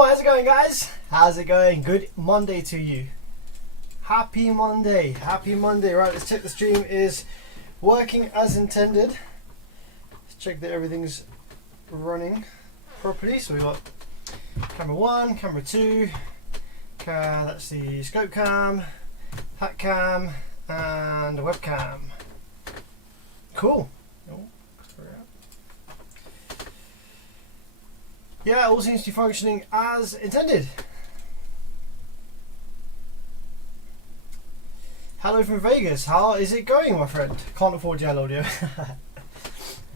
Yo, how's it going, guys? How's it going? Good Monday to you. Happy Monday. Happy Monday. Right, let's check the stream is working as intended. Let's check that everything's running properly. So we've got camera 1, camera 2, that's the scope cam, hat cam, and a webcam. Cool. Yeah, all seems to be functioning as intended. Hello from Vegas. How is it going, my friend? Can't afford gel audio.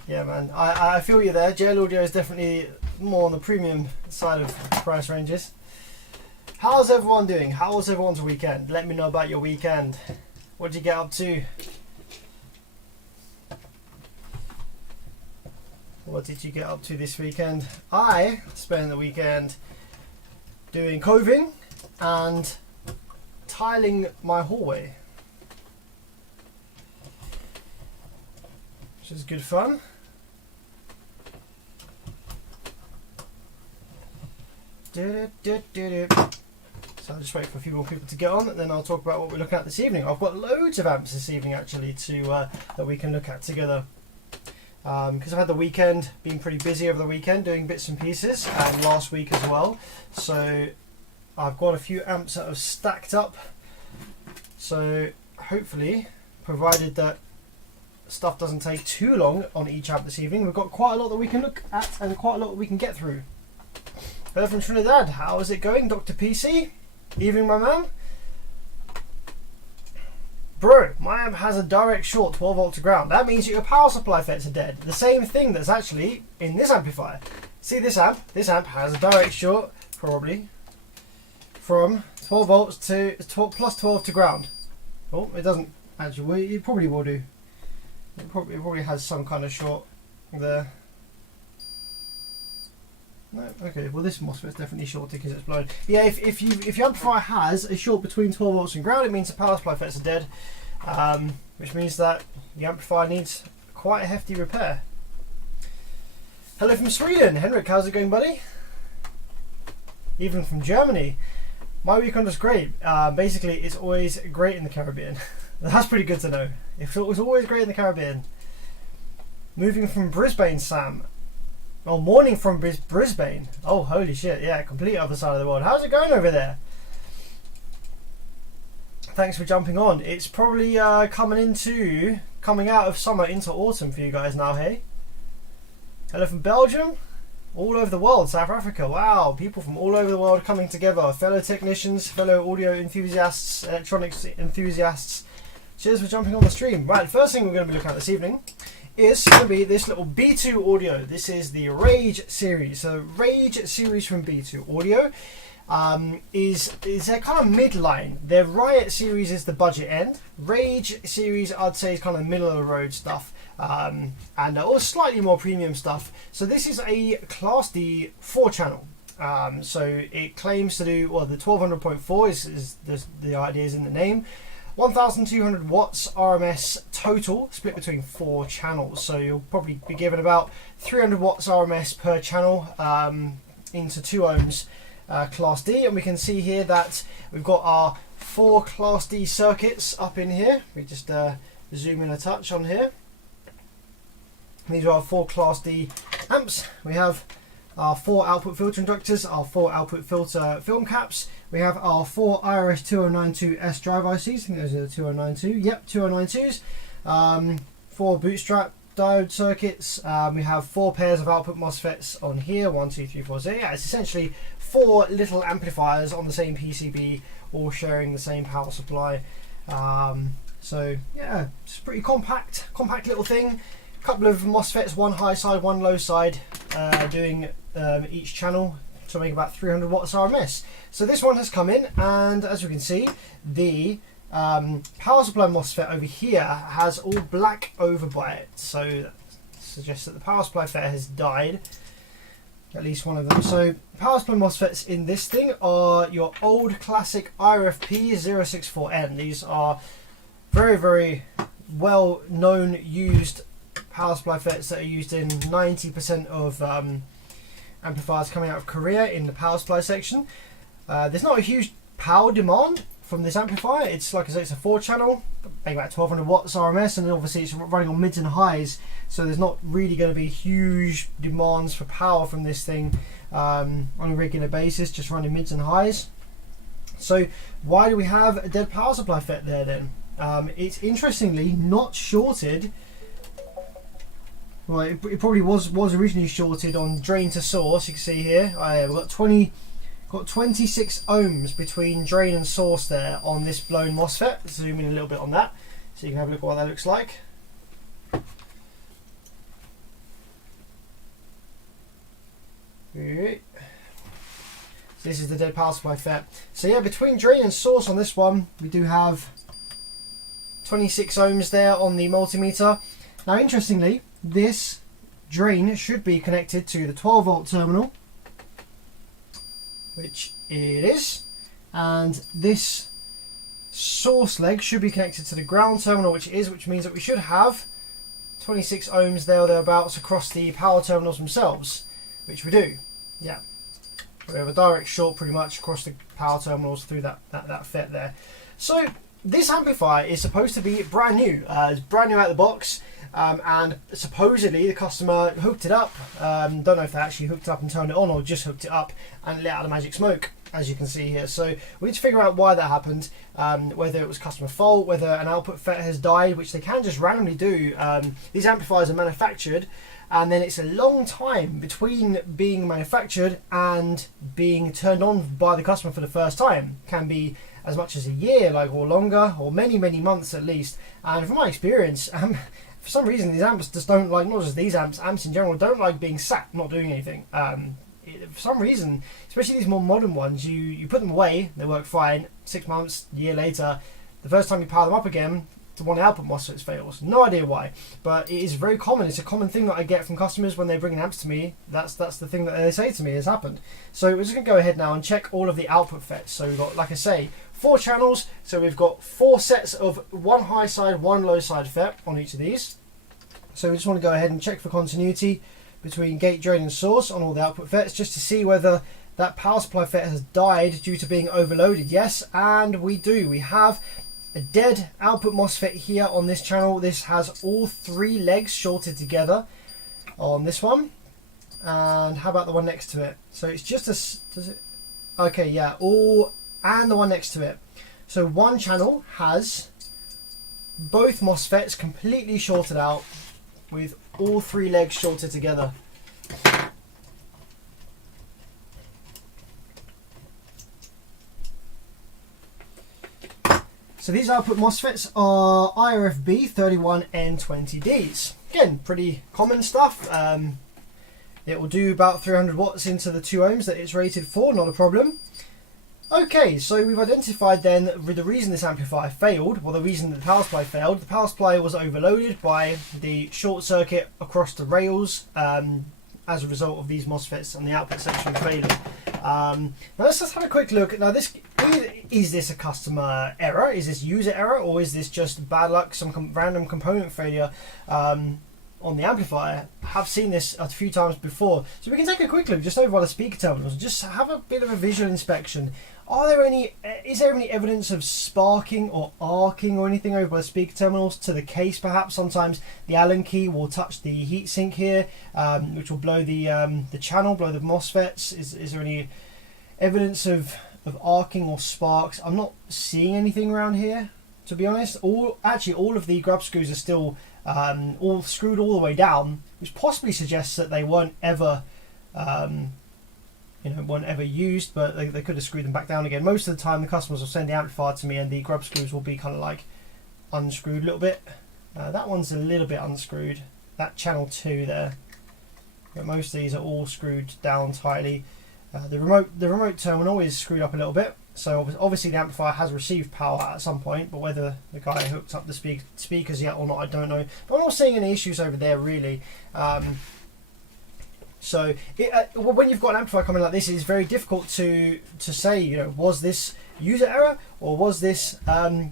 Yeah, man. I feel you there. Gel audio is definitely more on the premium side of price ranges. How's everyone doing? How was everyone's weekend? Let me know about your weekend. What did you get up to? What did you get up to this weekend? I spent the weekend doing coving and tiling my hallway, which is good fun. So I'll just wait for a few more people to get on, and then I'll talk about what we're looking at this evening. I've got loads of amps this evening actually to that we can look at together. Because I've had the weekend, been pretty busy over the weekend doing bits and pieces, and last week as well. So I've got a few amps that have stacked up. So hopefully, provided that stuff doesn't take too long on each amp this evening, we've got quite a lot that we can look at and quite a lot that we can get through. Hello from Trinidad, how is it going, Dr. PC? Evening, my man. Bro, my amp has a direct short 12 volt to ground. That means that your power supply FETs are dead. The same thing that's actually in this amplifier. See this amp? This amp has a direct short, probably, from 12 volts to plus 12 to ground. Oh, it doesn't actually. It probably will do. It probably has some kind of short there. No, okay. Well, this MOSFET's definitely shorted because it's blown. Yeah, if your amplifier has a short between 12 volts and ground, it means the power supply FETs are dead, which means that the amplifier needs quite a hefty repair. Hello from Sweden, Henrik. How's it going, buddy? Even from Germany. My weekend was great. Basically, it's always great in the Caribbean. That's pretty good to know. It was always great in the Caribbean. Moving from Brisbane, Sam. Oh, morning from Brisbane. Oh, holy shit. Yeah, complete other side of the world. How's it going over there? Thanks for jumping on. It's probably coming out of summer into autumn for you guys now, hey? Hello from Belgium. All over the world. South Africa. Wow. People from all over the world coming together. Fellow technicians, fellow audio enthusiasts, electronics enthusiasts. Cheers for jumping on the stream. Right, the first thing we're going to be looking at this evening is going to be this little B2 audio. This is the Rage series. So Rage series from B2 Audio is their kind of midline. Their Riot series is the budget end. Rage series, I'd say, is kind of middle of the road stuff, and or slightly more premium stuff. So this is a Class D 4-channel. So it claims to do, well, the 1200.4 is the idea is in the name. 1,200 watts RMS total, split between 4 channels. So you'll probably be given about 300 watts RMS per channel into 2 ohms Class D. And we can see here that we've got our 4 Class D circuits up in here. We just zoom in a touch on here. These are our 4 Class D amps. We have our 4 output filter inductors, our 4 output filter film caps. We have our 4 IRS 2092S drive ICs. I think those are the 2092. Yep, 2092s. 4 bootstrap diode circuits. We have 4 pairs of output MOSFETs on here. 1, 2, 3, 4. So yeah, it's essentially 4 little amplifiers on the same PCB, all sharing the same power supply. So yeah, it's a pretty compact little thing. Couple of MOSFETs, one high side, one low side, doing each channel to make about 300 watts RMS. So this one has come in, and as you can see, the power supply MOSFET over here has all black over by it. So that suggests that the power supply FET has died, at least one of them. So power supply MOSFETs in this thing are your old classic IRFP 064N. These are very, very well known, used power supply FETs that are used in 90% of amplifiers coming out of Korea in the power supply section. There's not a huge power demand from this amplifier. It's like I say, it's a 4-channel, maybe about 1200 watts RMS, and obviously it's running on mids and highs, so there's not really going to be huge demands for power from this thing on a regular basis, just running mids and highs. So why do we have a dead power supply FET there then? It's interestingly not shorted. Well, it probably was originally shorted on drain to source. You can see here we've got 26 ohms between drain and source there on this blown MOSFET. Zoom in a little bit on that so you can have a look at what that looks like. So this is the dead power supply FET. So yeah, between drain and source on this one, we do have 26 ohms there on the multimeter. Now interestingly, this drain should be connected to the 12 volt terminal, which it is, and this source leg should be connected to the ground terminal, which it is, which means that we should have 26 ohms there or thereabouts across the power terminals themselves, which we do. Yeah, we have a direct short pretty much across the power terminals through that FET there. So this amplifier is supposed to be brand new. It's brand new out of the box, and supposedly the customer hooked it up. Don't know if they actually hooked it up and turned it on, or just hooked it up and let out the magic smoke, as you can see here. So we need to figure out why that happened, whether it was customer fault, whether an output FET has died, which they can just randomly do. These amplifiers are manufactured, and then it's a long time between being manufactured and being turned on by the customer for the first time. Can be as much as a year, or longer, or many months at least. And from my experience, for some reason these amps just don't like, not just these amps in general don't like being sat, not doing anything. For some reason, especially these more modern ones, you put them away, they work fine. 6 months, a year later, the first time you power them up again, the one output MOSFET fails. No idea why, but it is very common. It's a common thing that I get from customers when they bring amps to me. That's the thing that they say to me has happened. So we're just going to go ahead now and check all of the output FETs. So we've got, like I say, 4 channels, so we've got 4 sets of 1 high side, 1 low side FET on each of these. So we just want to go ahead and check for continuity between gate, drain and source on all the output FETs, just to see whether that power supply FET has died due to being overloaded. Yes, and we do. We have a dead output MOSFET here on this channel. This has all 3 legs shorted together on this one. And how about the one next to it? So it's just a... does it? Okay, yeah, all... and the one next to it. So one channel has both MOSFETs completely shorted out with all 3 legs shorted together. So these output MOSFETs are IRFB 31N20Ds. Again, pretty common stuff. It will do about 300 watts into the 2 ohms that it's rated for, not a problem. Okay, so we've identified then the reason this amplifier failed, well, the reason the power supply failed. The power supply was overloaded by the short circuit across the rails as a result of these MOSFETs and the output section failing. Now let's just have a quick look. Now, is this a customer error? Is this user error? Or is this just bad luck, some random component failure on the amplifier? I have seen this a few times before. So we can take a quick look just over by the speaker terminals, just have a bit of a visual inspection. Is there any evidence of sparking or arcing or anything over by the speaker terminals to the case perhaps? Sometimes the Allen key will touch the heatsink here, which will blow the channel, blow the MOSFETs. Is there any evidence of arcing or sparks? I'm not seeing anything around here, to be honest. All of the grub screws are still all screwed all the way down, which possibly suggests that they weren't ever weren't ever used, but they could have screwed them back down again. Most of the time the customers will send the amplifier to me and the grub screws will be kind of like unscrewed a little bit. That one's a little bit unscrewed, that channel 2 there, but most of these are all screwed down tightly. The remote terminal is screwed up a little bit, so obviously the amplifier has received power at some point, but whether the guy hooked up the speakers yet or not, I don't know. But I'm not seeing any issues over there really. So when you've got an amplifier coming like this, it's very difficult to say, was this user error or was this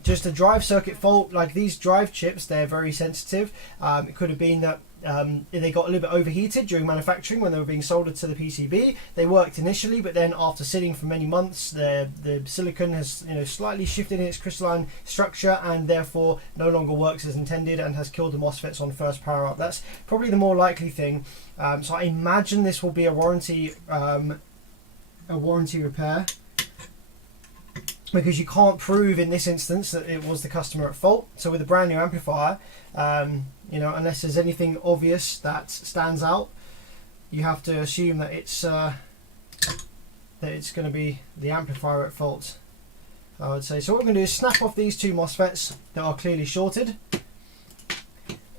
just a drive circuit fault? Like these drive chips, they're very sensitive. It could have been that they got a little bit overheated during manufacturing when they were being soldered to the PCB. They worked initially, but then after sitting for many months, the silicon has slightly shifted in its crystalline structure and therefore no longer works as intended and has killed the MOSFETs on first power up. That's probably the more likely thing. So I imagine this will be a warranty repair, because you can't prove in this instance that it was the customer at fault. So with a brand new amplifier, unless there's anything obvious that stands out, you have to assume that it's going to be the amplifier at fault, I would say. So what we're going to do is snap off these two MOSFETs that are clearly shorted.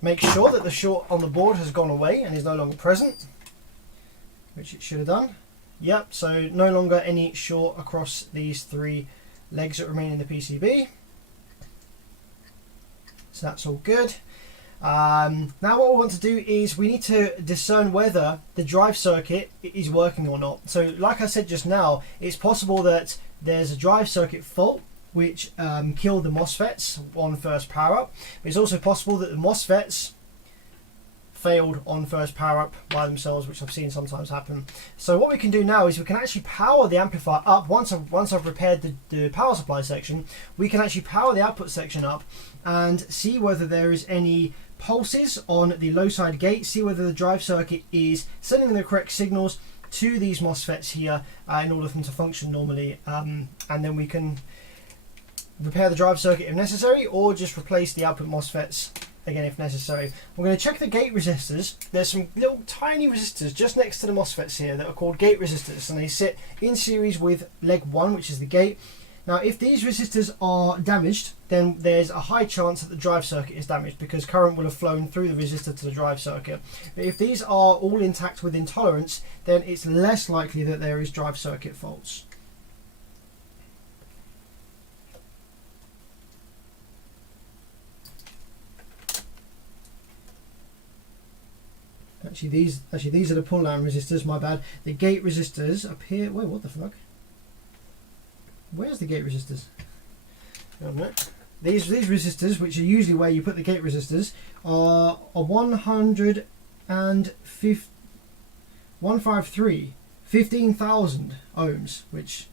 Make sure that the short on the board has gone away and is no longer present, which it should have done. Yep, so no longer any short across these three legs that remain in the PCB. So that's all good. Now what we want to do is we need to discern whether the drive circuit is working or not. So like I said just now, it's possible that there's a drive circuit fault which killed the MOSFETs on first power up. But it's also possible that the MOSFETs failed on first power up by themselves, which I've seen sometimes happen. So what we can do now is we can actually power the amplifier up. Once I've repaired the power supply section, we can actually power the output section up and see whether there is any pulses on the low side gate, see whether the drive circuit is sending the correct signals to these MOSFETs here in order for them to function normally, and then we can repair the drive circuit if necessary, or just replace the output MOSFETs again if necessary. We're going to check the gate resistors. There's some little tiny resistors just next to the MOSFETs here that are called gate resistors, and they sit in series with leg 1, which is the gate. Now if these resistors are damaged, then there's a high chance that the drive circuit is damaged because current will have flown through the resistor to the drive circuit. But if these are all intact with intolerance, then it's less likely that there is drive circuit faults. Actually these are the pull down resistors, my bad. The gate resistors appear, wait, what the fuck? Where's the gate resistors? These resistors, which are usually where you put the gate resistors, are a 15,000 ohms, which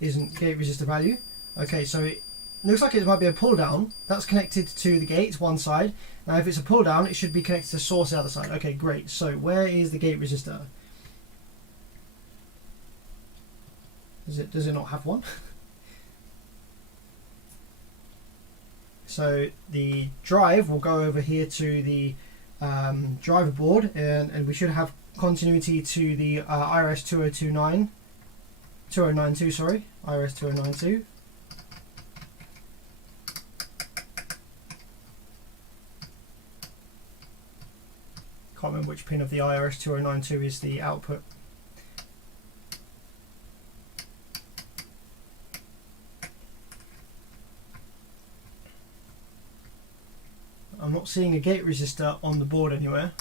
isn't gate resistor value. Okay, so it looks like it might be a pull down. That's connected to the gate, one side. Now if it's a pull down, it should be connected to source the other side. Okay, great. So where is the gate resistor? Does it not have one? So the drive will go over here to the driver board, and we should have continuity to the IRS 2092, sorry, IRS 2092. Can't remember which pin of the IRS 2092 is the output. I'm not seeing a gate resistor on the board anywhere.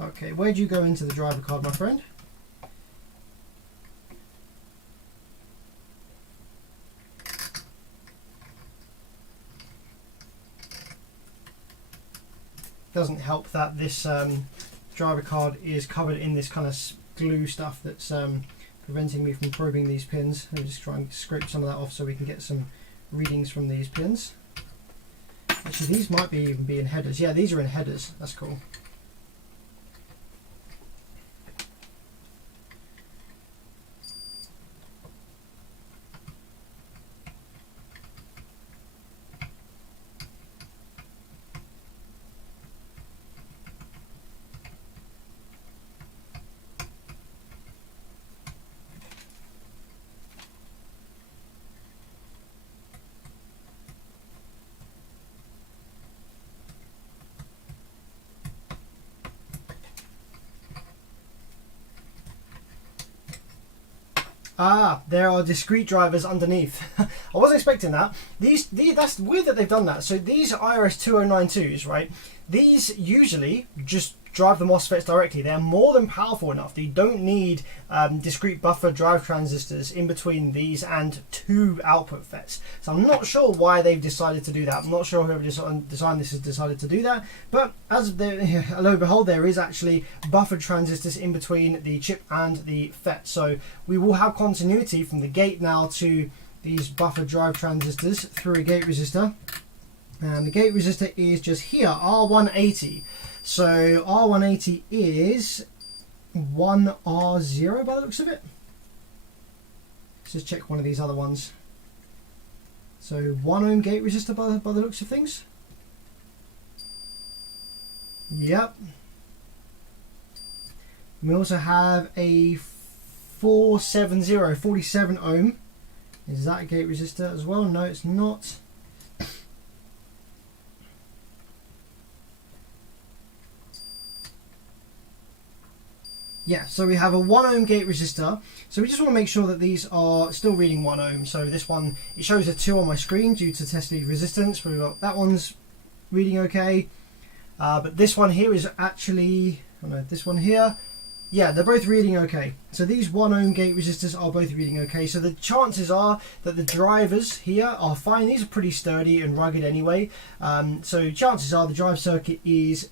Okay, where do you go into the driver card, my friend? Doesn't help that this driver card is covered in this kind of glue stuff that's preventing me from probing these pins. Let me just try and scrape some of that off so we can get some readings from these pins. Actually, these might even be in headers. Yeah, these are in headers. That's cool. Ah, there are discrete drivers underneath. I wasn't expecting that. That's weird that they've done that. So these are IRS 2092s, right? these usually just drive the MOSFETs directly. They're more than powerful enough that you don't need discrete buffer drive transistors in between these and 2 output FETs. So I'm not sure why they've decided to do that. I'm not sure whoever designed this has decided to do that, but as lo and behold, there is actually buffer transistors in between the chip and the FET. So we will have continuity from the gate now to these buffer drive transistors through a gate resistor. And the gate resistor is just here, R180. So R180 is 1R0 by the looks of it. Let's just check one of these other ones. So 1 ohm gate resistor by the looks of things. Yep. We also have a 47 ohm. Is that a gate resistor as well? No, it's not. Yeah, so we have a 1 ohm gate resistor. So we just want to make sure that these are still reading 1 ohm. So this one, it shows a 2 on my screen due to test lead resistance. But we've got that one's reading okay. But this one here is actually, oh no, this one here, yeah, they're both reading okay. So these 1 ohm gate resistors are both reading okay. So the chances are that the drivers here are fine. These are pretty sturdy and rugged anyway. So chances are the drive circuit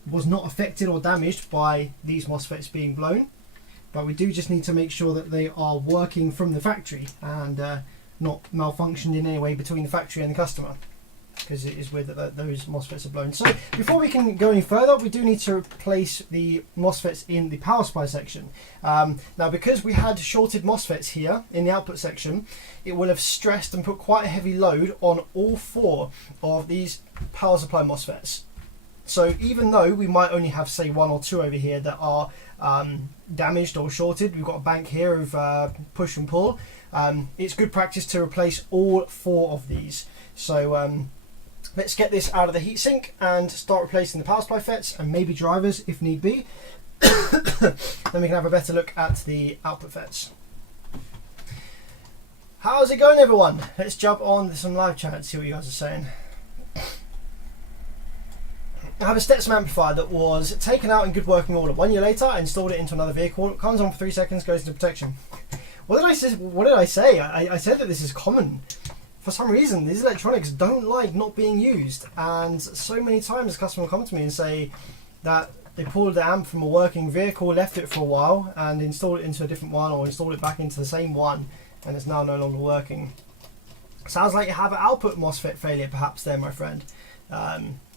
was not affected or damaged by these MOSFETs being blown. But we do just need to make sure that they are working from the factory and not malfunctioned in any way between the factory and the customer, because it is weird that those MOSFETs are blown. So before we can go any further, we do need to replace the MOSFETs in the power supply section. Now, because we had shorted MOSFETs here in the output section, it will have stressed and put quite a heavy load on all 4 of these power supply MOSFETs. So even though we might only have, say, 1 or 2 over here that are damaged or shorted, we've got a bank here of push and pull, it's good practice to replace all 4 of these. So let's get this out of the heatsink and start replacing the power supply FETs and maybe drivers if need be. Then we can have a better look at the output FETs. How's it going, everyone? Let's jump on some live chat and see what you guys are saying. I have a Stetson amplifier that was taken out in good working order. 1 year later, I installed it into another vehicle. It comes on for 3 seconds, goes into protection. What did I say? I said that this is common. For some reason, these electronics don't like not being used. And so many times, a customer will come to me and say that they pulled the amp from a working vehicle, left it for a while, and installed it into a different one, or installed it back into the same one, and it's now no longer working. Sounds like you have an output MOSFET failure, perhaps, there, my friend.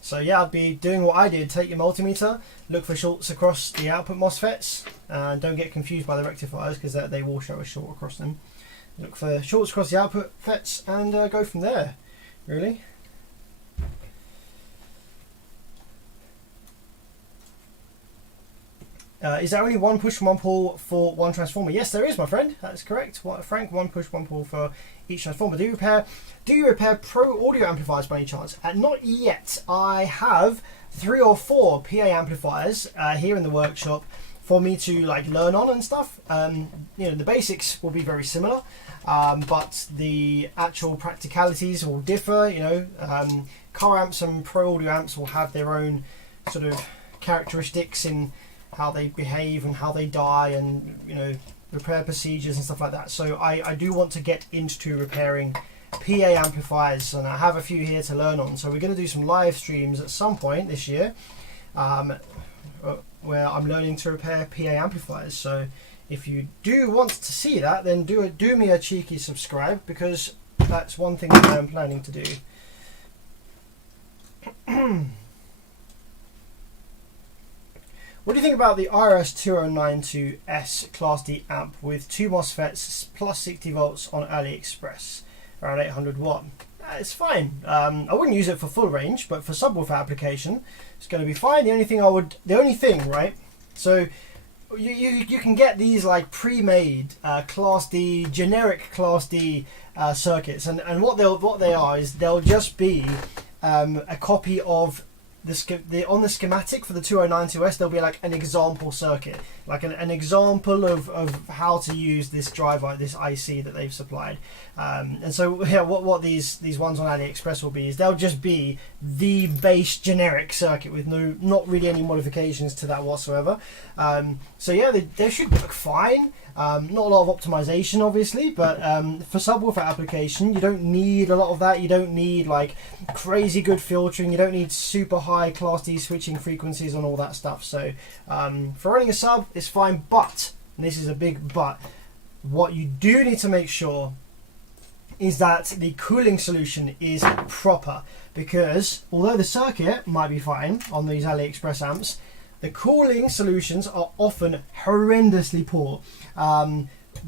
So yeah, I'd be doing what I did. Take your multimeter, look for shorts across the output MOSFETs, and don't get confused by the rectifiers, because they will show a short across them. Look for shorts across the output FETs and go from there, really. Is there only 1 push and 1 pull for 1 transformer? Yes, there is, my friend. That's correct. Frank, 1 push, 1 pull for each transformer. Do you repair pro audio amplifiers by any chance? Not yet. I have 3 or 4 PA amplifiers here in the workshop for me to learn on and stuff. You know, the basics will be very similar, but the actual practicalities will differ. You know, car amps and pro audio amps will have their own sort of characteristics in how they behave and how they die, and repair procedures and stuff like that. So I do want to get into repairing PA amplifiers, and I have a few here to learn on. So we're going to do some live streams at some point this year where I'm learning to repair PA amplifiers. So if you do want to see that, then do me a cheeky subscribe, because that's one thing that I'm planning to do. What do you think about the RS2092S Class D amp with 2 MOSFETs plus 60 volts on AliExpress, around 800 watt? It's fine. I wouldn't use it for full range, but for subwoofer application, it's going to be fine. The only thing, right? So you can get these pre-made Class D, generic Class D circuits, and what they are is they'll just be a copy of on the schematic for the 2092S, there'll be like an example circuit, like an example of how to use this driver, this IC that they've supplied. And so yeah, what these ones on AliExpress will be is they'll just be the base generic circuit with not really any modifications to that whatsoever. So yeah, they should work fine. Not a lot of optimization obviously, but for subwoofer application you don't need a lot of that. You don't need like crazy good filtering, you don't need super high class D switching frequencies and all that stuff. So for running a sub it's fine, but, and this is a big but, what you do need to make sure is that the cooling solution is proper, because although the circuit might be fine on these AliExpress amps, the cooling solutions are often horrendously poor.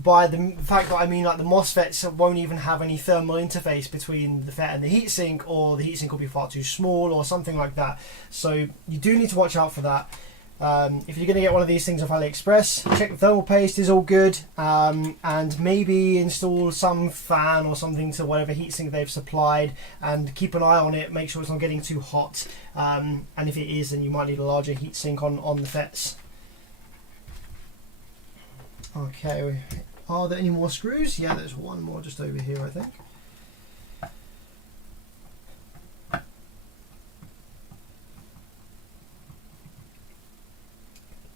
By the fact that I mean, like, the MOSFETs won't even have any thermal interface between the FET and the heatsink, or the heatsink will be far too small or something like that. So you do need to watch out for that. If you're going to get one of these things off AliExpress, check the thermal paste is all good, and maybe install some fan or something to whatever heatsink they've supplied, and keep an eye on it, make sure it's not getting too hot, and if it is, then you might need a larger heatsink on the FETs. Okay, are there any more screws? Yeah, there's one more just over here, I think.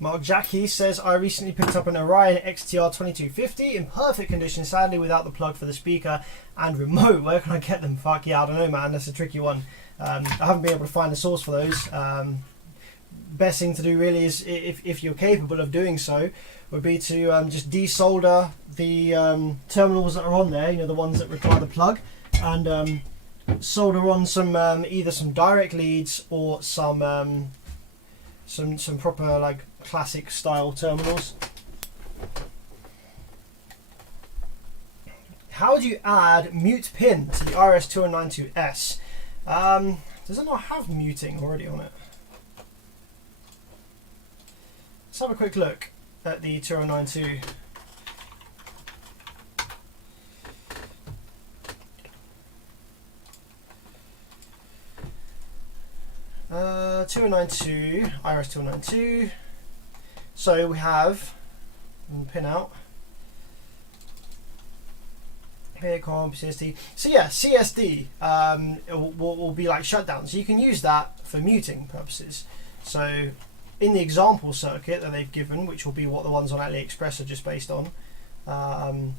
Mark Jackie says, I recently picked up an Orion XTR 2250 in perfect condition, sadly without the plug for the speaker and remote. Where can I get them? Fuck yeah, I don't know, man, that's a tricky one. I haven't been able to find a source for those. Best thing to do really is, if you're capable of doing so, would be to just desolder the terminals that are on there, you know, the ones that require the plug, and solder on some either some direct leads or some proper, like, classic style terminals. How do you add mute pin to the RS2092S? Does it not have muting already on it? Let's have a quick look at the 2092. Uh, 2092, IRS2092. So we have pin out. Here comp CSD. So yeah, CSD will be like shutdown. So you can use that for muting purposes. So in the example circuit that they've given, which will be what the ones on AliExpress are just based on. Did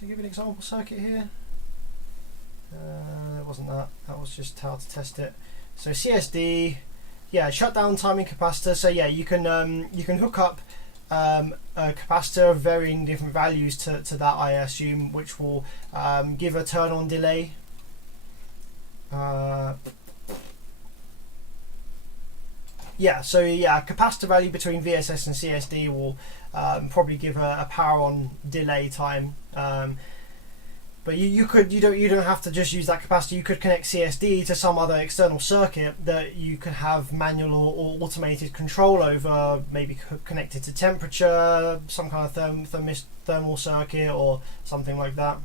they give an example circuit here? It wasn't that. That was just how to test it. So CSD, yeah, shutdown timing capacitor. So yeah, you can hook up a capacitor of varying different values to that, I assume, which will give a turn on delay. Yeah, so yeah, capacitor value between VSS and CSD will probably give a power on delay time. But you don't have to just use that capacitor. You could connect CSD to some other external circuit that you could have manual or automated control over, maybe connected to temperature, some kind of thermal circuit or something like that.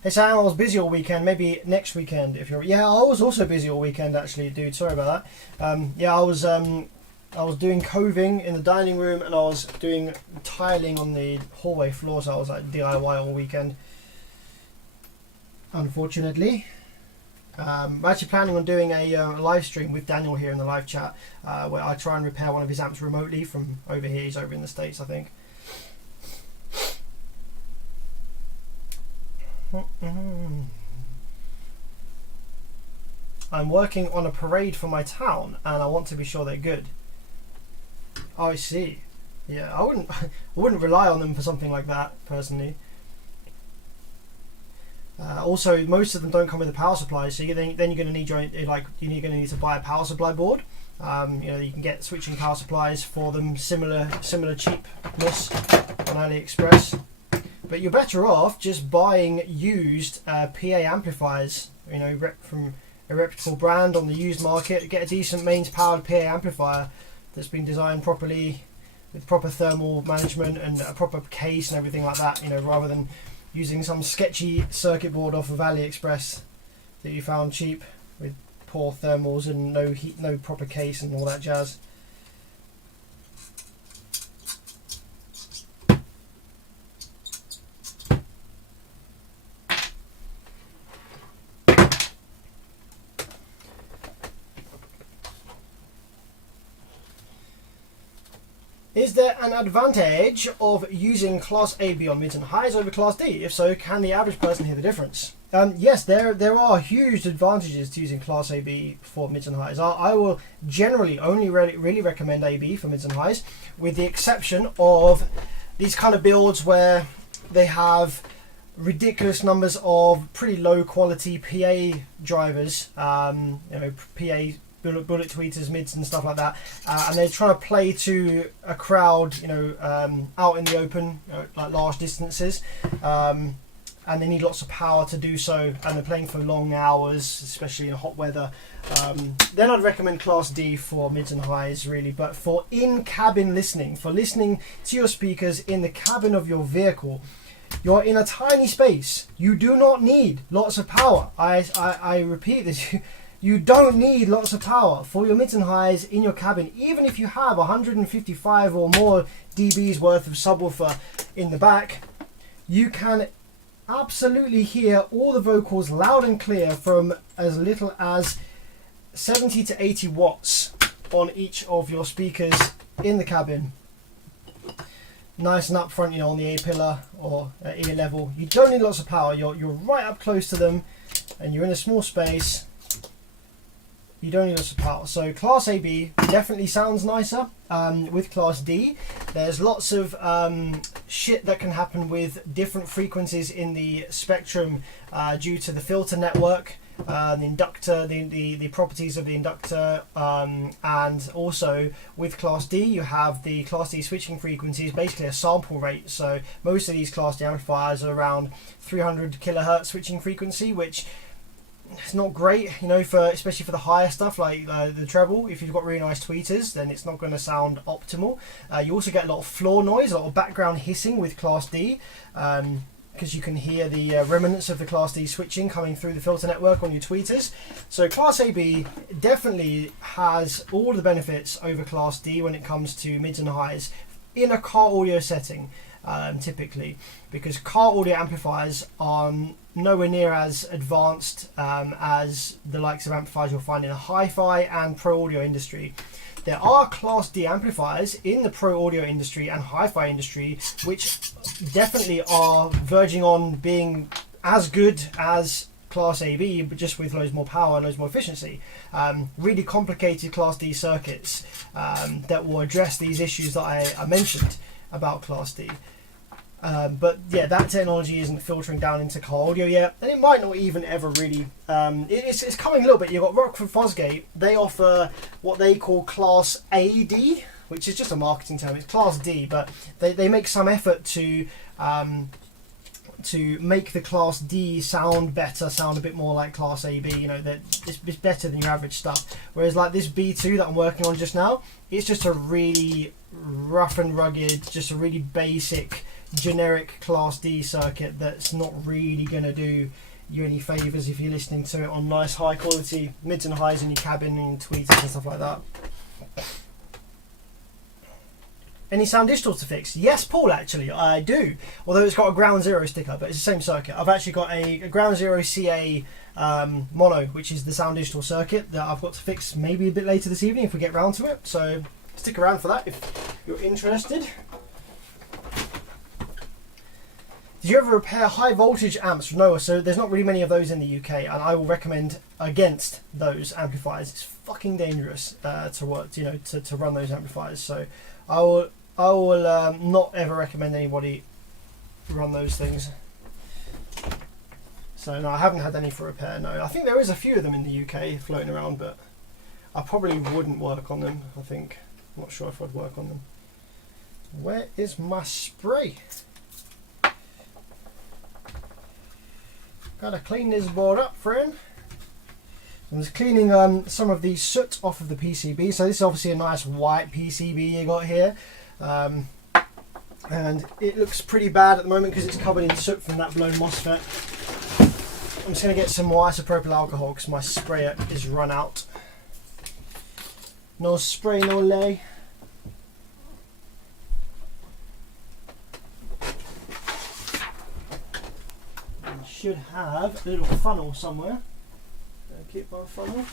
Hey Sam, I was busy all weekend. Maybe next weekend if you're. Yeah, I was also busy all weekend actually, dude. Sorry about that. Yeah, I was doing coving in the dining room, and I was doing tiling on the hallway floor. So I was like DIY all weekend. Unfortunately, I'm actually planning on doing a live stream with Daniel here in the live chat, where I try and repair one of his amps remotely from over here. He's over in the States, I think. I'm working on a parade for my town and I want to be sure they're good. Oh, I see. Yeah, I wouldn't rely on them for something like that personally. Also, most of them don't come with a power supply, so then you're going to need you're going to need to buy a power supply board. You know, you can get switching power supplies for them, similar cheapness on AliExpress. But you're better off just buying used PA amplifiers, you know, from a reputable brand on the used market. Get a decent mains powered PA amplifier that's been designed properly with proper thermal management and a proper case and everything like that, you know, rather than using some sketchy circuit board off of AliExpress that you found cheap with poor thermals and no heat, no proper case and all that jazz. Is there an advantage of using Class AB on mids and highs over Class D? If so, can the average person hear the difference? Yes, there are huge advantages to using Class AB for mids and highs. I will generally only really recommend AB for mids and highs, with the exception of these kind of builds where they have ridiculous numbers of pretty low quality PA drivers, you know, PA bullet tweeters, mids and stuff like that, and they're trying to play to a crowd, you know, out in the open, you know, like large distances, and they need lots of power to do so, and they're playing for long hours, especially in hot weather. Then I'd recommend Class D for mids and highs, really. But for in-cabin listening, for listening to your speakers in the cabin of your vehicle, you're in a tiny space. You do not need lots of power. I repeat this. You don't need lots of power for your mids and highs in your cabin. Even if you have 155 or more dBs worth of subwoofer in the back, you can absolutely hear all the vocals loud and clear from as little as 70 to 80 watts on each of your speakers in the cabin. Nice and up front, you know, on the A-pillar or ear level. You don't need lots of power. You're right up close to them and you're in a small space. You don't need lots of power. So Class AB definitely sounds nicer. With Class D, there's lots of shit that can happen with different frequencies in the spectrum due to the filter network, the inductor, the properties of the inductor, and also with Class D you have the Class D switching frequencies, basically a sample rate. So most of these Class D amplifiers are around 300 kilohertz switching frequency, which it's not great, you know, for especially for the higher stuff like the treble. If you've got really nice tweeters, then it's not going to sound optimal. You also get a lot of floor noise, a lot of background hissing with Class D, because you can hear the remnants of the Class D switching coming through the filter network on your tweeters. So Class AB definitely has all the benefits over Class D when it comes to mids and highs in a car audio setting, typically, because car audio amplifiers are nowhere near as advanced as the likes of amplifiers you'll find in a hi-fi and pro audio industry. There are Class D amplifiers in the pro audio industry and hi-fi industry which definitely are verging on being as good as Class AB, but just with loads more power, loads more efficiency. Really complicated Class D circuits that will address these issues that I mentioned about Class D. But yeah, that technology isn't filtering down into car audio yet, and it might not even ever really. It's coming a little bit. You've got Rockford Fosgate. They offer what they call Class AD, which is just a marketing term. It's Class D, but they make some effort to make the Class D sound better, sound a bit more like Class AB. You know, that it's better than your average stuff. Whereas like this B2 that I'm working on just now, it's just a really rough and rugged, just a really basic generic Class D circuit that's not really going to do you any favours if you're listening to it on nice high quality mids and highs in your cabin and tweeters and stuff like that. Any sound digitals to fix? Yes, Paul, actually I do, although it's got a ground zero sticker, but it's the same circuit. I've actually got a ground zero CA mono, which is the sound digital circuit that I've got to fix maybe a bit later this evening if we get round to it, so stick around for that if you're interested. Did you ever repair high voltage amps? No, so there's not really many of those in the UK, and I will recommend against those amplifiers. It's fucking dangerous to work, you know, to run those amplifiers. So I will not ever recommend anybody run those things. So no, I haven't had any for repair. No, I think there is a few of them in the UK floating around, but I probably wouldn't work on them. I think I'm not sure if I'd work on them. Where is my spray? Gotta clean this board up, friend. I'm just cleaning some of the soot off of the PCB. So this is obviously a nice white PCB you got here. And it looks pretty bad at the moment because it's covered in soot from that blown MOSFET. I'm just going to get some more isopropyl alcohol because my sprayer is run out. No spray, no lay. I should have a little funnel somewhere. Keep my funnel.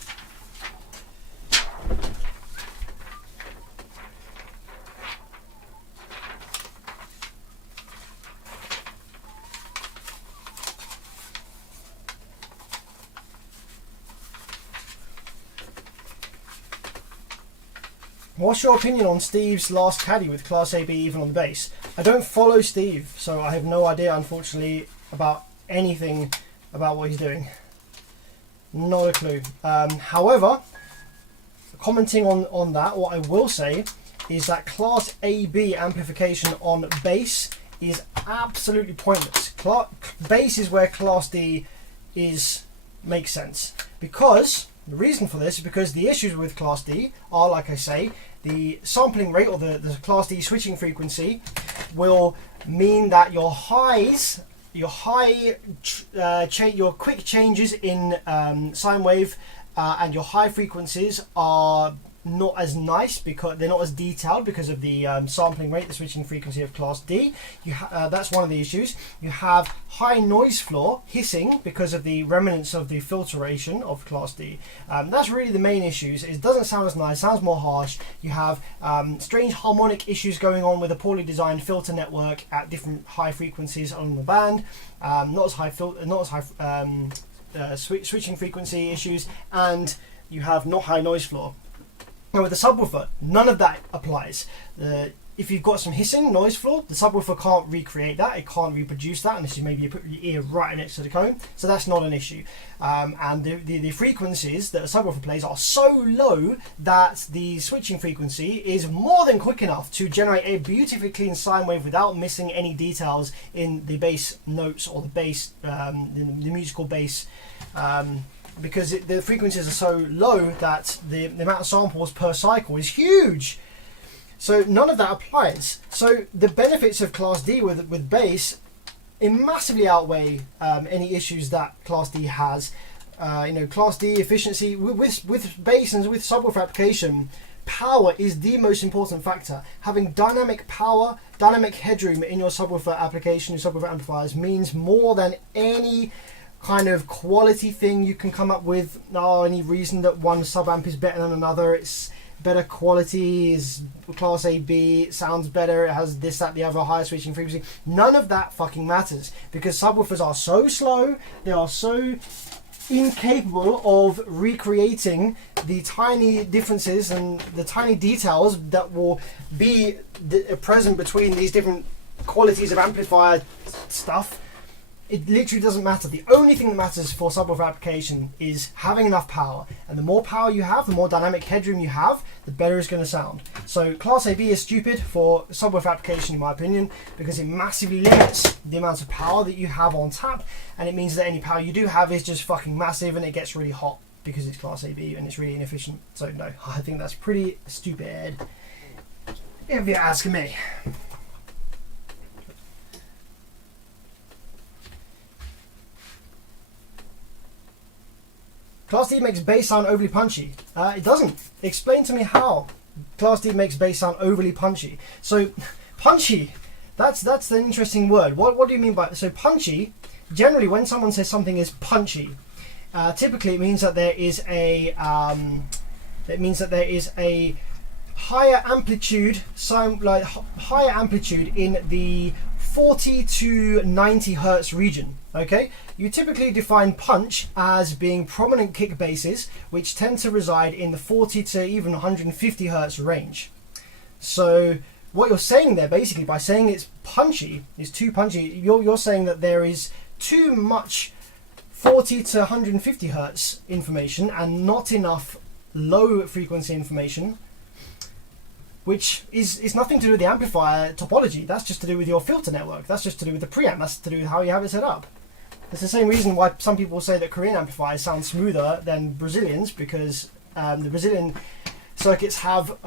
What's your opinion on Steve's last caddy with Class AB even on the base? I don't follow Steve, so I have no idea, unfortunately, about anything about what he's doing. Not a clue. However, commenting on that, what I will say is that Class AB amplification on bass is absolutely pointless. Bass is where Class D makes sense, because the reason for this is because the issues with Class D are, like I say, the sampling rate or the Class D switching frequency will mean that your quick changes in sine wave and your high frequencies are not as nice because they're not as detailed because of the sampling rate, the switching frequency of Class D. That's one of the issues. You have high noise floor, hissing, because of the remnants of the filtration of Class D. That's really the main issues. It doesn't sound as nice, sounds more harsh. You have strange harmonic issues going on with a poorly designed filter network at different high frequencies along the band. Not as high switching frequency issues, and you have not high noise floor. Now with the subwoofer, none of that applies. If you've got some hissing noise floor, the subwoofer can't recreate that. It can't reproduce that unless you maybe put your ear right next to the cone. So that's not an issue. And the frequencies that a subwoofer plays are so low that the switching frequency is more than quick enough to generate a beautifully clean sine wave without missing any details in the bass notes or the bass, the musical bass. Because the frequencies are so low that the amount of samples per cycle is huge. So none of that applies. So the benefits of Class D with bass massively outweigh any issues that Class D has. Class D efficiency with bass and with subwoofer application, power is the most important factor. Having dynamic power, dynamic headroom in your subwoofer application, your subwoofer amplifiers, means more than any kind of quality thing you can come up with. Any reason that one sub-amp is better than another. It's better quality, is Class AB, it sounds better, it has this, that, the other, higher switching frequency. None of that fucking matters, because subwoofers are so slow, they are so incapable of recreating the tiny differences and the tiny details that will be present between these different qualities of amplifier stuff. It literally doesn't matter. The only thing that matters for subwoofer application is having enough power. And the more power you have, the more dynamic headroom you have, the better it's going to sound. So Class AB is stupid for subwoofer application, in my opinion, because it massively limits the amount of power that you have on tap. And it means that any power you do have is just fucking massive, and it gets really hot because it's Class AB and it's really inefficient. So no, I think that's pretty stupid, if you ask me. Class D makes bass sound overly punchy. It doesn't. Explain to me how Class D makes bass sound overly punchy. So, punchy, that's an interesting word. What do you mean by so punchy? Generally, when someone says something is punchy, typically it means that there is a higher amplitude, higher amplitude in the 40 to 90 hertz region. Okay, you typically define punch as being prominent kick basses, which tend to reside in the 40 to even 150 hertz range. So what you're saying there, basically, by saying it's punchy, is too punchy, you're saying that there is too much 40 to 150 hertz information and not enough low frequency information, which is nothing to do with the amplifier topology. That's just to do with your filter network. That's just to do with the preamp. That's to do with how you have it set up. It's the same reason why some people say that Korean amplifiers sound smoother than Brazilians, because the Brazilian circuits have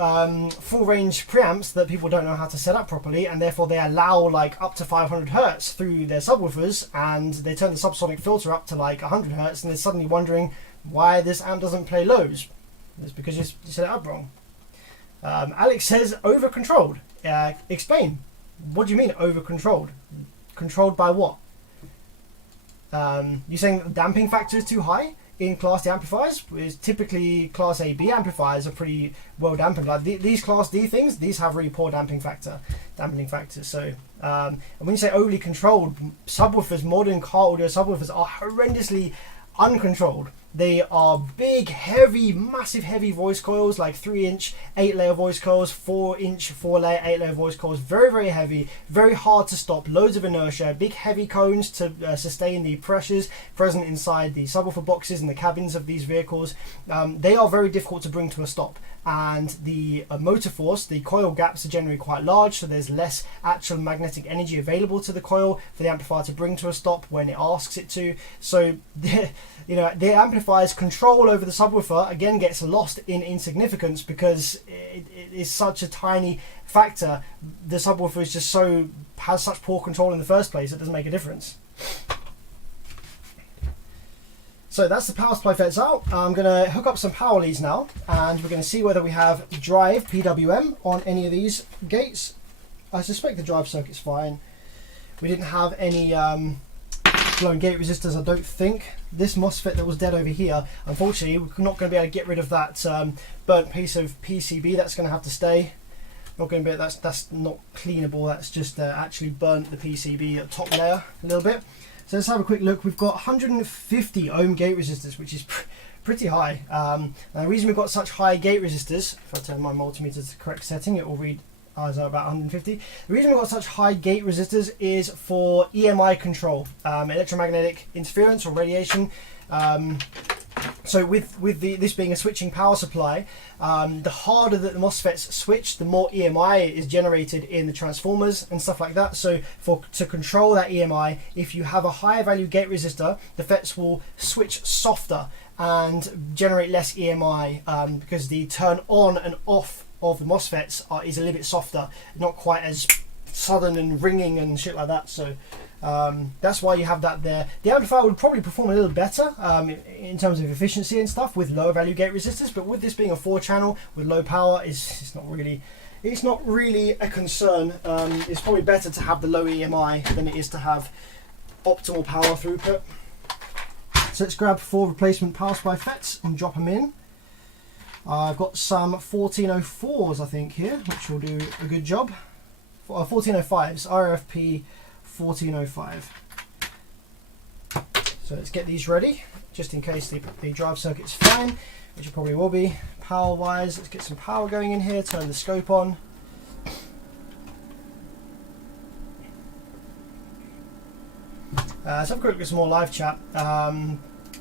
full range preamps that people don't know how to set up properly, and therefore they allow like up to 500 hertz through their subwoofers, and they turn the subsonic filter up to like 100 hertz, and they're suddenly wondering why this amp doesn't play lows. It's because you set it up wrong. Alex says over controlled. Explain. What do you mean over controlled? Controlled by what? You're saying that the damping factor is too high in Class D amplifiers? Is typically Class A, B amplifiers are pretty well dampened. Like these Class D things, these have really poor dampening factors. So, and when you say overly controlled, subwoofers, modern car audio subwoofers are horrendously uncontrolled. They are big, heavy, massive, heavy voice coils, like 3-inch, 8-layer voice coils, 4-inch, 4-layer, 8-layer voice coils. Very, very heavy, very hard to stop, loads of inertia, big, heavy cones to sustain the pressures present inside the subwoofer boxes and the cabins of these vehicles. They are very difficult to bring to a stop. And the motor force, the coil gaps are generally quite large, so there's less actual magnetic energy available to the coil for the amplifier to bring to a stop when it asks it to. So, the amplifier's control over the subwoofer again gets lost in insignificance because it is such a tiny factor. The subwoofer is just has such poor control in the first place, it doesn't make a difference. So that's the power supply FETs out. I'm going to hook up some power leads now, and we're going to see whether we have drive PWM on any of these gates. I suspect the drive circuit's fine. We didn't have any blown gate resistors, I don't think. This MOSFET that was dead over here, unfortunately, we're not going to be able to get rid of that burnt piece of PCB. That's going to have to stay. Not going to be. That's not cleanable. That's just actually burnt the PCB top layer a little bit. So let's have a quick look. We've got 150 ohm gate resistors, which is pretty high. And the reason we've got such high gate resistors, if I turn my multimeter to the correct setting, it will read about 150. The reason we've got such high gate resistors is for EMI control, electromagnetic interference or radiation. So with this being a switching power supply, the harder that the MOSFETs switch, the more EMI is generated in the transformers and stuff like that. So to control that EMI, if you have a higher value gate resistor, the FETs will switch softer and generate less EMI because the turn on and off of the MOSFETs is a little bit softer, not quite as sudden and ringing and shit like that. So that's why you have that there. The amplifier would probably perform a little better in terms of efficiency and stuff with lower value gate resistors, but with this being a 4-channel with low power, it's not really a concern. It's probably better to have the low EMI than it is to have optimal power throughput. So let's grab 4 replacement power supply FETs and drop them in. I've got some 1404s I think here, which will do a good job. 1405s, RFP 1405. So let's get these ready, just in case the drive circuit's fine, which it probably will be. Power wise, let's get some power going in here, turn the scope on. Let's have a quick look at some more live chat.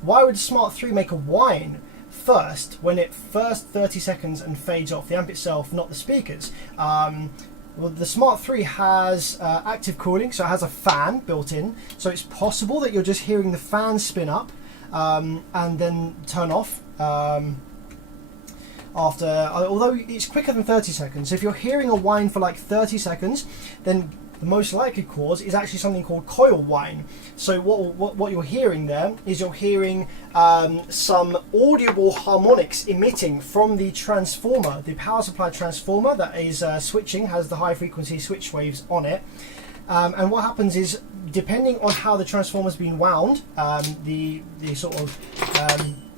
Why would Smart 3 make a whine first when it first 30 seconds and fades off? The amp itself, not the speakers. Well, the Smart 3 has active cooling, so it has a fan built in. So it's possible that you're just hearing the fan spin up and then turn off after, although it's quicker than 30 seconds. So if you're hearing a whine for like 30 seconds, then the most likely cause is actually something called coil whine. So what you're hearing there is you're hearing some audible harmonics emitting from the transformer, the power supply transformer that is switching, has the high frequency switch waves on it. And what happens is, depending on how the transformer's been wound, the sort of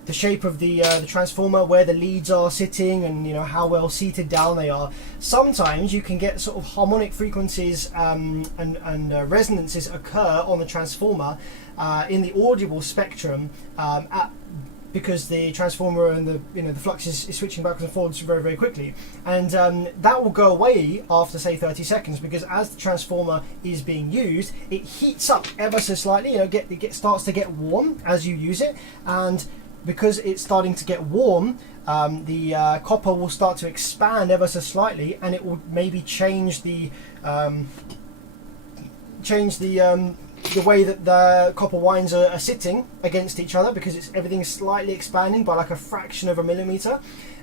the shape of the transformer, where the leads are sitting, and how well seated down they are, sometimes you can get sort of harmonic frequencies and resonances occur on the transformer in the audible spectrum because the transformer and the flux is switching backwards and forwards very, very quickly, and that will go away after say 30 seconds, because as the transformer is being used, it heats up ever so slightly. It starts to get warm as you use it, and because it's starting to get warm, the copper will start to expand ever so slightly, and it will maybe change the the way that the copper wines are sitting against each other, because everything's slightly expanding by like a fraction of a millimeter,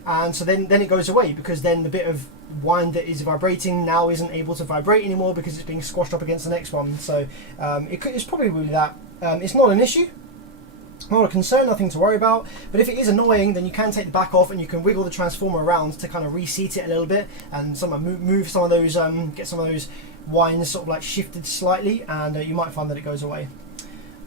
and so then it goes away, because then the bit of wine that is vibrating now isn't able to vibrate anymore because it's being squashed up against the next one. So it's probably really that. It's not an issue, not a concern, nothing to worry about. But if it is annoying, then you can take the back off and you can wiggle the transformer around to kind of reseat it a little bit, and move some of those, get some of those wines sort of like shifted slightly, and you might find that it goes away.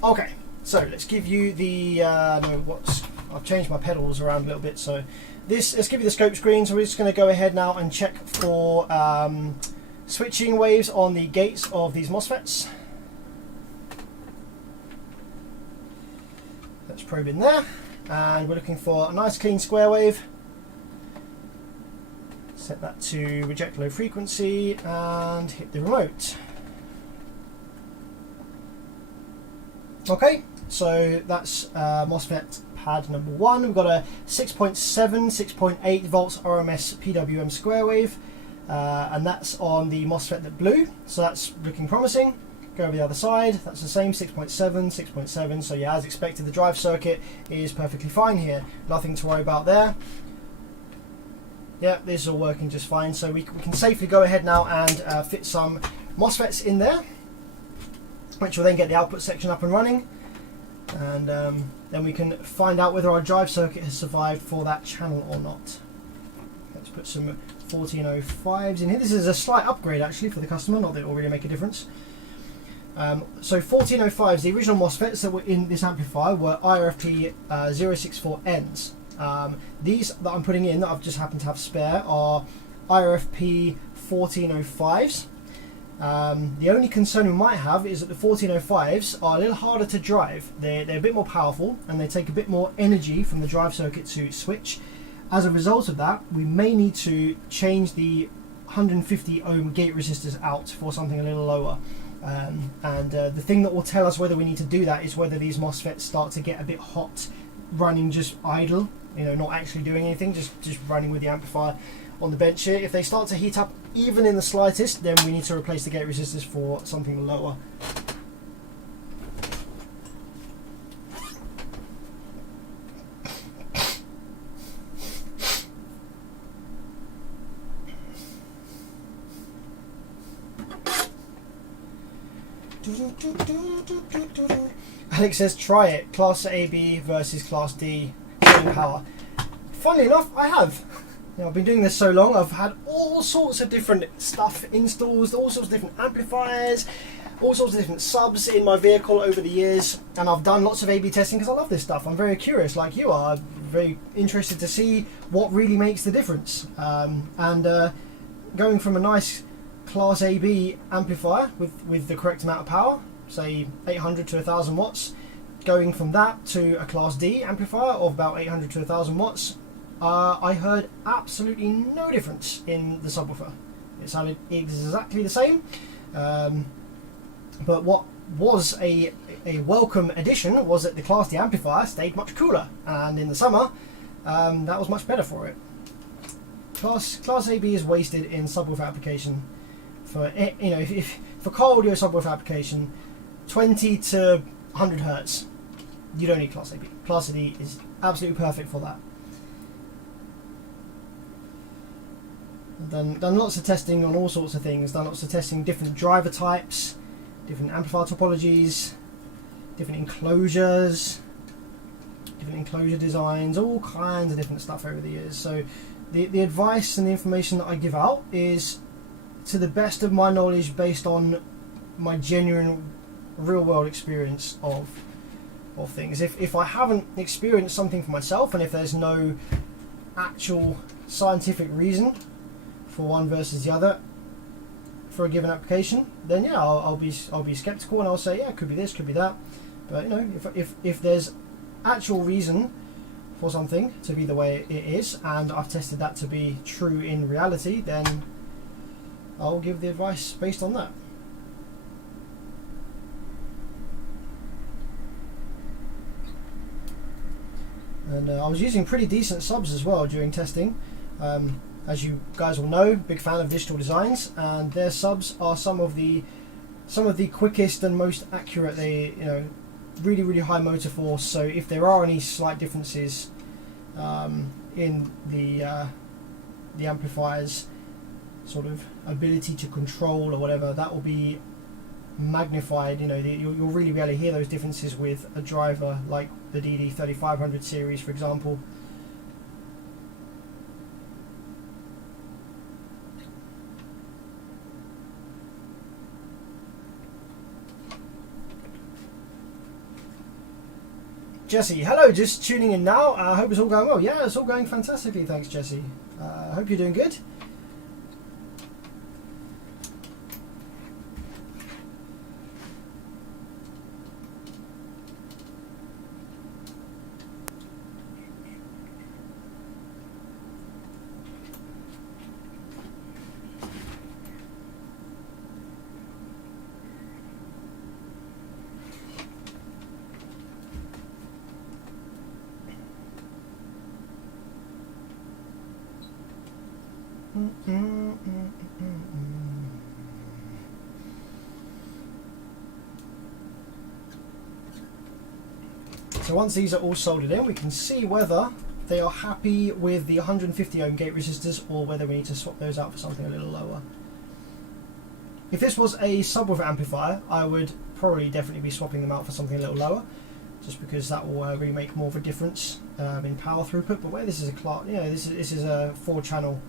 Okay, so let's give you the I've changed my pedals around a little bit, so let's give you the scope screen. So we're just going to go ahead now and check for switching waves on the gates of these MOSFETs. Let's probe in there, and we're looking for a nice clean square wave. Set that to reject low frequency and hit the remote. Okay, so that's MOSFET pad number 1. We've got a 6.7, 6.8 volts RMS PWM square wave, and that's on the MOSFET that blew, so that's looking promising. Go over the other side, that's the same, 6.7, 6.7, so yeah, as expected, the drive circuit is perfectly fine here. Nothing to worry about there. Yeah, this is all working just fine, so we can safely go ahead now and fit some MOSFETs in there, which will then get the output section up and running, and then we can find out whether our drive circuit has survived for that channel or not. Let's put some 1405s in here. This is a slight upgrade actually for the customer, not that it will really make a difference. So 1405s, the original MOSFETs that were in this amplifier were IRFP 064Ns. These that I'm putting in, that I've just happened to have spare, are IRFP 1405s. The only concern we might have is that the 1405s are a little harder to drive. They're a bit more powerful, and they take a bit more energy from the drive circuit to switch. As a result of that, we may need to change the 150 ohm gate resistors out for something a little lower. The thing that will tell us whether we need to do that is whether these MOSFETs start to get a bit hot, running just idle, not actually doing anything, just running with the amplifier on the bench here. If they start to heat up even in the slightest, then we need to replace the gate resistors for something lower. Alex says, try it. Class AB versus Class D, same power. Funnily enough, I have. I've been doing this so long, I've had all sorts of different stuff installed, all sorts of different amplifiers, all sorts of different subs in my vehicle over the years, and I've done lots of A/B testing because I love this stuff. I'm very curious, like you are. I'm very interested to see what really makes the difference. Going from a nice Class AB amplifier with the correct amount of power, say 800 to 1000 watts, going from that to a Class D amplifier of about 800 to 1000 watts, I heard absolutely no difference in the subwoofer. It sounded exactly the same, but what was a welcome addition was that the Class D amplifier stayed much cooler, and in the summer that was much better for it. Class AB is wasted in subwoofer application for, for car audio subwoofer application, 20 to 100 hertz. You don't need Class AB. Class D is absolutely perfect for that. I've done lots of testing on all sorts of things, done lots of testing, different driver types, different amplifier topologies, different enclosures, different enclosure designs, all kinds of different stuff over the years. So the advice and the information that I give out is to the best of my knowledge based on my genuine real world experience of things. If I haven't experienced something for myself, and if there's no actual scientific reason for one versus the other for a given application, then yeah, I'll be skeptical, and I'll say, yeah, could be this, could be that. But if there's actual reason for something to be the way it is, and I've tested that to be true in reality, then I'll give the advice based on that. And I was using pretty decent subs as well during testing. As you guys will know, big fan of Digital Designs, and their subs are some of the some of the quickest and most accurate. They, you know, really high motor force. So if there are any slight differences in the amplifier's sort of ability to control or whatever, that will be magnified. You know, you'll really be able to hear those differences with a driver like the DD3500 series, for example. Jesse, hello, just tuning in now. I hope it's all going well. Yeah, it's all going fantastically, thanks Jesse. I hope you're doing good. So once these are all soldered in, we can see whether they are happy with the 150 ohm gate resistors or whether we need to swap those out for something a little lower. If this was a subwoofer amplifier, I would probably definitely be swapping them out for something a little lower, just because that will really make more of a difference in power throughput. But where this is a class, you know, this is a 4-channel.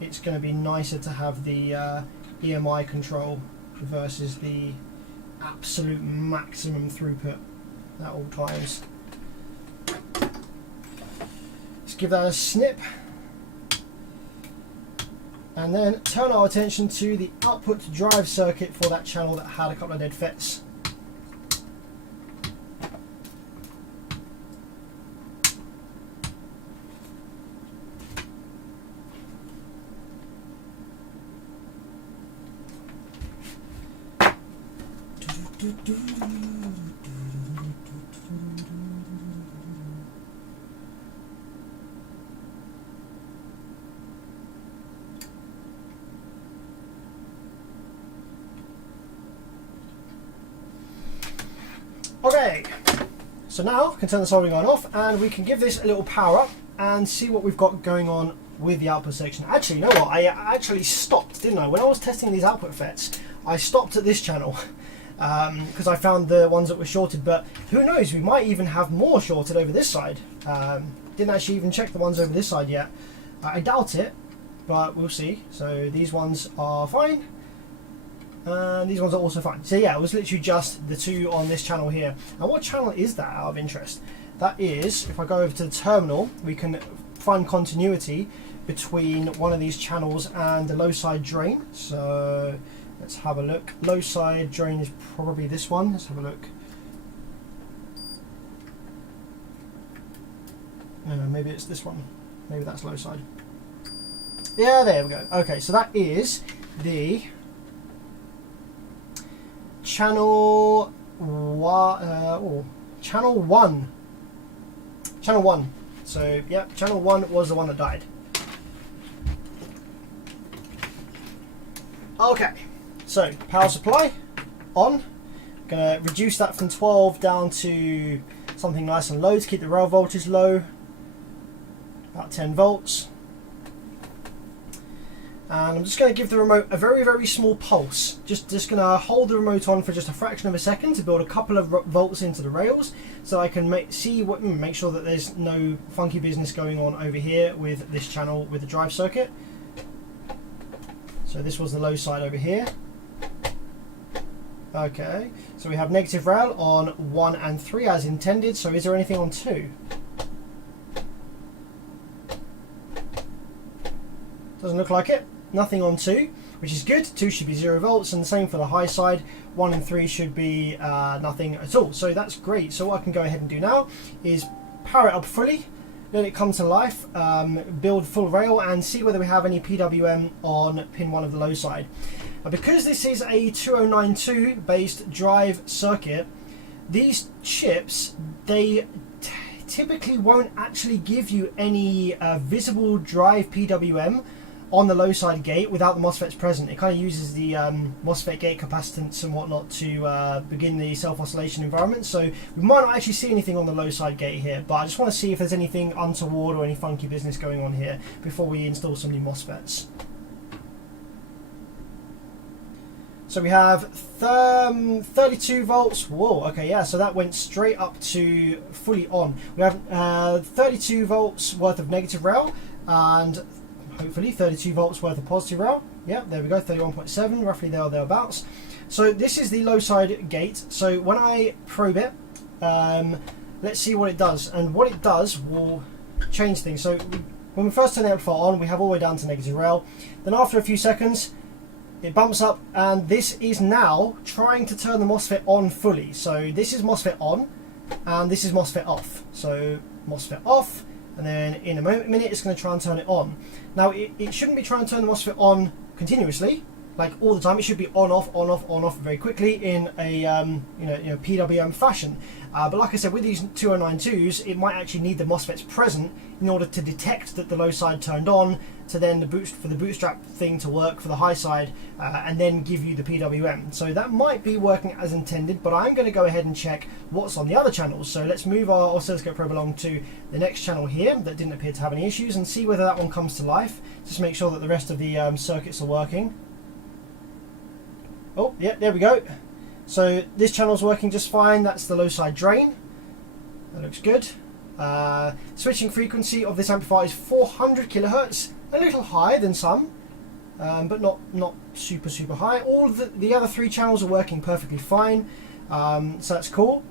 It's going to be nicer to have the EMI control versus the absolute maximum throughput at all times. Let's give that a snip, and then turn our attention to the output drive circuit for that channel that had a couple of dead FETs. Okay, so now we can turn the soldering iron off and we can give this a little power up and see what we've got going on with the output section. Actually, you know what? I actually stopped, didn't I? When I was testing these output FETs, I stopped at this channel because I found the ones that were shorted, but who knows, we might even have more shorted over this side. Didn't actually even check the ones over this side yet. I doubt it, but we'll see. So these ones are fine. And these ones are also fine. So yeah, it was literally just the two on this channel here. And what channel is that, out of interest? That is, if I go over to the terminal, we can find continuity between one of these channels and the low side drain. So let's have a look. Low side drain is probably this one. Let's have a look. No, maybe it's this one. Maybe that's low side. Yeah, there we go. Okay, so that is the channel channel 1. Channel 1. So yeah, channel 1 was the one that died. Okay, so power supply on. Gonna reduce that from 12 down to something nice and low to keep the rail voltage low. About 10 volts. And I'm just going to give the remote a very small pulse. Just going to hold the remote on for just a fraction of a second to build a couple of volts into the rails, so I can make sure that there's no funky business going on over here with this channel with the drive circuit. So this was the low side over here. Okay, so we have negative rail on 1 and 3 as intended. So is there anything on 2? Doesn't look like it. Nothing on 2, which is good. 2 should be 0 volts, and the same for the high side. 1 and 3 should be nothing at all. So that's great. So what I can go ahead and do now is power it up fully, let it come to life, build full rail, and see whether we have any PWM on pin 1 of the low side. Because this is a 2092 based drive circuit, these chips, they typically won't actually give you any visible drive PWM on the low side gate without the MOSFETs present. It kind of uses the MOSFET gate capacitance and whatnot to begin the self-oscillation environment. So we might not actually see anything on the low side gate here, but I just want to see if there's anything untoward or any funky business going on here before we install some new MOSFETs. So we have 32 volts. Whoa, okay, yeah, so that went straight up to fully on. We have 32 volts worth of negative rail and hopefully 32 volts worth of positive rail. Yeah, there we go, 31.7, roughly there or thereabouts. So this is the low side gate. So when I probe it, let's see what it does. And what it does will change things. So when we first turn the amplifier on, we have all the way down to negative rail. Then after a few seconds, it bumps up, and this is now trying to turn the MOSFET on fully. So this is MOSFET on, and this is MOSFET off. So MOSFET off, and then in a minute it's going to try and turn it on. Now it shouldn't be trying to turn the MOSFET on continuously, like all the time. It should be on off, on off, on off very quickly in a PWM fashion. But like I said, with these 2092s, it might actually need the MOSFETs present in order to detect that the low side turned on, to then for the bootstrap thing to work for the high side, and then give you the PWM. So that might be working as intended, but I'm going to go ahead and check what's on the other channels. So let's move our oscilloscope probe along to the next channel here that didn't appear to have any issues, and see whether that one comes to life. Just make sure that the rest of the circuits are working. Oh, yeah, there we go. So this channel's working just fine. That's the low side drain. That looks good. Switching frequency of this amplifier is 400 kilohertz, a little higher than some, but not super high. All of the other three channels are working perfectly fine, so that's cool.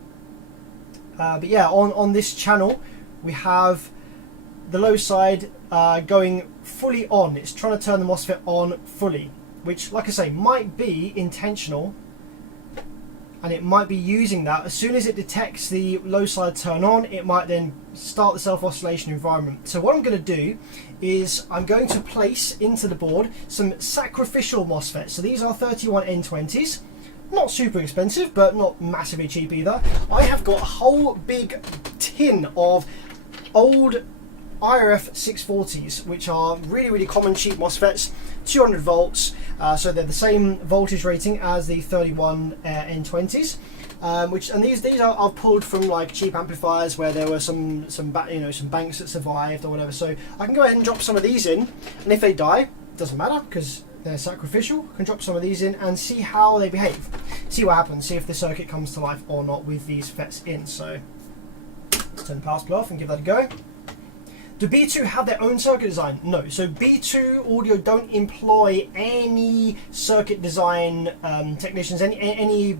But yeah, on this channel we have the low side going fully on. It's trying to turn the MOSFET on fully, which, like I say, might be intentional, and it might be using that. As soon as it detects the low side turn on, it might then start the self-oscillation environment. So what I'm going to do is I'm going to place into the board some Sacrificial Mosfets. So these are 31N20s. Not super expensive, but not massively cheap either. I have got a whole big tin of old IRF 640s, which are really common cheap MOSFETs, 200 volts, so they're the same voltage rating as the 31 N20s, and these are I've pulled from like cheap amplifiers where there were some banks that survived or whatever. So I can go ahead and drop some of these in, and if they die, it doesn't matter because they're sacrificial. I can drop some of these in and see how they behave, see what happens, see if the circuit comes to life or not with these FETs in. So let's turn the power supply off and give that a go. Do B2 have their own circuit design? No. So B2 Audio don't employ any circuit design technicians, anyone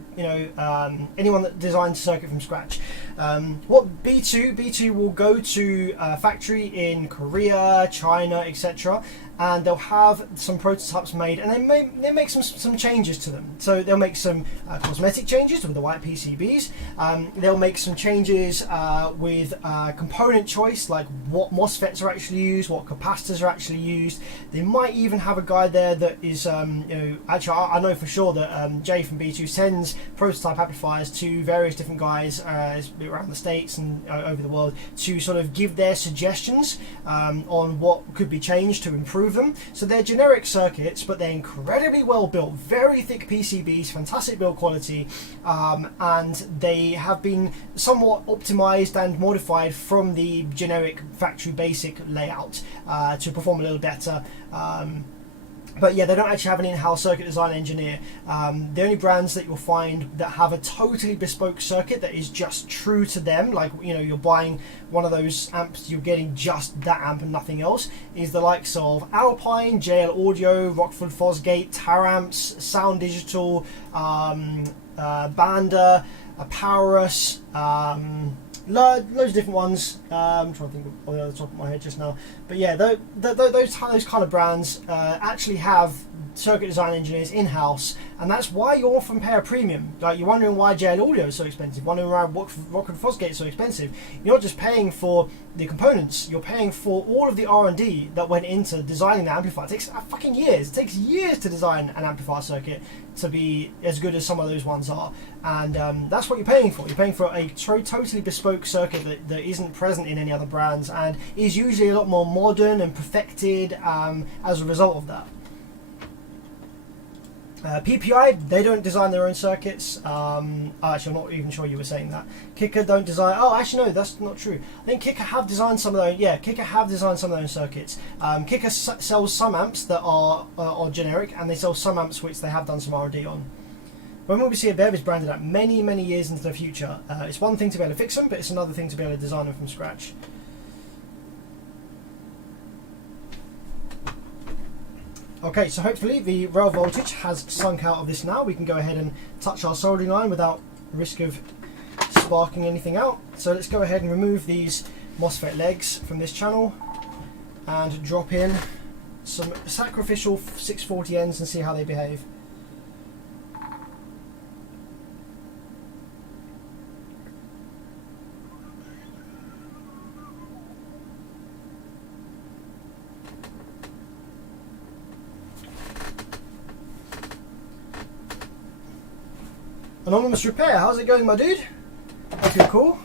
that designs a circuit from scratch. What B2 will go to a factory in Korea, China, etc., and they'll have some prototypes made, and they make some changes to them. So they'll make some cosmetic changes with the white PCBs. They'll make some changes with component choice, like what MOSFETs are actually used, what capacitors are actually used. They might even have a guide there that is, actually I know for sure that Jay from B2 sends prototype amplifiers to various different guys around the States and over the world to sort of give their suggestions on what could be changed to improve them. So they're generic circuits, but they're incredibly well built, very thick PCBs, fantastic build quality, and they have been somewhat optimized and modified from the generic factory basic layout to perform a little better. But yeah, they don't actually have an in-house circuit design engineer. The only brands that you'll find that have a totally bespoke circuit that is just true to them, like you're buying one of those amps, you're getting just that amp and nothing else, is the likes of Alpine, JL Audio, Rockford Fosgate, Taramps, Sound Digital, Banda, Powerus, loads of different ones. I'm trying to think of the top of my head just now, but yeah, those kind of brands actually have circuit design engineers in-house, and that's why you often pay a premium. Like, you're wondering why JL Audio is so expensive, wondering why Rockwood Fosgate is so expensive. You're not just paying for the components, you're paying for all of the R&D that went into designing the amplifier. It takes fucking years. It takes years to design an amplifier circuit to be as good as some of those ones are, and that's what you're paying for. You're paying for a totally bespoke circuit that isn't present in any other brands, and is usually a lot more modern and perfected as a result of that. PPI, they don't design their own circuits. Actually, I'm not even sure you were saying that. Kicker don't design. Oh, actually, no, that's not true. I think Kicker have designed some of their own. Yeah, Kicker have designed some of their own circuits. Kicker sells some amps that are generic, and they sell some amps which they have done some R&D on. When will we see a Bev is branded out many, many years into the future? It's one thing to be able to fix them, but it's another thing to be able to design them from scratch. Okay, so hopefully the rail voltage has sunk out of this now. We can go ahead and touch our soldering line without risk of sparking anything out. So let's go ahead and remove these MOSFET legs from this channel and drop in some sacrificial 640Ns and see how they behave. Anonymous Repair, how's it going, my dude? Hope you're cool.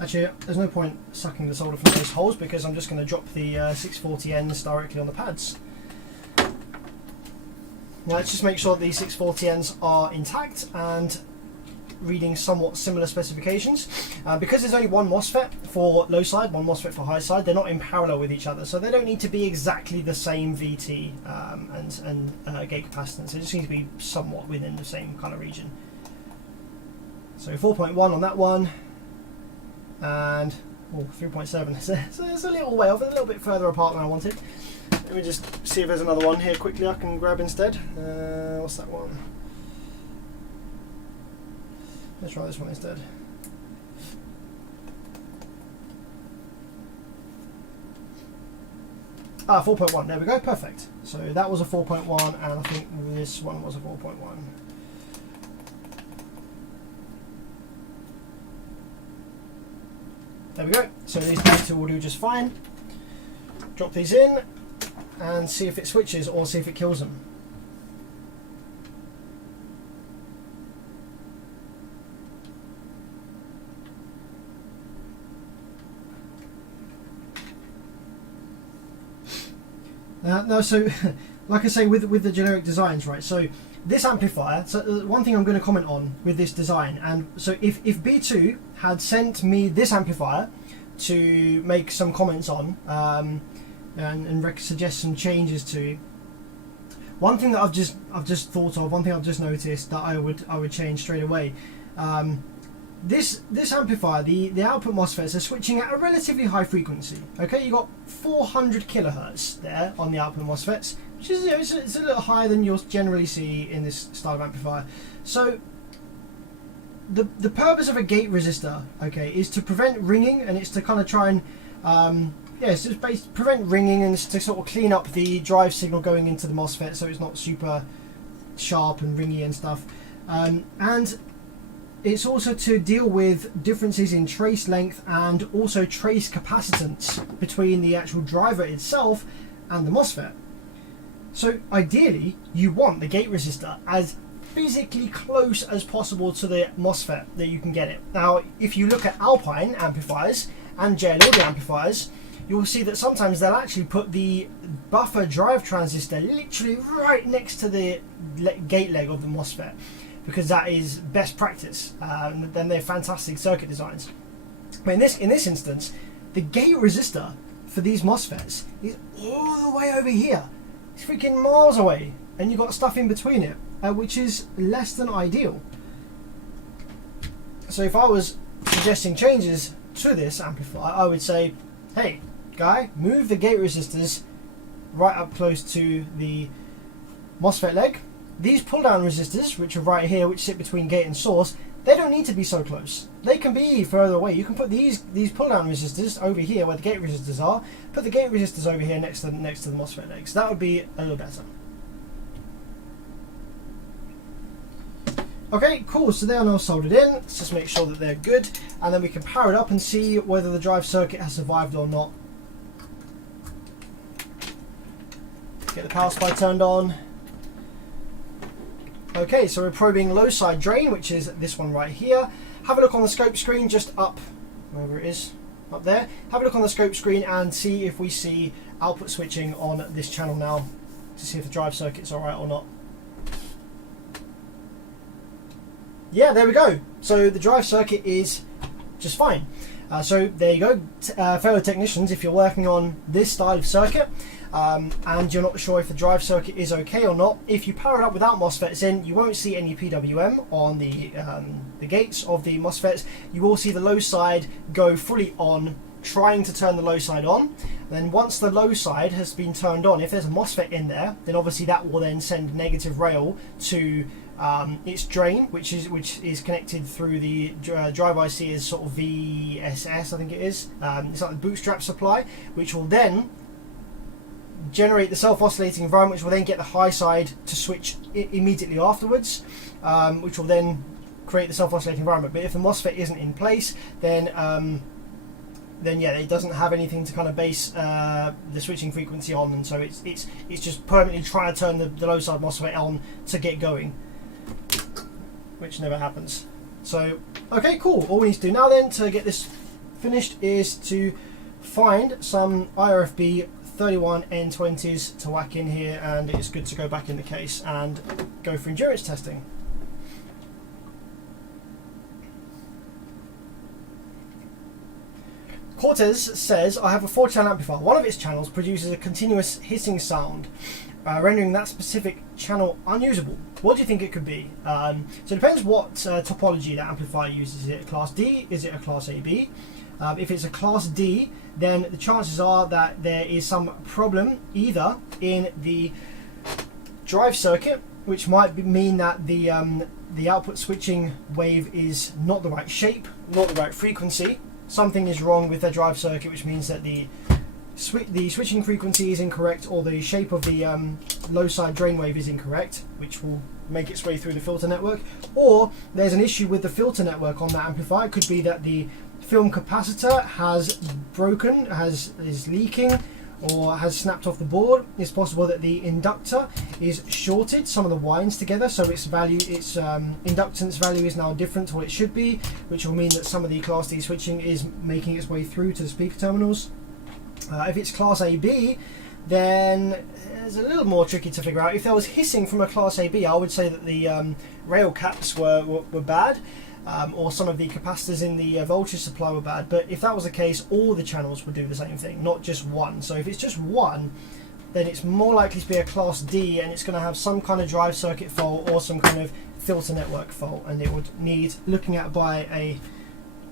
Actually, there's no point sucking the solder from those holes because I'm just going to drop the 640Ns directly on the pads. Now let's just make sure that these 640Ns are intact and reading somewhat similar specifications. Because there's only one MOSFET for low side, one MOSFET for high side, they're not in parallel with each other, so they don't need to be exactly the same VT and gate capacitance. They just need to be somewhat within the same kind of region. So 4.1 on that one. And 3.7. So it's a little way off, a little bit further apart than I wanted. Let me just see if there's another one here quickly I can grab instead. What's that one? Let's try this one instead. Ah, 4.1. There we go. Perfect. So that was a 4.1, and I think this one was a 4.1. There we go. So these two will do just fine. Drop these in and see if it switches or see if it kills them. No, so like I say, with the generic designs, right? So this amplifier, so one thing I'm going to comment on with this design, and so if B2 had sent me this amplifier to make some comments on and suggest some changes to, one thing that I've just thought of, one thing I've just noticed that I would change straight away. This amplifier, the output MOSFETs are switching at a relatively high frequency. Okay, you got 400 kilohertz there on the output MOSFETs, which is, it's a little higher than you'll generally see in this style of amplifier. So the purpose of a gate resistor, okay, is to prevent ringing, and it's to kind of try and it's to prevent ringing, and it's to sort of clean up the drive signal going into the MOSFET so it's not super sharp and ringy and stuff. And it's also to deal with differences in trace length and also trace capacitance between the actual driver itself and the MOSFET. So ideally, you want the gate resistor as physically close as possible to the MOSFET that you can get it. Now, if you look at Alpine amplifiers, and JL audio amplifiers, you'll see that sometimes they'll actually put the buffer drive transistor literally right next to the gate leg of the MOSFET, because that is best practice. Then they're fantastic circuit designs. But in this instance, the gate resistor for these MOSFETs is all the way over here. It's freaking miles away, and you've got stuff in between it, which is less than ideal. So if I was suggesting changes to this amplifier, I would say, hey guy, move the gate resistors right up close to the MOSFET leg. These pull down resistors, which are right here, which sit between gate and source, they don't need to be so close. They can be further away. You can put these pull down resistors over here where the gate resistors are. Put the gate resistors over here next to the MOSFET legs. That would be a little better. Okay, cool. So they are now soldered in. Let's just make sure that they're good, and then we can power it up and see whether the drive circuit has survived or not. Get the power supply turned on. Okay, so we're probing low side drain, which is this one right here. Have a look on the scope screen, just up, wherever it is, up there. Have a look on the scope screen and see if we see output switching on this channel now, to see if the drive circuit's alright or not. Yeah, there we go. So the drive circuit is just fine. So there you go, fellow technicians, if you're working on this style of circuit, and you're not sure if the drive circuit is okay or not, if you power it up without MOSFETs in, you won't see any PWM on the gates of the MOSFETs. You will see the low side go fully on, trying to turn the low side on. And then once the low side has been turned on, if there's a MOSFET in there, then obviously that will then send negative rail to its drain, which is connected through the drive IC as sort of VSS, I think it is. It's like the bootstrap supply, which will then generate the self-oscillating environment, which will then get the high side to switch immediately afterwards, which will then create the self-oscillating environment. But if the MOSFET isn't in place, then yeah, it doesn't have anything to kind of base the switching frequency on, and so it's just permanently trying to turn the low side MOSFET on to get going, which never happens. So okay, cool. All we need to do now then to get this finished is to find some IRFB 31N20s to whack in here, and it's good to go back in the case and go for endurance testing. Cortez says, I have a 4-channel amplifier. One of its channels produces a continuous hissing sound, rendering that specific channel unusable. What do you think it could be? So it depends what topology that amplifier uses. Is it a Class D? Is it a Class AB? If it's a Class D, then the chances are that there is some problem either in the drive circuit, which might mean that the output switching wave is not the right shape, not the right frequency. Something is wrong with the drive circuit, which means that the switching frequency is incorrect, or the shape of the low side drain wave is incorrect, which will make its way through the filter network. Or there's an issue with the filter network on that amplifier. It could be that the film capacitor has broken, is leaking, or has snapped off the board. It's possible that the inductor is shorted some of the wires together, so its inductance value is now different to what it should be, which will mean that some of the Class D switching is making its way through to the speaker terminals. If it's Class AB, then it's a little more tricky to figure out. If there was hissing from a Class AB, I would say that the rail caps were bad, or some of the capacitors in the voltage supply were bad. But if that was the case, all the channels would do the same thing, not just one. So if it's just one, then it's more likely to be a Class D, and it's going to have some kind of drive circuit fault or some kind of filter network fault, and it would need looking at by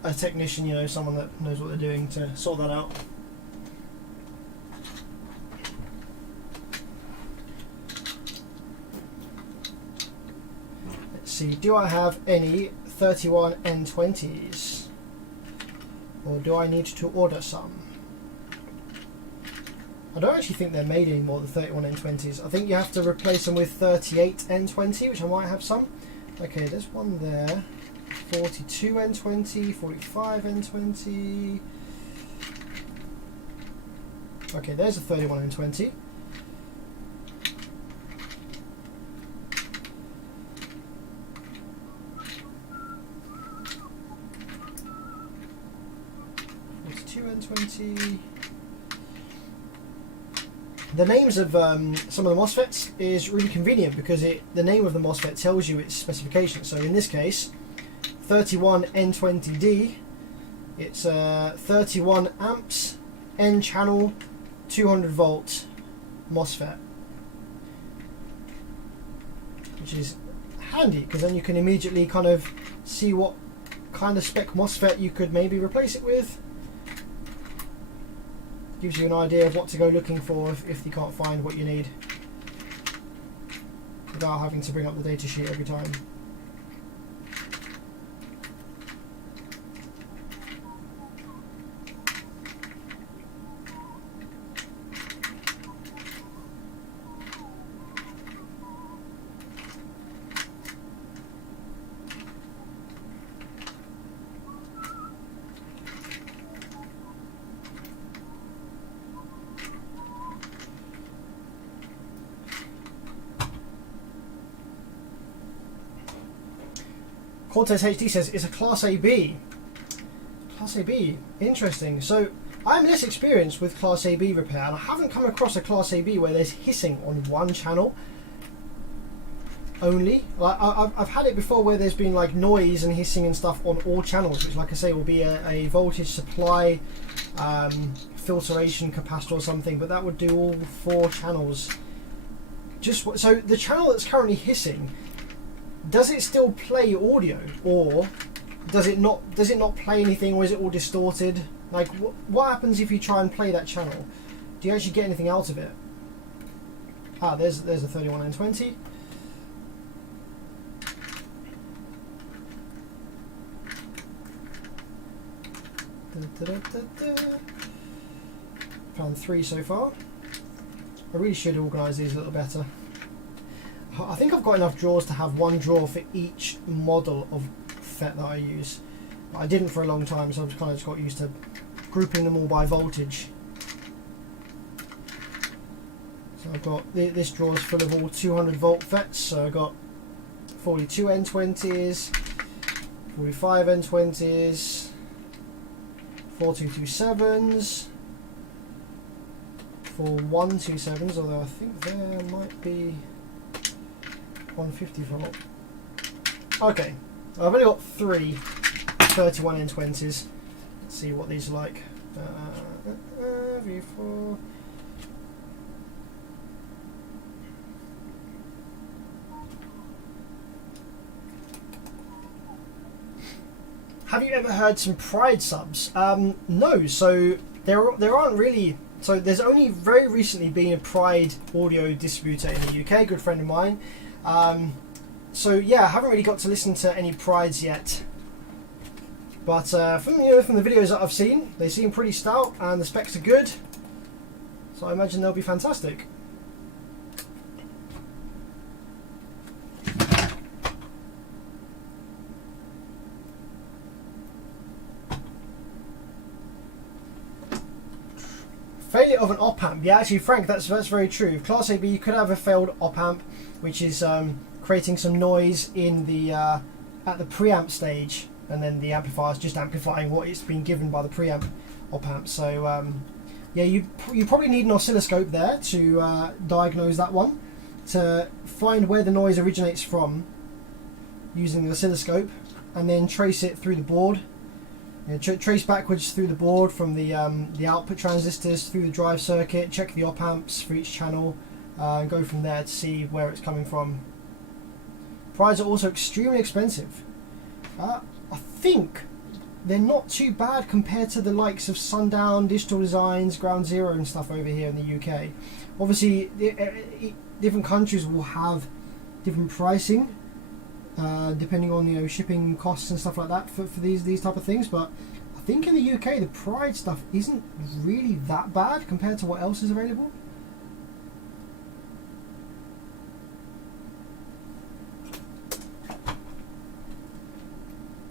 a technician, you know, someone that knows what they're doing to sort that out. Let's see, do I have any 31N20s, or do I need to order some? I don't actually think they're made anymore, the 31N20s. I think you have to replace them with 38N20, which I might have some. Okay, there's one there. 42N20, 45N20. Okay, there's a 31N20. N20. The names of some of the MOSFETs is really convenient because the name of the MOSFET tells you its specification. So in this case, 31N20D, it's 31 amps, N channel, 200 volt MOSFET, which is handy because then you can immediately kind of see what kind of spec MOSFET you could maybe replace it with. Gives you an idea of what to go looking for if you can't find what you need without having to bring up the data sheet every time. Cortez HD says it's a Class AB. Class AB, interesting. So I'm less experienced with Class AB repair, and I haven't come across a Class AB where there's hissing on one channel only. Like I've had it before where there's been like noise and hissing and stuff on all channels, which, like I say, will be a voltage supply, filtration capacitor or something, but that would do all 4 channels. So the channel that's currently hissing, does it still play audio, or does it not play anything, or is it all distorted? Like what happens if you try and play that channel? Do you actually get anything out of it? Ah, there's a 31N20. Found 3 so far. I really should organise these a little better. I think I've got enough drawers to have 1 drawer for each model of FET that I use. But I didn't for a long time, so I've kind of just got used to grouping them all by voltage. So I've got this drawer is full of all 200 volt FETs. So I've got 42 N20s, 45 N20s, 4227s, 4127s, although I think there might be 150 volt. Okay, I've only got 3 31 N20s. Let's see what these are like. V4. Have you ever heard some Pride subs? No, so there aren't really. So there's only very recently been a Pride audio distributor in the UK, good friend of mine. So yeah, I haven't really got to listen to any Prides yet. But from the videos that I've seen, they seem pretty stout and the specs are good. So I imagine they'll be fantastic. Failure of an op-amp. Yeah, actually, Frank, that's very true. Class AB, you could have a failed op-amp, which is creating some noise in the at the preamp stage, and then the amplifier is just amplifying what it's been given by the preamp op-amp. So yeah, you probably need an oscilloscope there to diagnose that one, to find where the noise originates from using the oscilloscope, and then trace it through the board. Trace backwards through the board from the output transistors through the drive circuit, check the op amps for each channel, and go from there to see where it's coming from. Prides are also extremely expensive. I think they're not too bad compared to the likes of Sundown, Digital Designs, Ground Zero and stuff over here in the UK. Obviously, different countries will have different pricing, depending on shipping costs and stuff like that for these type of things, but I think in the UK the Pride stuff isn't really that bad compared to what else is available.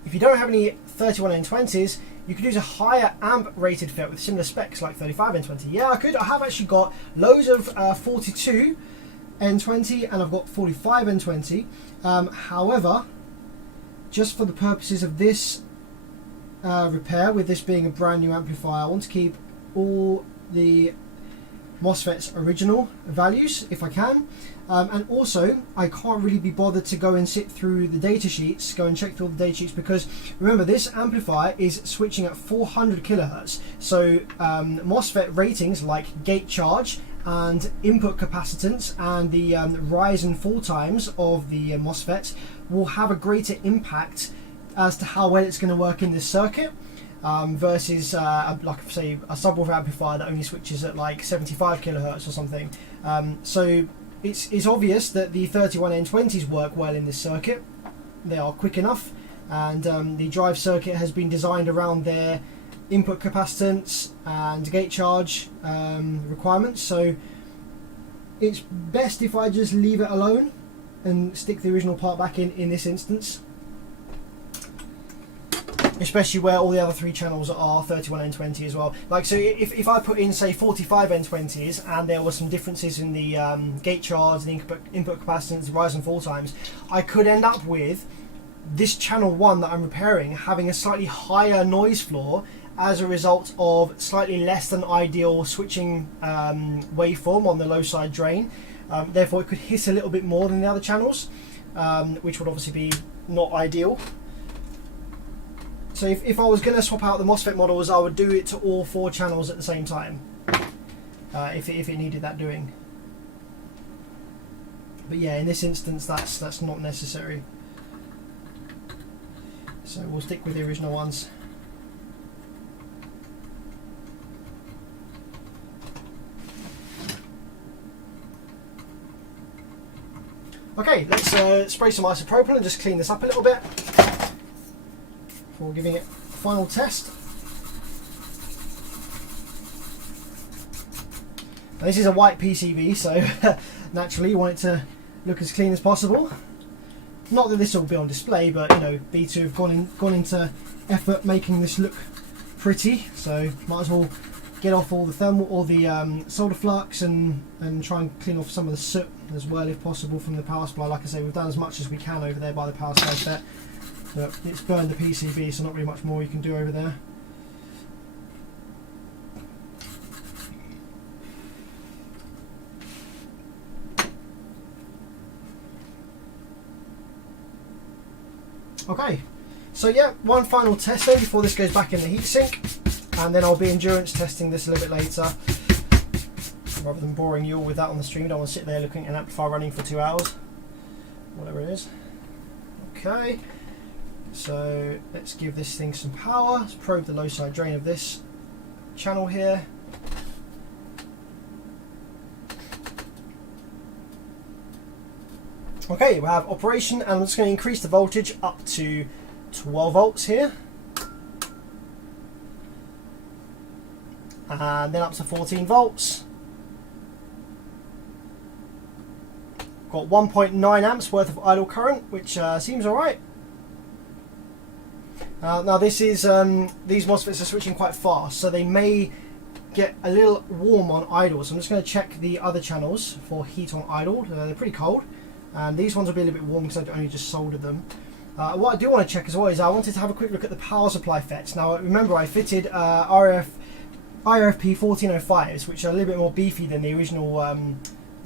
If you don't have any 31N20s, you could use a higher amp rated FET with similar specs like 35N20. Yeah, I could. I have actually got loads of 42 N20 and I've got 45 N20. However, just for the purposes of this repair with this being a brand new amplifier. I want to keep all the MOSFET's original values if I can, and also I can't really be bothered to go and sit through the data sheets, go and check through all the data sheets, because remember, this amplifier is switching at 400 kilohertz. So MOSFET ratings like gate charge and input capacitance and the rise and fall times of the MOSFET will have a greater impact as to how well it's going to work in this circuit. Versus like say a subwoofer amplifier that only switches at like 75 kilohertz or something. So it's obvious that the 31N20s work well in this circuit. They are quick enough, and the drive circuit has been designed around their input capacitance and gate charge requirements. So it's best if I just leave it alone and stick the original part back in this instance. Especially where all the other 3 channels are 31N20 as well. Like, so if I put in, say, 45N20s and there were some differences in the gate charge, the input capacitance, rise and fall times, I could end up with this channel 1 that I'm repairing having a slightly higher noise floor as a result of slightly less than ideal switching waveform on the low side drain. Therefore, it could hit a little bit more than the other channels, which would obviously be not ideal. So if I was going to swap out the MOSFET models, I would do it to all 4 channels at the same time, if it needed that doing. But yeah, in this instance, that's not necessary. So we'll stick with the original ones. Okay, let's spray some isopropyl and just clean this up a little bit before giving it a final test. Now, this is a white PCB, so naturally you want it to look as clean as possible. Not that this will be on display, but you know, B2 have gone into effort making this look pretty, so might as well get off all the thermal or the solder flux and try and clean off some of the soot as well if possible from the power supply. Like I say, we've done as much as we can over there by the power supply set, but it's burned the PCB, so not really much more you can do over there. Okay, so yeah, one final test then before this goes back in the heatsink, and then I'll be endurance testing this a little bit later. Rather than boring you all with that on the stream, I don't want to sit there looking at an amplifier running for 2 hours, whatever it is. Okay, so let's give this thing some power. Let's probe the low side drain of this channel here. Okay, we have operation, and I'm just going to increase the voltage up to 12 volts here. And then up to 14 volts. Got 1.9 amps worth of idle current, which seems alright. Now this is, these MOSFETs are switching quite fast, so they may get a little warm on idle. So I'm just going to check the other channels for heat on idle. They're pretty cold. And these ones will be a little bit warm because I've only just soldered them. What I do want to check as well is I wanted to have a quick look at the power supply FETs. Now remember, I fitted IRFP1405s, which are a little bit more beefy than the original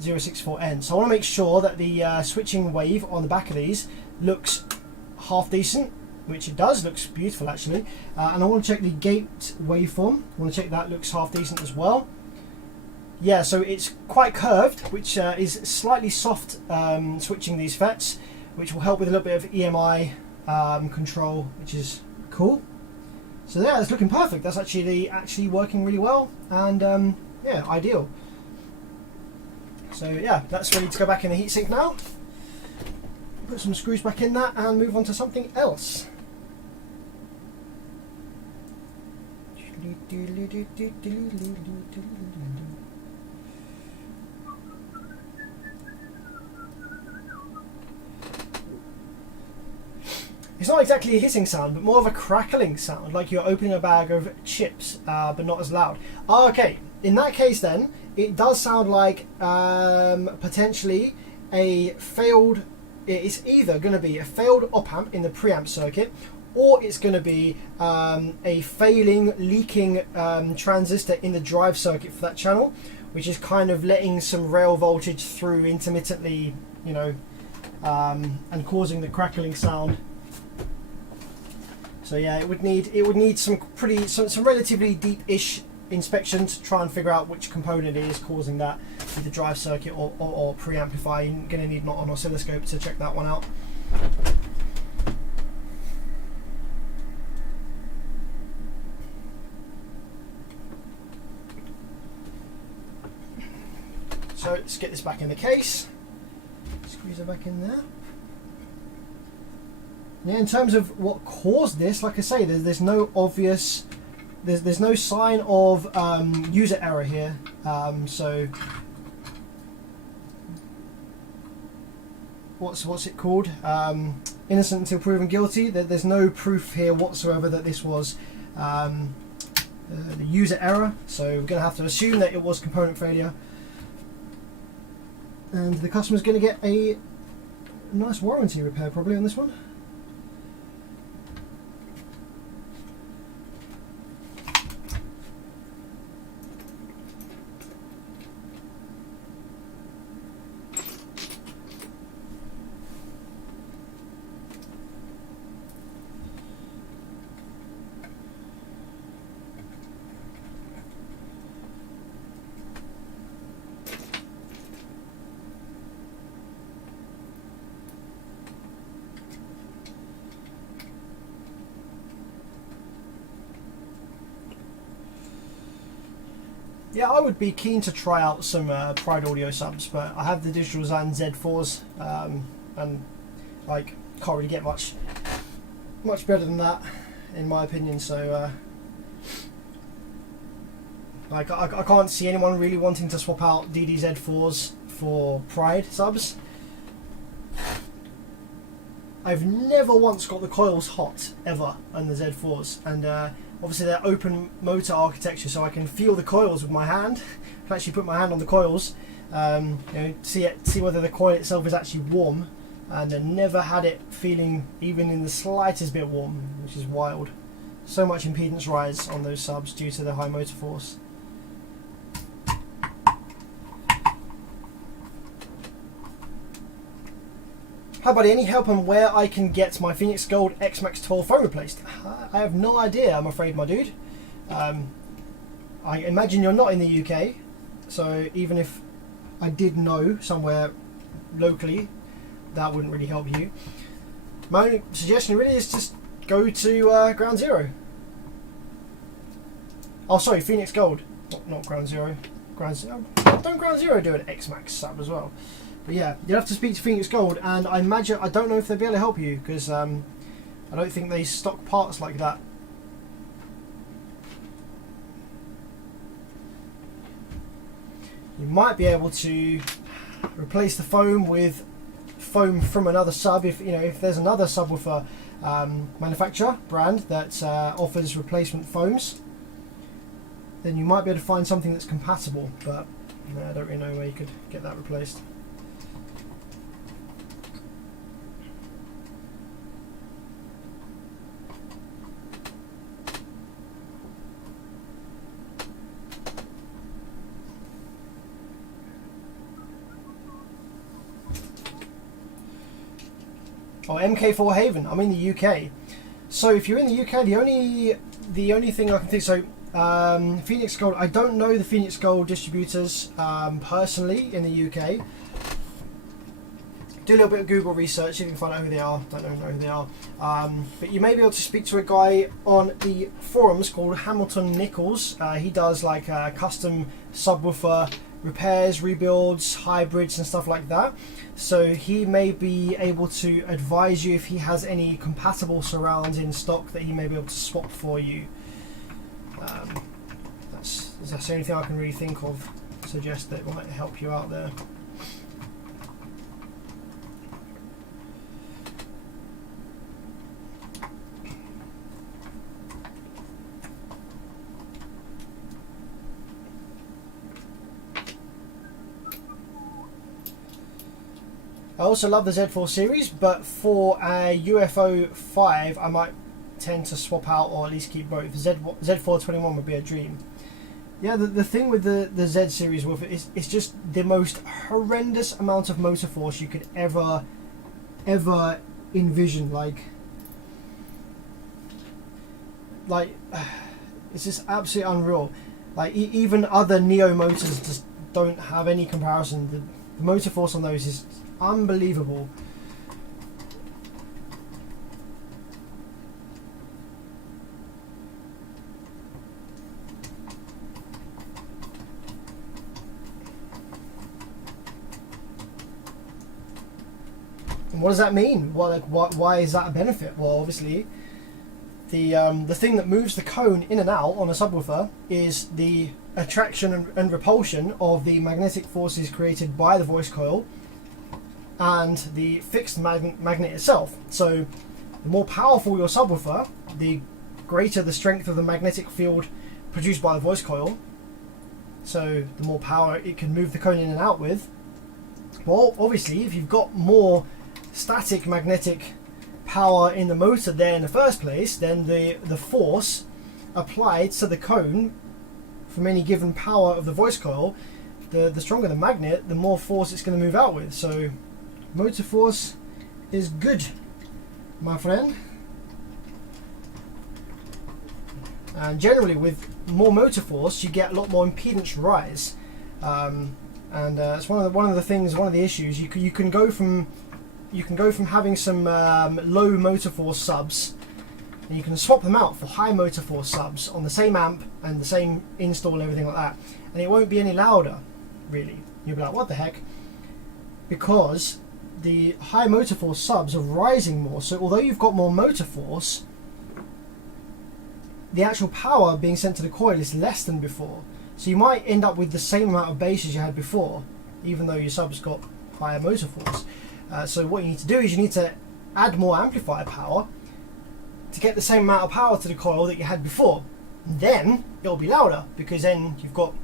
064N. So I want to make sure that the switching wave on the back of these looks half decent, which it does, looks beautiful actually. And I want to check the gate waveform. I want to check that looks half decent as well. Yeah, so it's quite curved, which is slightly soft switching these FETs, which will help with a little bit of EMI control, which is cool. So yeah, it's looking perfect. That's actually working really well, and yeah, ideal. So yeah, that's ready to go back in the heatsink now. Put some screws back in that and move on to something else. It's not exactly a hissing sound, but more of a crackling sound, like you're opening a bag of chips, but not as loud. Oh, okay, in that case then, it does sound like potentially a failed, it's either going to be a failed op-amp in the preamp circuit, or it's going to be a failing, leaking transistor in the drive circuit for that channel, which is kind of letting some rail voltage through intermittently, you know, and causing the crackling sound. So yeah, it would need some relatively deep-ish inspection to try and figure out which component it is causing that with the drive circuit or preamplifier. You're going to need not an oscilloscope to check that one out. So let's get this back in the case. Squeeze it back in there. Yeah, in terms of what caused this, like I say, there's no obvious, there's no sign of user error here. So what's it called? Innocent until proven guilty. There's no proof here whatsoever that this was the user error. So we're going to have to assume that it was component failure, and the customer's going to get a nice warranty repair probably on this one. Yeah, I would be keen to try out some Pride Audio subs, but I have the Digital Zan Z4s, and like can't really get much better than that, in my opinion. So like I can't see anyone really wanting to swap out DD-Z4s for Pride subs. I've never once got the coils hot ever on the Z4s, and obviously they're open motor architecture, so I can feel the coils with my hand. I can actually put my hand on the coils, you know, see whether the coil itself is actually warm, and I never had it feeling even in the slightest bit warm, which is wild. So much impedance rise on those subs due to the high motor force. Hi buddy, any help on where I can get my Phoenix Gold X-Max 12 phone replaced? I have no idea, I'm afraid, my dude. I imagine you're not in the UK, so even if I did know somewhere locally, that wouldn't really help you. My only suggestion really is just go to Ground Zero. Oh sorry, Phoenix Gold, not Ground Zero. Ground Zero. Don't Ground Zero do an X-Max sub as well? But yeah, you'll have to speak to Phoenix Gold, and I imagine, I don't know if they'll be able to help you, because I don't think they stock parts like that. You might be able to replace the foam with foam from another sub, if you know, if there's another subwoofer manufacturer brand that offers replacement foams, then you might be able to find something that's compatible, but I don't really know where you could get that replaced. Oh, MK4 Haven. I'm in the UK. So if you're in the UK, the only thing I can think, so Phoenix Gold, I don't know the Phoenix Gold distributors personally in the UK. Do a little bit of Google research, you can find out who they are. Don't know who they are. But you may be able to speak to a guy on the forums called Hamilton Nichols. He does like custom subwoofer repairs, rebuilds, hybrids and stuff like that. So he may be able to advise you if he has any compatible surrounds in stock that he may be able to swap for you. That's the only thing I can really think of, suggest that might help you out there. I also love the Z4 series, but for a UFO 5 I might tend to swap out or at least keep both. Z421 would be a dream. Yeah, the thing with the Z series woofer is it's just the most horrendous amount of motor force you could ever envision. Like it's just absolutely unreal. Like even other Neo motors just don't have any comparison. The motor force on those is unbelievable. And what does that mean? Well, like, why is that a benefit? Well, obviously, the thing that moves the cone in and out on a subwoofer is the attraction and repulsion of the magnetic forces created by the voice coil and the fixed magnet itself. So the more powerful your subwoofer, the greater the strength of the magnetic field produced by the voice coil. So the more power it can move the cone in and out with. Well, obviously, if you've got more static magnetic power in the motor there in the first place, then the force applied to the cone from any given power of the voice coil, the stronger the magnet, the more force it's going to move out with. So motor force is good, my friend. And generally with more motor force you get a lot more impedance rise, and it's one of the issues. You can go from having some low motor force subs, and you can swap them out for high motor force subs on the same amp and the same install and everything like that, and it won't be any louder, really. You'll be like, what the heck? Because the high motor force subs are rising more, so although you've got more motor force, the actual power being sent to the coil is less than before. So you might end up with the same amount of bass as you had before, even though your sub's got higher motor force. So what you need to do is you need to add more amplifier power to get the same amount of power to the coil that you had before. And then it'll be louder, because then you've got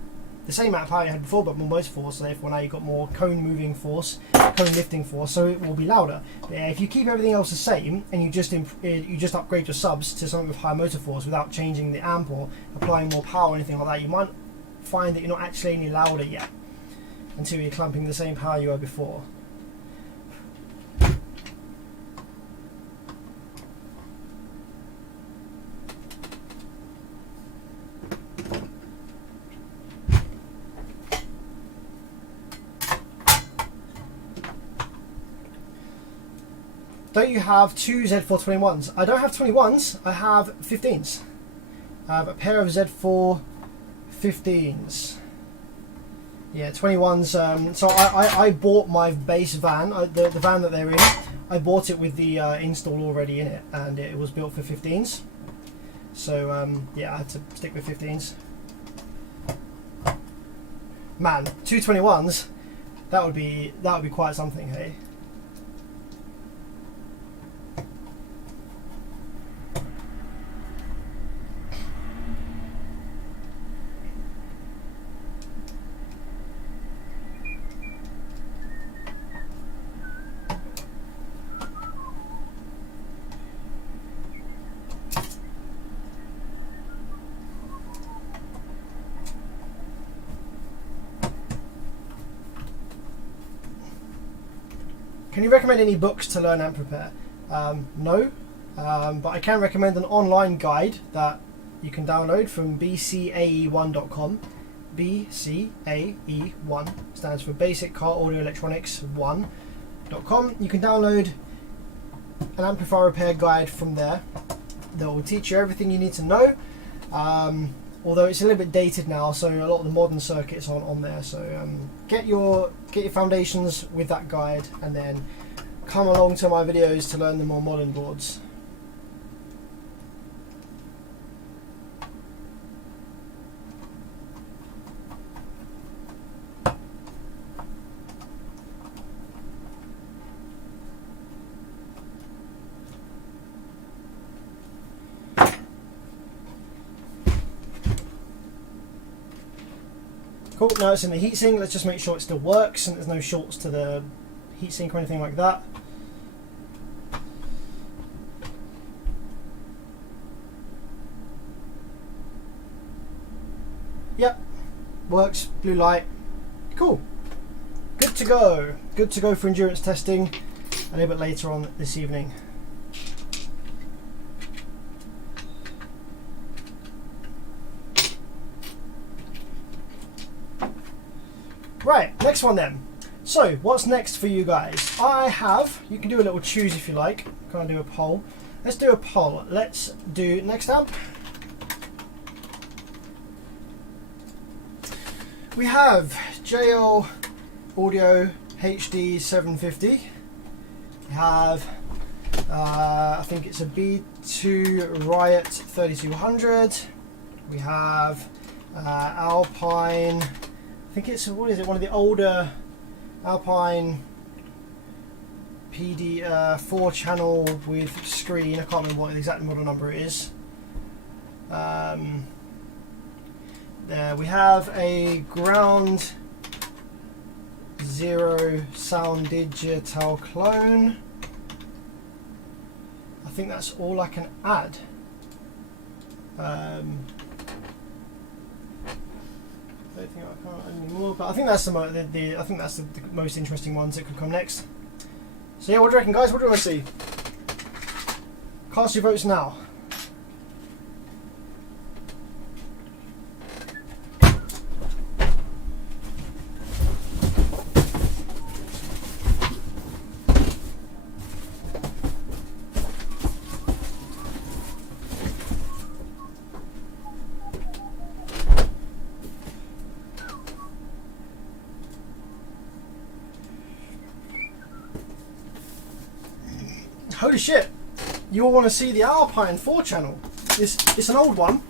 the same amount of power you had before but more motor force, so therefore now you've got more cone moving force, cone lifting force, so it will be louder. But if you keep everything else the same and you just upgrade your subs to something with high motor force without changing the amp or applying more power or anything like that, you might find that you're not actually any louder yet until you're clamping the same power you were before. Don't you have two Z421s? I don't have 21s, I have 15s. I have a pair of Z415s. Yeah, 21s. So I bought my base van, the van that they're in, I bought it with the install already in it, and it was built for 15s. So yeah, I had to stick with 15s. Man, two 21s, that would be quite something, hey? Can you recommend any books to learn amp repair? No, but I can recommend an online guide that you can download from bcae1.com. BCAE1 stands for Basic Car Audio Electronics 1.com. You can download an amplifier repair guide from there that will teach you everything you need to know. Although it's a little bit dated now, so a lot of the modern circuits aren't on there. So get your foundations with that guide, and then come along to my videos to learn the more modern boards. Cool, now it's in the heatsink. Let's just make sure it still works and there's no shorts to the heatsink or anything like that. Yep, works, blue light, cool. Good to go. Good to go for endurance testing a little bit later on this evening. Right, next one then. So, what's next for you guys? I have, you can do a little choose if you like. Can I do a poll? Let's do a poll. Let's do next amp. We have JL Audio HD 750. We have, I think it's a B2 Riot 3200. We have Alpine, I think it's, what is it, one of the older Alpine PD 4 channel with screen. I can't remember what the exact model number it is. There we have a Ground Zero Sound Digital clone. I think that's all I can add. I don't think I can't add any more, but I think that's I think that's the most interesting ones that could come next. So yeah, what do you reckon, guys? What do you want to see? Cast your votes now. Holy shit! You all want to see the Alpine 4 channel. It's an old one.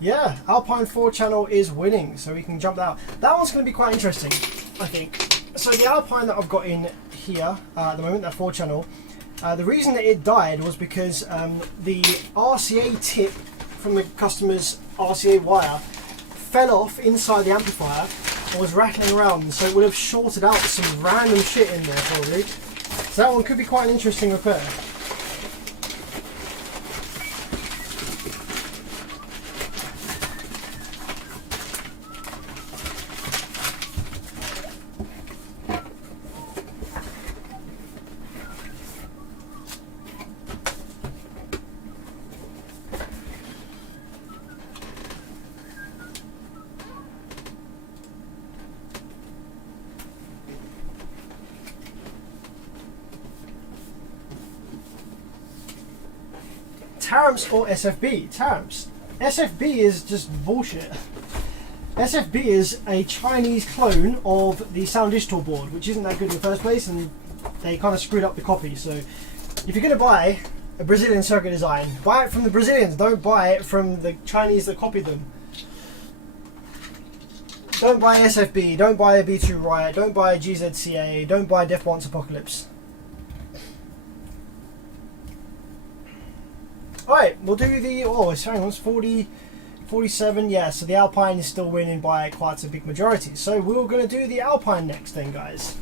Yeah, Alpine 4 channel is winning, so we can jump that out. That one's going to be quite interesting, I think. So the Alpine that I've got in here at the moment, that 4 channel, the reason that it died was because the RCA tip from the customer's RCA wire fell off inside the amplifier and was rattling around, so it would have shorted out some random shit in there probably. So that one could be quite an interesting repair. Taramps or SFB? Taramps. SFB is just bullshit. SFB is a Chinese clone of the Sound Digital board, which isn't that good in the first place, and they kind of screwed up the copy. So if you're going to buy a Brazilian circuit design, buy it from the Brazilians, don't buy it from the Chinese that copied them. Don't buy SFB, don't buy a B2 Riot, don't buy a GZCA, don't buy Def Bonds Apocalypse. Alright, we'll do the, hang on, it's 40, 47, yeah, so the Alpine is still winning by quite a big majority. So we're going to do the Alpine next then, guys.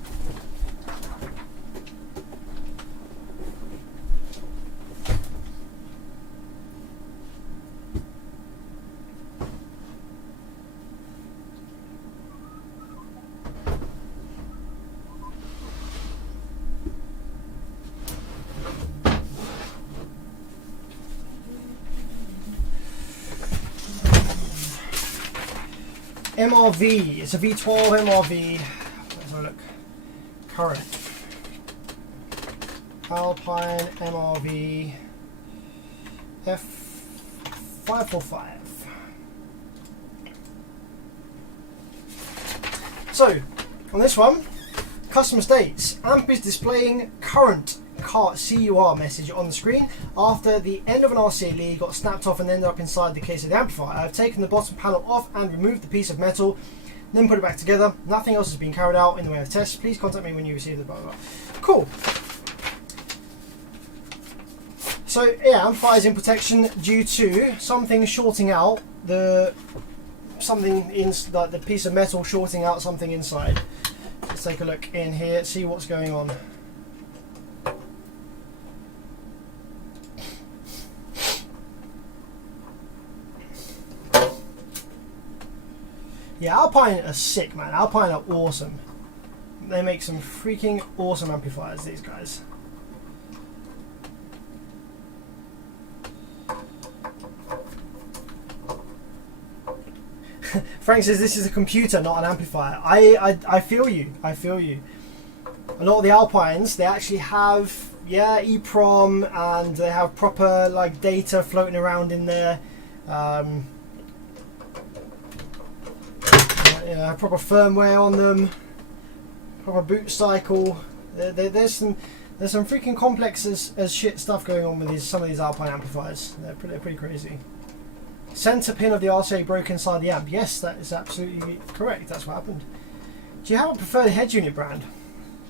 MRV, it's a V12 MRV. Let's have a look. Current. Alpine MRV F545. So, on this one, customer states, amp is displaying current CUR message on the screen after the end of an RCA lead got snapped off and ended up inside the case of the amplifier. I've taken the bottom panel off and removed the piece of metal, then put it back together. Nothing else has been carried out in the way of tests. Please contact me when you receive the blah blah blah. Cool. So yeah, amplifiers in protection due to something shorting out the like the piece of metal shorting out something inside. Let's take a look in here, see what's going on. Yeah, Alpine are sick, man. Alpine are awesome. They make some freaking awesome amplifiers, these guys. Frank says this is a computer, not an amplifier. I feel you. I feel you. A lot of the Alpines, they actually have, yeah, EEPROM, and they have proper like data floating around in there. You know, proper firmware on them, proper boot cycle. There's some freaking complex as shit stuff going on with some of these Alpine amplifiers. They're pretty crazy. Center pin of the RCA broke inside the amp. Yes, that is absolutely correct. That's what happened. Do you have a preferred head unit brand?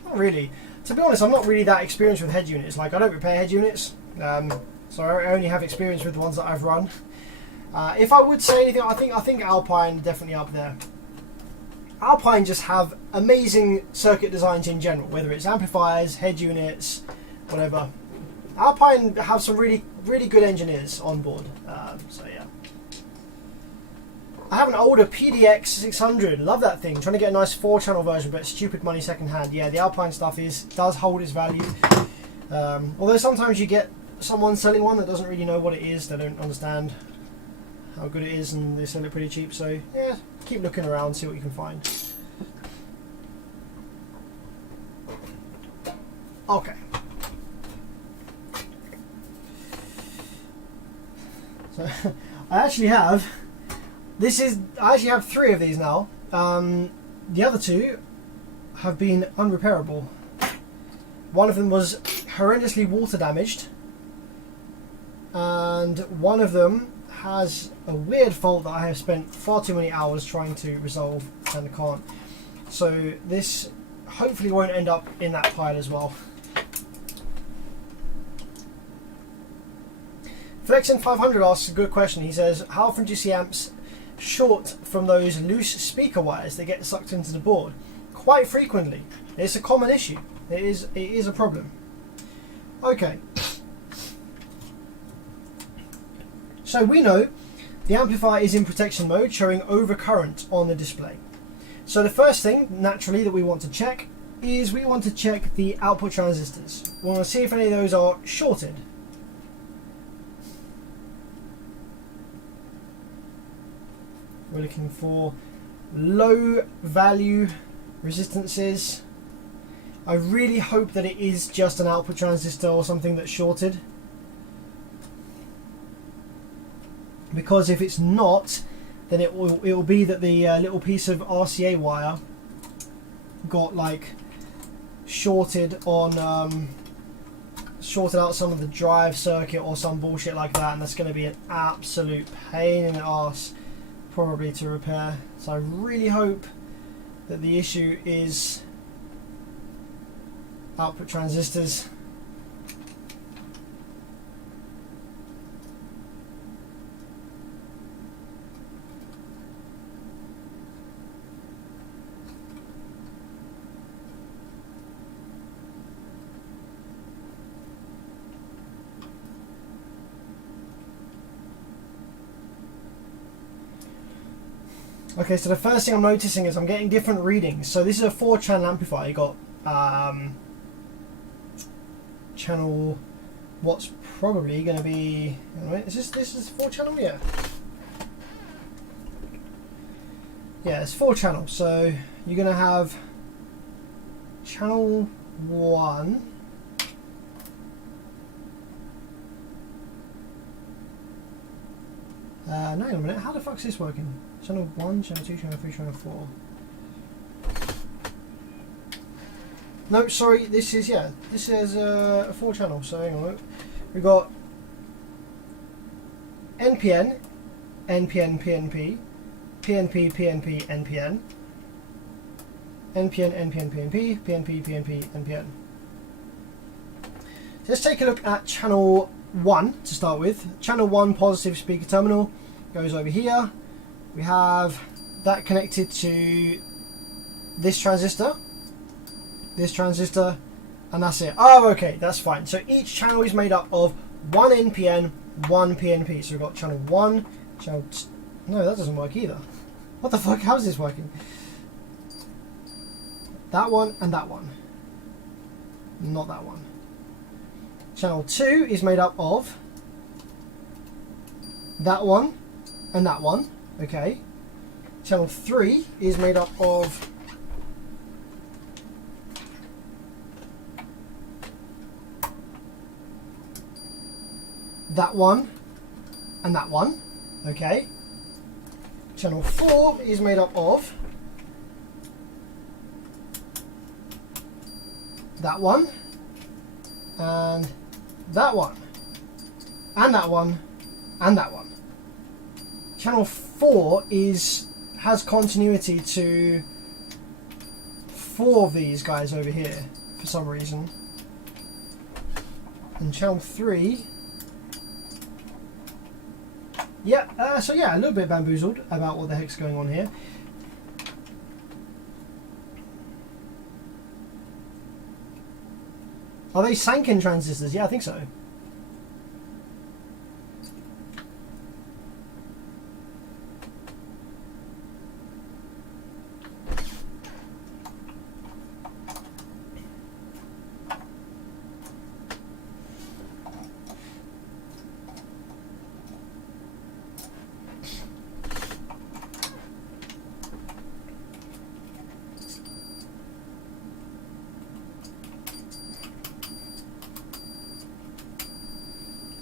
Not really. To be honest, I'm not really that experienced with head units. Like, I don't repair head units, so I only have experience with the ones that I've run. If I would say anything, I think Alpine definitely up there. Alpine just have amazing circuit designs in general, whether it's amplifiers, head units, whatever. Alpine have some really good engineers on board. So yeah. I have an older PDX 600. Love that thing. Trying to get a nice 4-channel version, but stupid money second hand. Yeah, the Alpine stuff does hold its value. Although sometimes you get someone selling one that doesn't really know what it is. They don't understand how good it is, and they sell it pretty cheap. So yeah, keep looking around, see what you can find. Okay. So I actually have 3 of these now. The other 2 have been unrepairable. One of them was horrendously water damaged, and one of them has a weird fault that I have spent far too many hours trying to resolve and can't. So this hopefully won't end up in that pile as well. Flexin500 asks a good question. He says, how often do you see amps short from those loose speaker wires that get sucked into the board? Quite frequently. It's a common issue. It is a problem. Okay. So we know the amplifier is in protection mode, showing overcurrent on the display. So the first thing, naturally, that we want to check is we want to check the output transistors. We want to see if any of those are shorted. We're looking for low value resistances. I really hope that it is just an output transistor or something that's shorted. Because if it's not, then it will be that the little piece of RCA wire got like shorted on shorted out some of the drive circuit or some bullshit like that, and that's going to be an absolute pain in the arse probably to repair. So I really hope that the issue is output transistors. Okay, so the first thing I'm noticing is I'm getting different readings. So this is a 4-channel amplifier. You got channel, what's probably going to be, wait, this is 4-channel, yeah. Yeah, it's 4 channels. So you're going to have channel 1. No, hang on a minute. How the fuck's this working? Channel 1, channel 2, channel 3, channel 4. No, sorry, this is, yeah, this is a 4-channel, so hang on. We've got NPN, NPN, PNP, PNP, PNP, NPN, NPN, NPN, PNP, PNP, PNP, NPN. So let's take a look at channel 1 to start with. Channel 1 positive speaker terminal goes over here. We have that connected to this transistor, and that's it. Oh, okay, that's fine. So each channel is made up of 1 NPN, 1 PNP. So we've got channel 1, channel 2. No, that doesn't work either. What the fuck? How is this working? That one and that one. Not that one. Channel 2 is made up of that one and that one. Okay. Channel 3 is made up of that one and that one. Okay. Channel 4 is made up of that one and that one and that one and that one. Channel 4 has continuity to 4 of these guys over here for some reason. And channel 3, yeah, so yeah, a little bit bamboozled about what the heck's going on here. Are they Sanken transistors? Yeah, I think so.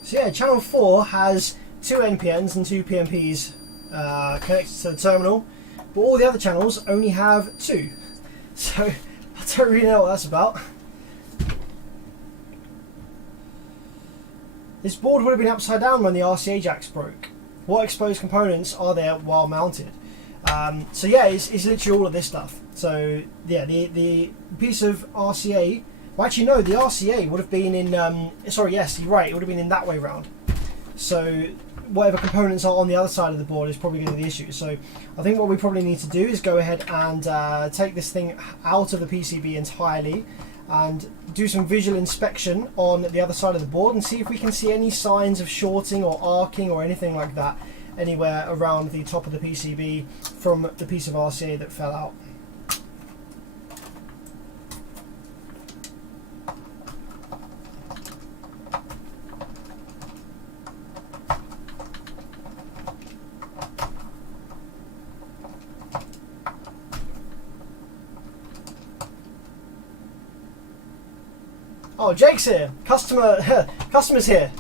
So yeah, channel 4 has 2 NPNs and 2 PNPs connected to the terminal, but all the other channels only have 2. So I don't really know what that's about. This board would have been upside down when the RCA jacks broke. What exposed components are there while mounted? So yeah, it's literally all of this stuff. So yeah, the piece of RCA. Well, actually, no, the RCA would have been in, sorry, yes, you're right, it would have been in that way round. So whatever components are on the other side of the board is probably going to be the issue. So I think what we probably need to do is go ahead and take this thing out of the PCB entirely and do some visual inspection on the other side of the board and see if we can see any signs of shorting or arcing or anything like that anywhere around the top of the PCB from the piece of RCA that fell out. Oh, Jake's here. Customer's here.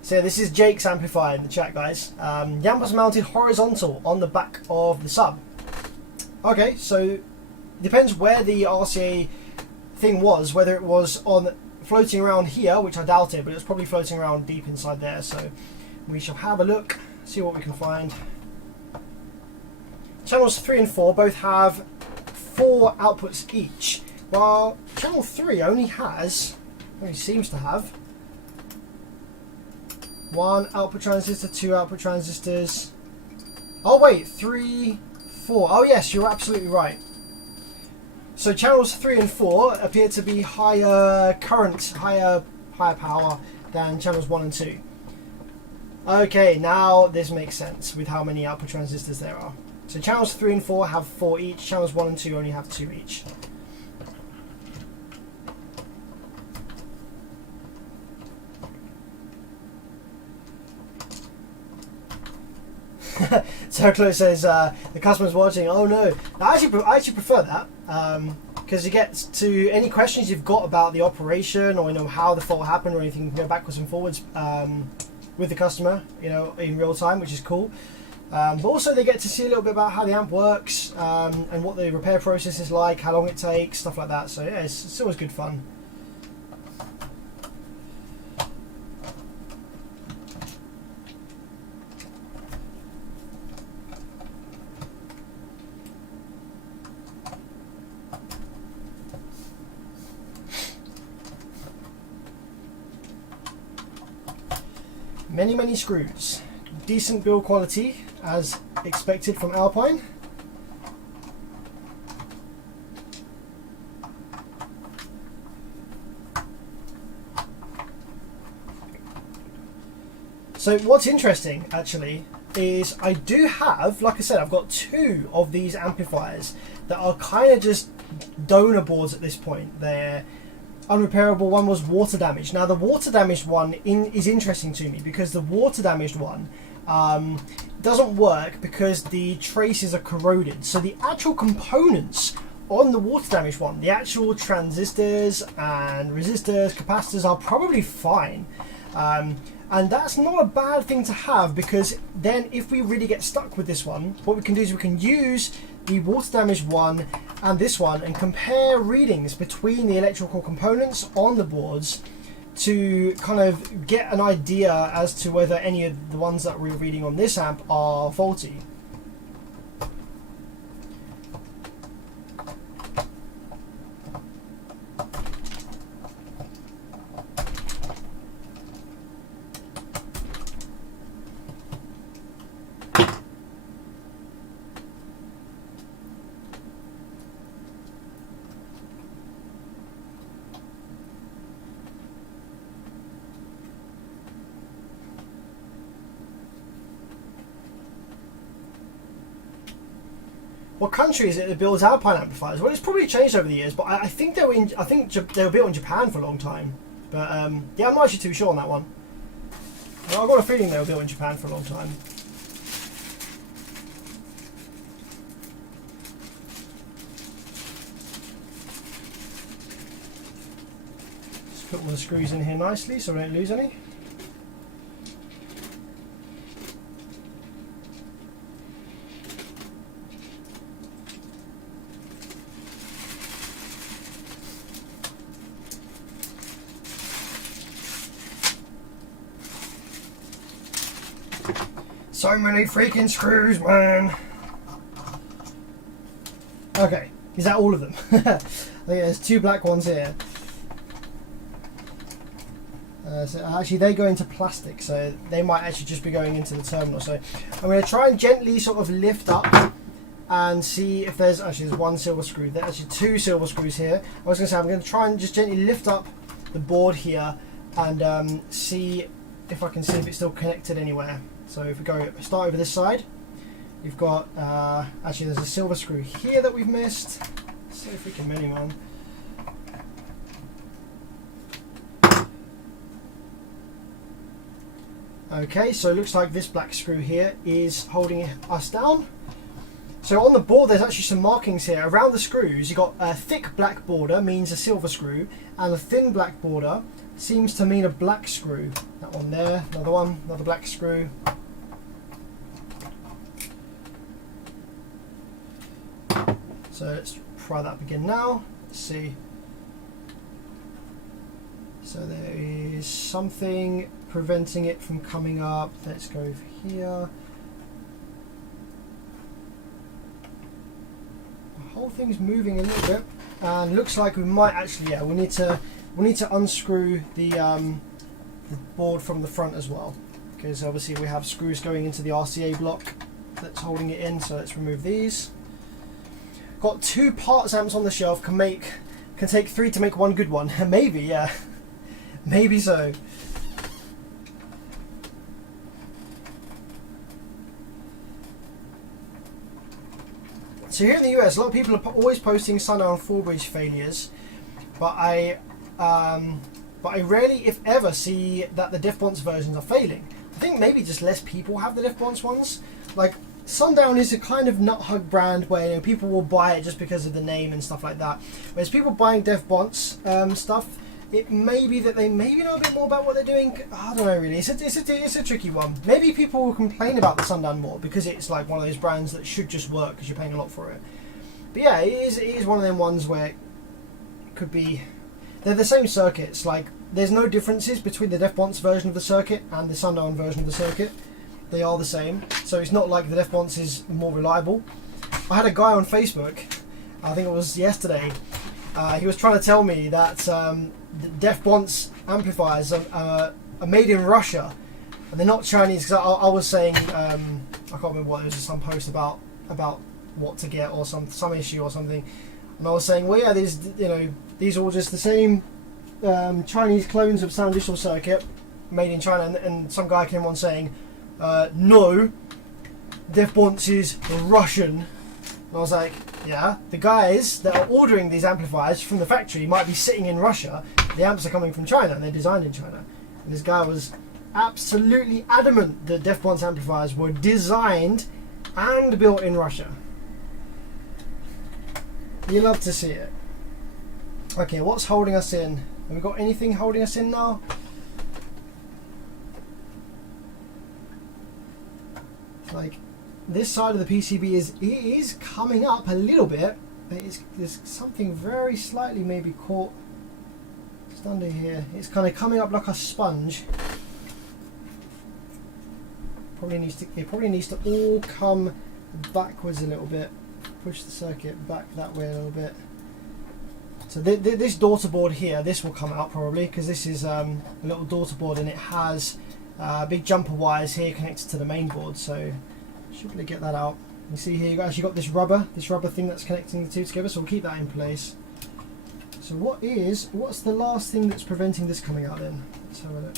So yeah, this is Jake's amplifier in the chat, guys. Yamp was mounted horizontal on the back of the sub. Okay, so depends where the RCA thing was, whether it was on floating around here, which I doubt it, but it was probably floating around deep inside there. So we shall have a look, see what we can find. Channels 3 and 4 both have 4 outputs each. Well, channel 3 only seems to have 1 output transistor, 2 output transistors. Oh wait, 3, 4. Oh yes, you're absolutely right. So channels 3 and 4 appear to be higher current, higher power than channels 1 and 2. Okay, now this makes sense with how many output transistors there are. So channels 3 and 4 have 4 each, channels 1 and 2 only have 2 each. Circlo says the customer's watching. Oh no, I actually prefer that because you get to any questions you've got about the operation or how the fault happened or anything. You can go backwards and forwards with the customer, in real time, which is cool. But also they get to see a little bit about how the amp works and what the repair process is like, how long it takes, stuff like that. So yeah, it's always good fun. Many screws. Decent build quality as expected from Alpine. So what's interesting actually is I do have, like I said, I've got 2 of these amplifiers that are kind of just donor boards at this point. They're unrepairable. One was water damaged. Now the water damaged one is interesting to me because the water damaged one doesn't work because the traces are corroded. So the actual components on the water damaged one, the actual transistors and resistors, capacitors are probably fine. And that's not a bad thing to have, because then if we really get stuck with this one, what we can do is we can use the water damaged one and this one and compare readings between the electrical components on the boards to kind of get an idea as to whether any of the ones that we're reading on this amp are faulty. What country is it that builds Alpine amplifiers? Well, it's probably changed over the years, but I think they were built in Japan for a long time. But yeah, I'm not actually too sure on that one. I've got a feeling they were built in Japan for a long time. Just put all the screws in here nicely so we don't lose any. So many freaking screws, man. Okay, is that all of them? I think there's 2 black ones here. So actually they go into plastic, so they might actually just be going into the terminal. So I'm going to try and gently sort of lift up and see if there's 1 silver screw. There's actually 2 silver screws here. I was going to say I'm going to try and just gently lift up the board here and see if I can see if it's still connected anywhere. So if we start over this side, you've got, actually there's a silver screw here that we've missed. So freaking many, man. Okay, so it looks like this black screw here is holding us down. So on the board there's actually some markings here. Around the screws you've got a thick black border, means a silver screw, and a thin black border seems to mean a black screw. That one there, another one, another black screw. So let's try that up again now. Let's see. So there is something preventing it from coming up. Let's go over here. The whole thing's moving a little bit, and looks like we might actually, yeah, we need to unscrew the board from the front as well, because obviously we have screws going into the RCA block that's holding it in. So let's remove these. Got 2 parts amps on the shelf. Can take 3 to make 1 good one. Maybe, yeah. Maybe so. So here in the US, a lot of people are always posting Sundown full bridge failures, but I rarely, if ever, see that the DefBonce versions are failing. I think maybe just less people have the DefBonce ones. Like, Sundown is a kind of nut hug brand where, you know, people will buy it just because of the name and stuff like that. Whereas people buying DefBonce stuff, it may be that they maybe know a bit more about what they're doing. I don't know really. It's a tricky one. Maybe people will complain about the Sundown more because it's like one of those brands that should just work because you're paying a lot for it. But yeah, it is one of them ones where it could be. They're the same circuits. Like, there's no differences between the DefBonce version of the circuit and the Sundown version of the circuit. They are the same, so it's not like the DefBonce is more reliable. I had a guy on Facebook, I think it was yesterday, he was trying to tell me that the DefBonce amplifiers are made in Russia, and they're not Chinese, because I was saying, I can't remember what, it was some post about what to get, or some issue or something, and I was saying, well, yeah, these are all just the same Chinese clones of sound digital circuit made in China, and some guy came on saying, no, Defbonce is Russian. And I was like, yeah, the guys that are ordering these amplifiers from the factory might be sitting in Russia. The amps are coming from China and they're designed in China. And this guy was absolutely adamant that Defbonce amplifiers were designed and built in Russia. You love to see it. Okay, what's holding us in? Have we got anything holding us in now? Like, this side of the PCB is coming up a little bit. There's something very slightly maybe caught just under here. It's kind of coming up like a sponge. It probably needs to all come backwards a little bit. Push the circuit back that way a little bit. So this daughter board here, this will come out probably, because this is a little daughter board, and it has big jumper wires here connected to the main board. So should really get that out. You see here, you've actually got this rubber thing that's connecting the two together, so we'll keep that in place. So what's the last thing that's preventing this coming out then? Let's have a look.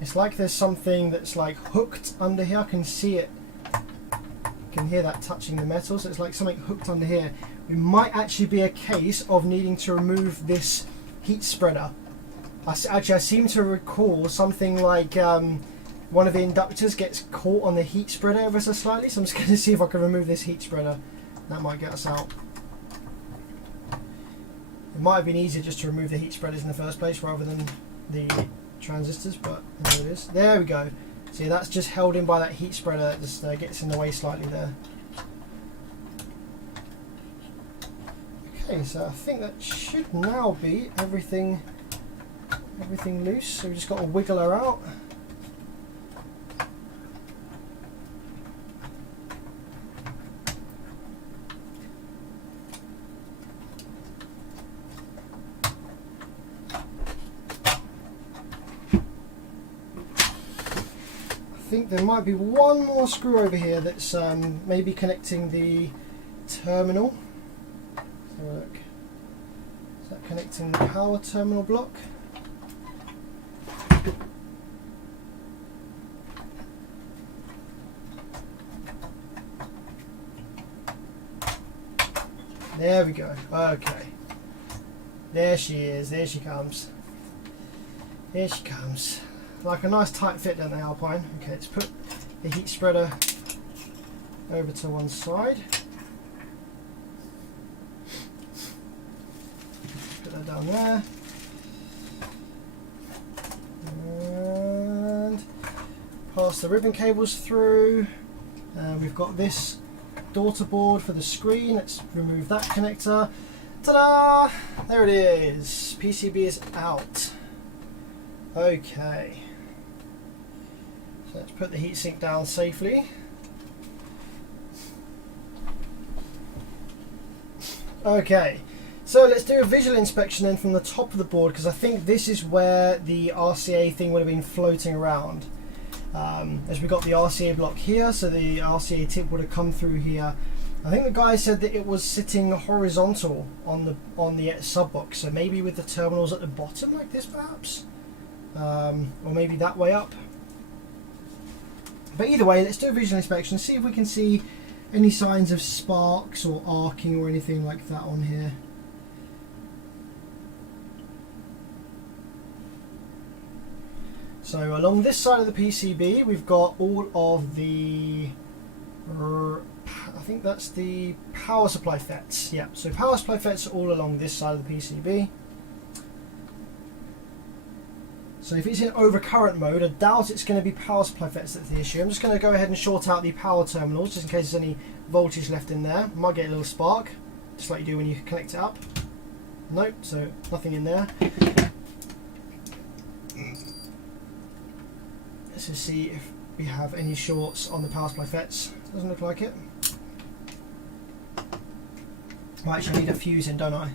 It's like there's something that's like hooked under here. I can see it. You can hear that touching the metal, so it's like something hooked under here. It might actually be a case of needing to remove this heat spreader. I seem to recall something like one of the inductors gets caught on the heat spreader ever so slightly, so I'm just going to see if I can remove this heat spreader. That might get us out. It might have been easier just to remove the heat spreaders in the first place rather than the transistors, but there it is. There we go. See, that's just held in by that heat spreader that just gets in the way slightly there. Okay, so I think that should now be everything loose. So we just got to wiggle her out. I think there might be one more screw over here that's maybe connecting the terminal. Let's have a look. Is that connecting the power terminal block? There we go. Okay. There she is. There she comes. Here she comes. Like a nice tight fit, don't they, Alpine? Okay, let's put the heat spreader over to one side. Put that down there. And pass the ribbon cables through. We've got this daughter board for the screen. Let's remove that connector. Ta-da! There it is. PCB is out. Okay. So let's put the heatsink down safely. Okay, so let's do a visual inspection then from the top of the board, because I think this is where the RCA thing would have been floating around. As we got the RCA block here, so the RCA tip would have come through here. I think the guy said that it was sitting horizontal on the sub box, so maybe with the terminals at the bottom like this perhaps, or maybe that way up. But either way, let's do a visual inspection, see if we can see any signs of sparks or arcing or anything like that on here. So along this side of the PCB, we've got all of the, I think that's the power supply FETs. Yeah, so power supply FETs are all along this side of the PCB. So if it's in overcurrent mode, I doubt it's going to be power supply FETs that's the issue. I'm just going to go ahead and short out the power terminals just in case there's any voltage left in there. Might get a little spark, just like you do when you connect it up. Nope, so nothing in there. Let's just see if we have any shorts on the power supply FETs. Doesn't look like it. I actually need a fuse in, don't I?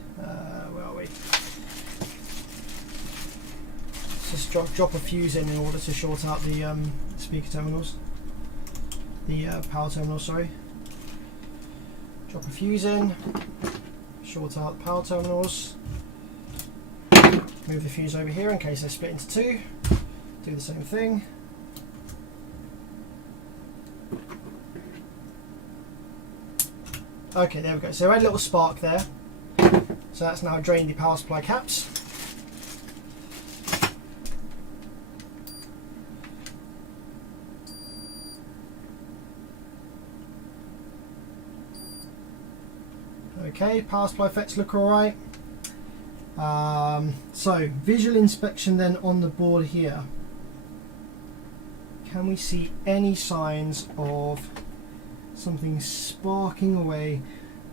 Where are we? Let's just drop a fuse in order to short out the speaker terminals. The power terminals, sorry. Drop a fuse in, short out the power terminals. Move the fuse over here in case they split into two. Do the same thing. Okay, there we go. So I had a little spark there. So that's now drained the power supply caps. Okay, power supply FETs look alright. So visual inspection then on the board here. Can we see any signs of something sparking away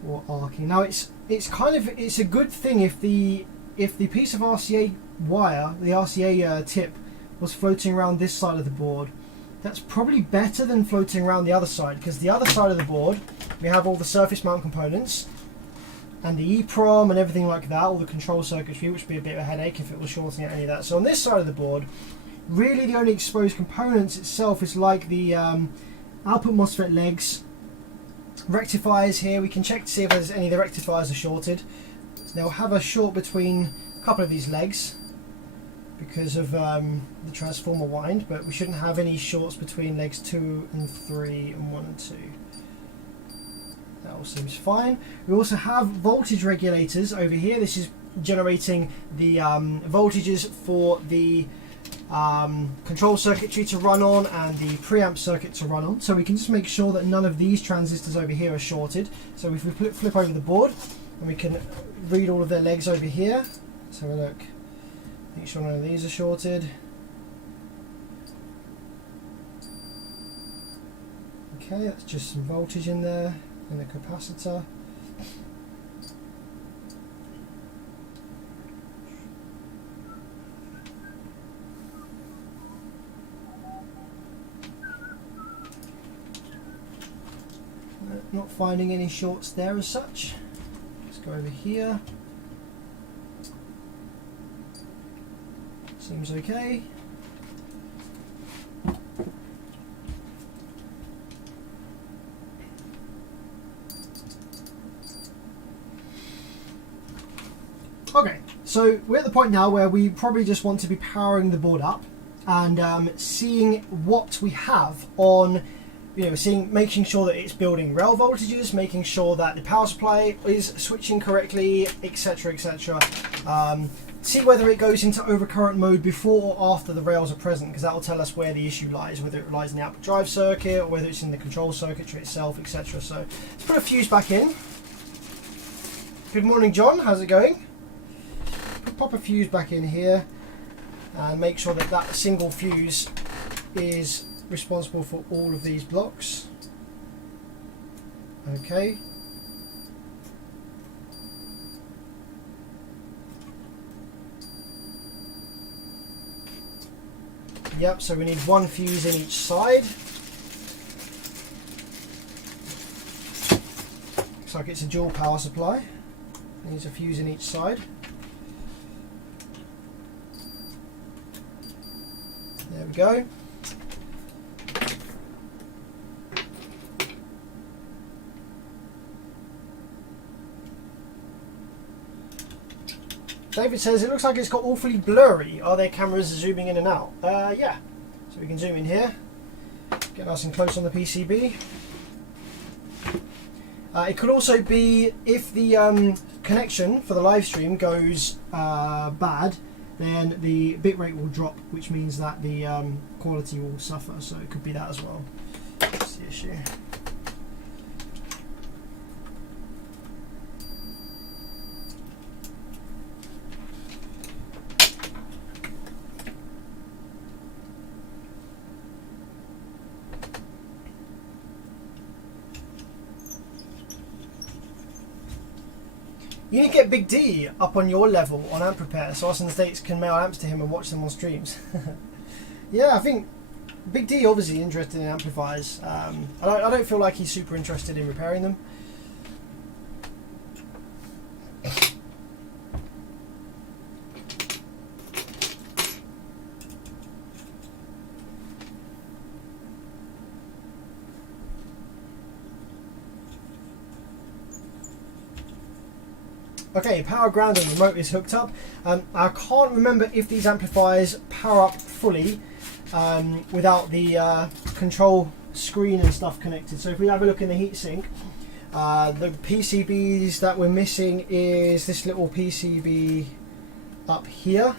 or arcing? Now it's a good thing if the piece of RCA wire, the RCA tip, was floating around this side of the board. That's probably better than floating around the other side, because the other side of the board we have all the surface mount components and the EEPROM and everything like that, all the control circuitry, which would be a bit of a headache if it was shorting out any of that. So on this side of the board, really the only exposed components itself is like the output MOSFET legs, rectifiers here. We can check to see if there's any of the rectifiers are shorted. They'll have a short between a couple of these legs because of the transformer wind, but we shouldn't have any shorts between legs 2 and 3 and 1 and 2. That all seems fine. We also have voltage regulators over here. This is generating the voltages for the control circuitry to run on and the preamp circuit to run on. So we can just make sure that none of these transistors over here are shorted. So if we flip over the board, and we can read all of their legs over here. Let's have a look. Make sure none of these are shorted. Okay, that's just some voltage in there. And the capacitor. Not finding any shorts there as such. Let's go over here. Seems okay. Okay, so we're at the point now where we probably just want to be powering the board up and seeing what we have on, making sure that it's building rail voltages, making sure that the power supply is switching correctly, etc, etc. See whether it goes into overcurrent mode before or after the rails are present, because that will tell us where the issue lies, whether it lies in the output drive circuit or whether it's in the control circuitry itself, etc. So let's put a fuse back in. Good morning, John, how's it going? Pop a fuse back in here and make sure that that single fuse is responsible for all of these blocks. Okay. Yep, so we need one fuse in each side. Looks like it's a dual power supply. Needs a fuse in each side. There we go. David says it looks like it's got awfully blurry. Are there cameras zooming in and out? Yeah. So we can zoom in here. Get nice and close on the PCB. It could also be if the connection for the live stream goes bad, then the bitrate will drop, which means that the quality will suffer. So it could be that as well. That's the issue. You need to get Big D up on your level on amp repair so us in the States can mail amps to him and watch them on streams. Yeah, I think Big D obviously interested in amplifiers. I don't feel like he's super interested in repairing them. Okay, power ground and remote is hooked up. I can't remember if these amplifiers power up fully without the control screen and stuff connected. So if we have a look in the heatsink, the PCBs that we're missing is this little PCB up here.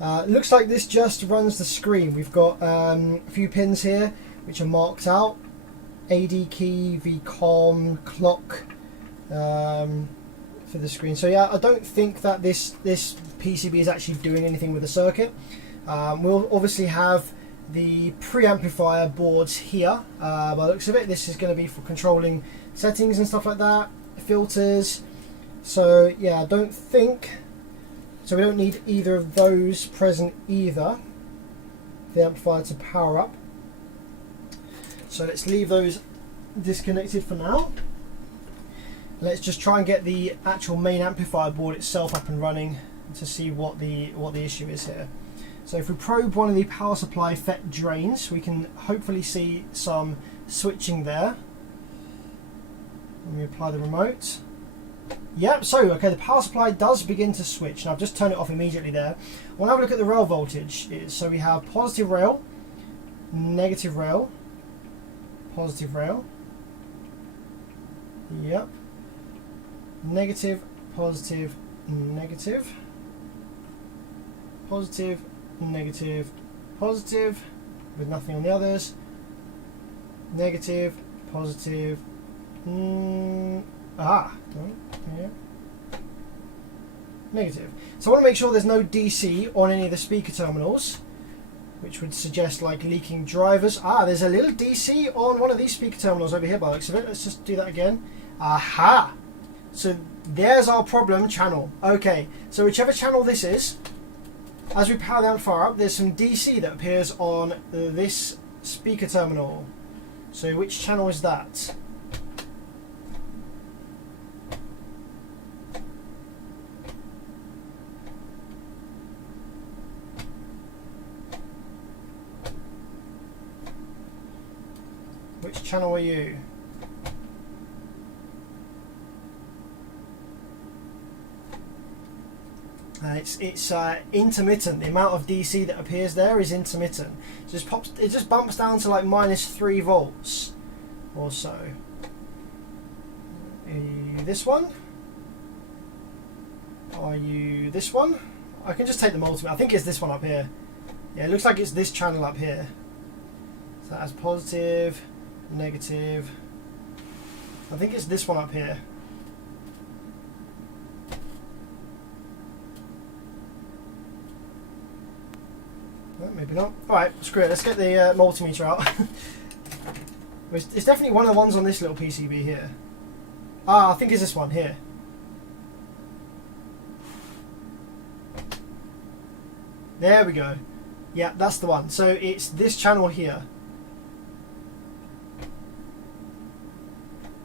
Looks like this just runs the screen. We've got a few pins here which are marked out. AD key, VCOM, clock for the screen. So yeah, I don't think that this PCB is actually doing anything with the circuit. We'll obviously have the preamplifier boards here. By the looks of it, this is going to be for controlling settings and stuff like that, filters. So yeah, I don't think so. We don't need either of those present either for the amplifier to power up. So let's leave those disconnected for now. Let's just try and get the actual main amplifier board itself up and running to see what the issue is here. So if we probe one of the power supply FET drains, we can hopefully see some switching there. Let me apply the remote. Yep, so okay, the power supply does begin to switch. Now I've just turned it off immediately there. I want to have a look at the rail voltage. So we have positive rail, negative rail, positive rail. Yep. Negative, positive, negative, positive, negative, positive, with nothing on the others. Negative, positive, yeah. Negative. So I want to make sure there's no DC on any of the speaker terminals, which would suggest like leaking drivers. There's a little DC on one of these speaker terminals over here by the looks of it. Let's just do that again. Aha! So there's our problem channel. Okay, so whichever channel this is, as we power the amplifier up, there's some DC that appears on this speaker terminal. So which channel is that? Which channel are you? It's intermittent. The amount of DC that appears there is intermittent. It just bumps down to like -3 volts or so. Are you this one? Are you this one? I can just take the multimeter. I think it's this one up here. Yeah, it looks like it's this channel up here. So that has positive, negative. I think it's this one up here. No, maybe not. Alright, screw it. Let's get the multimeter out. It's definitely one of the ones on this little PCB here. I think it's this one here. There we go. Yeah, that's the one. So it's this channel here,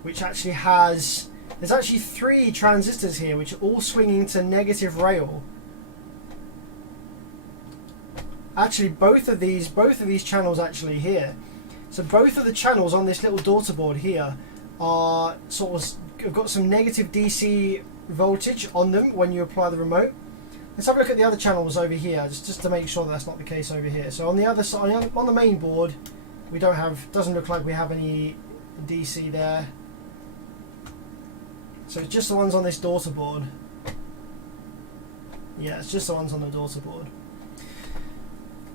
which actually has, there's actually 3 transistors here which are all swinging to negative rail. Actually both of these channels actually here. So both of the channels on this little daughter board here are have got some negative DC voltage on them when you apply the remote. Let's have a look at the other channels over here, just to make sure that's not the case over here. So on the other side, on the main board, we don't have, doesn't look like we have any DC there. So it's just the ones on this daughter board. Yeah, it's just the ones on the daughter board.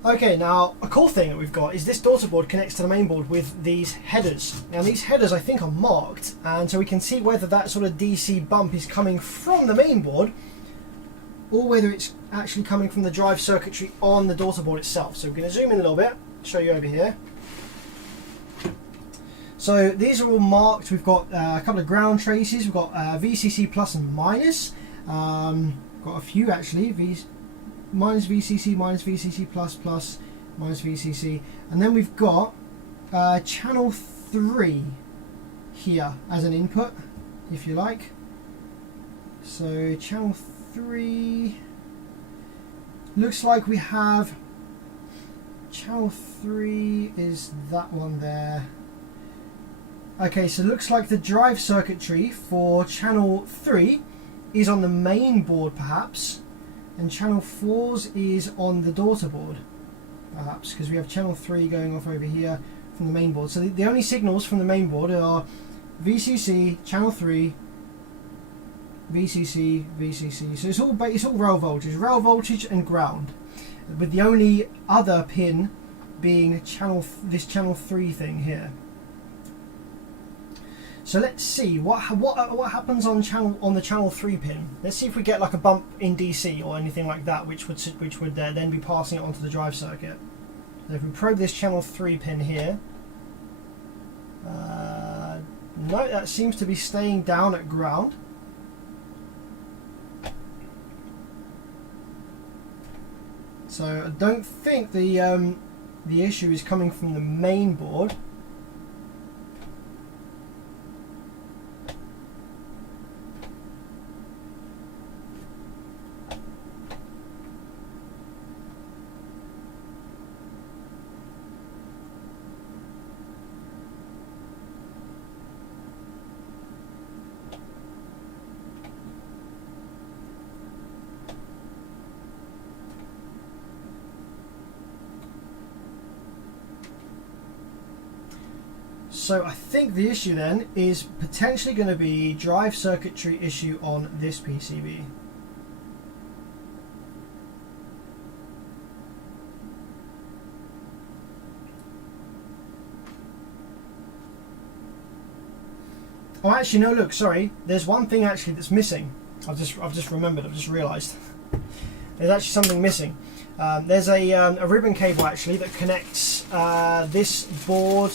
Okay, now a cool thing that we've got is this daughter board connects to the main board with these headers. Now these headers I think are marked, and so we can see whether that sort of DC bump is coming from the main board or whether it's actually coming from the drive circuitry on the daughter board itself. So we're going to zoom in a little bit, show you over here. So these are all marked. We've got a couple of ground traces. We've got VCC plus and minus. Got a few actually. Minus VCC, minus VCC plus, plus, minus VCC. And then we've got channel 3 here as an input, if you like. So channel 3, looks like we have channel 3 is that one there. Okay, so it looks like the drive circuitry for channel 3 is on the main board perhaps, and channel 4's is on the daughter board perhaps, because we have channel 3 going off over here from the main board. So the only signals from the main board are VCC, channel 3, VCC, VCC. So it's all rail voltage and ground, with the only other pin being this channel 3 thing here. So let's see what happens on the channel 3 pin. Let's see if we get like a bump in DC or anything like that, which would then be passing it onto the drive circuit. So if we probe this channel 3 pin here, no, that seems to be staying down at ground. So I don't think the issue is coming from the main board. So I think the issue then is potentially going to be drive circuitry issue on this PCB. Oh, actually no, look, sorry, there's one thing actually that's missing. I've just remembered, I've just realised. There's actually something missing. There's a ribbon cable actually that connects this board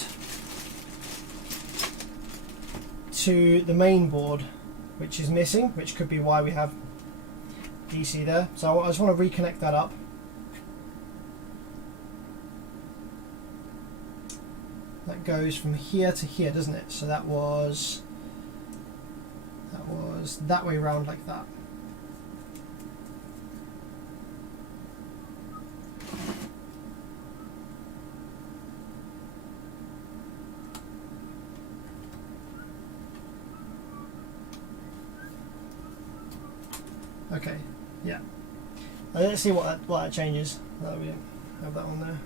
to the main board, which is missing, which could be why we have DC there. So I just want to reconnect that up. That goes from here to here, doesn't it? So that was that way round like that. Okay, yeah. Let's see what that changes. That we have that on there.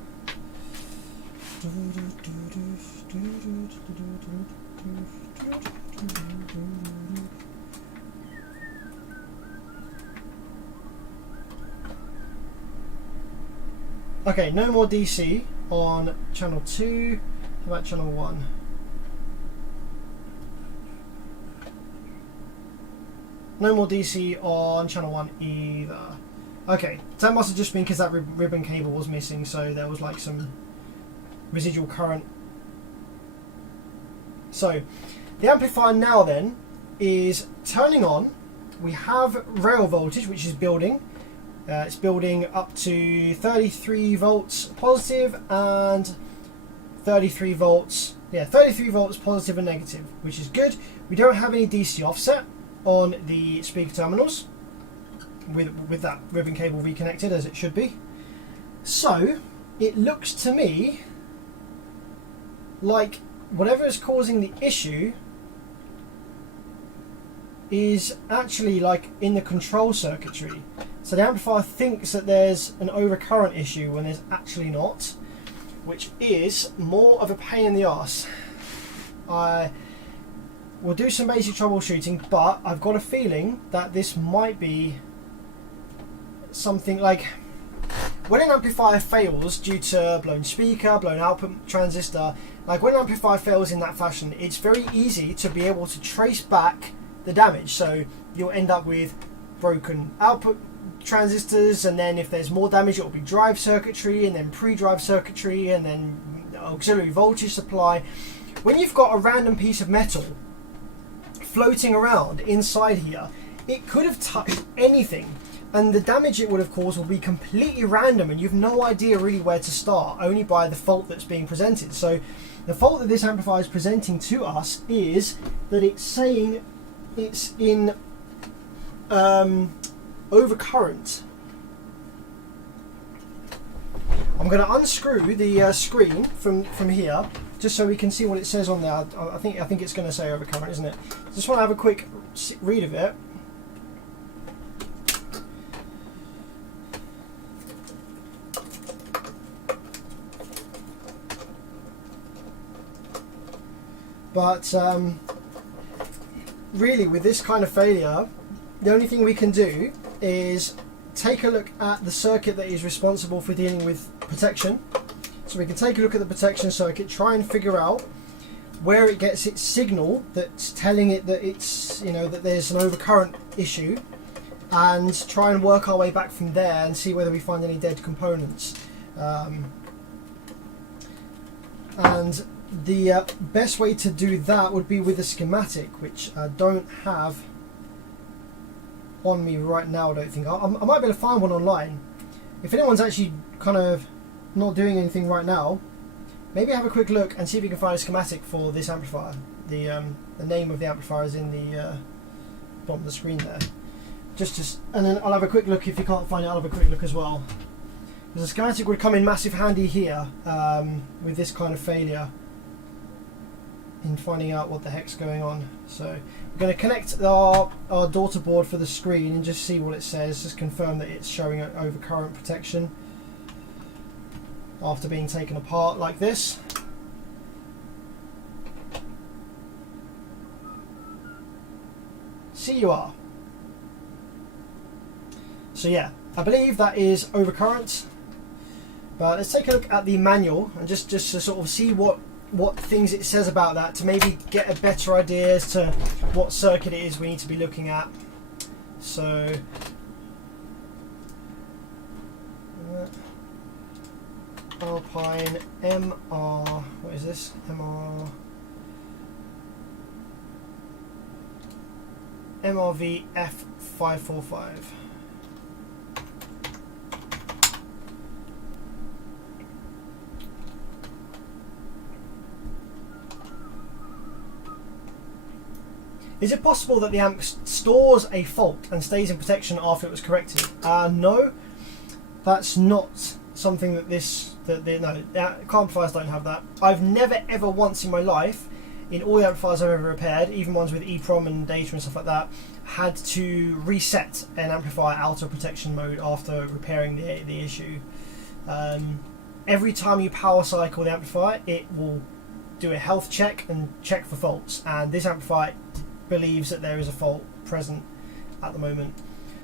Okay, no more DC on channel 2. How about channel 1? No more DC on channel 1 either. Okay, so that must have just been because that ribbon cable was missing, so there was like some residual current. So the amplifier now then is turning on. We have rail voltage which is building. It's building up to 33 volts positive and 33 volts. Yeah, 33 volts positive and negative, which is good. We don't have any DC offset on the speaker terminals with that ribbon cable reconnected as it should be. So it looks to me like whatever is causing the issue is actually like in the control circuitry. So the amplifier thinks that there's an overcurrent issue when there's actually not, which is more of a pain in the arse. We'll do some basic troubleshooting, but I've got a feeling that this might be something like when an amplifier fails due to blown speaker, blown output transistor, like when an amplifier fails in that fashion, it's very easy to be able to trace back the damage. So you'll end up with broken output transistors, and then if there's more damage, it'll be drive circuitry, and then pre-drive circuitry, and then auxiliary voltage supply. When you've got a random piece of metal floating around inside here, it could have touched anything, and the damage it would have caused will be completely random, and you've no idea really where to start, only by the fault that's being presented. So the fault that this amplifier is presenting to us is that it's saying it's in overcurrent. I'm going to unscrew the screen from here just so we can see what it says on there. I think it's going to say overcurrent, isn't it? Just want to have a quick read of it. But really, with this kind of failure, the only thing we can do is take a look at the circuit that is responsible for dealing with protection. So we can take a look at the protection circuit, try and figure out where it gets its signal that's telling it that it's, you know, that there's an overcurrent issue, and try and work our way back from there and see whether we find any dead components. And the best way to do that would be with a schematic, which I don't have on me right now. I don't think I might be able to find one online. If anyone's actually kind of not doing anything right now, maybe have a quick look and see if you can find a schematic for this amplifier. The name of the amplifier is in the bottom of the screen there. Just and then I'll have a quick look. If you can't find it, I'll have a quick look as well. Because a schematic would come in massive handy here with this kind of failure in finding out what the heck's going on. So we're going to connect our daughter board for the screen and just see what it says. Just confirm that it's showing an overcurrent protection after being taken apart like this. CUR. So yeah, I believe that is overcurrent. But let's take a look at the manual and just to sort of see what things it says about that, to maybe get a better idea as to what circuit it is we need to be looking at. So Alpine what is this? MRV-F545. Is it possible that the amp stores a fault and stays in protection after it was corrected? No, that's not something that no, car amplifiers don't have that. I've never ever once in my life, in all the amplifiers I've ever repaired, even ones with EEPROM and data and stuff like that, had to reset an amplifier out of protection mode after repairing the issue. Every time you power cycle the amplifier, it will do a health check and check for faults, and this amplifier believes that there is a fault present at the moment.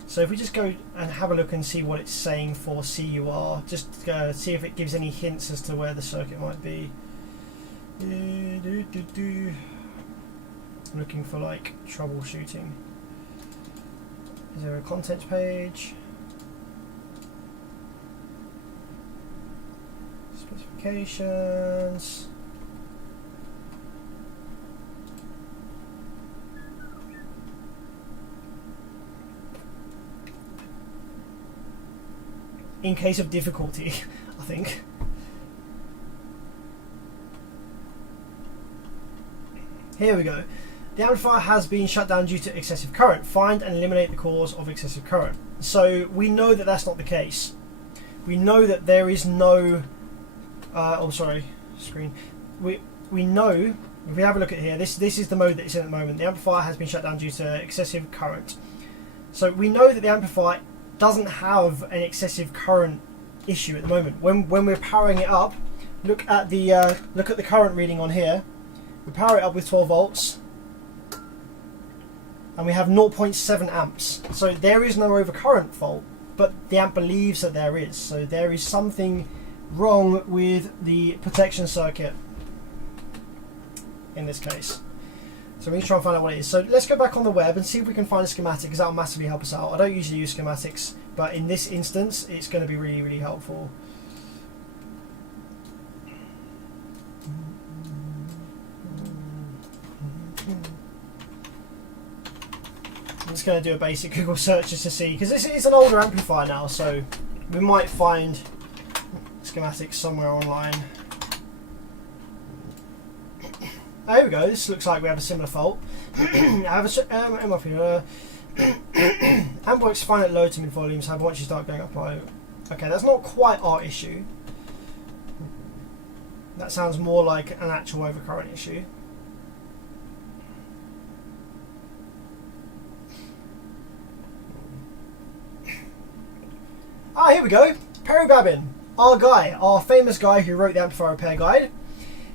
So if we just go and have a look and see what it's saying for CUR, just see if it gives any hints as to where the circuit might be. Looking for like troubleshooting. Is there a contents page? Specifications. In case of difficulty, I think. Here we go. The amplifier has been shut down due to excessive current. Find and eliminate the cause of excessive current. So we know that that's not the case. We know that there is no... oh, sorry, screen. We know, if we have a look at here, this is the mode that it's in at the moment. The amplifier has been shut down due to excessive current. So we know that the amplifier doesn't have an excessive current issue at the moment. When we're powering it up, look at the current reading on here. We power it up with 12 volts and we have 0.7 amps. So there is no overcurrent fault, but the amp believes that there is. So there is something wrong with the protection circuit in this case. So we need to try and find out what it is. So let's go back on the web and see if we can find a schematic, because that will massively help us out. I don't usually use schematics, but in this instance it's going to be really, really helpful. I'm just going to do a basic Google search just to see, because this is an older amplifier now, so we might find schematics somewhere online. Oh, here we go. This looks like we have a similar fault. I have a amp works fine at low to mid volumes, however once you start going up low. Okay, that's not quite our issue. That sounds more like an actual overcurrent issue. Ah, here we go. Perry Babin, our guy, our famous guy who wrote the amplifier repair guide.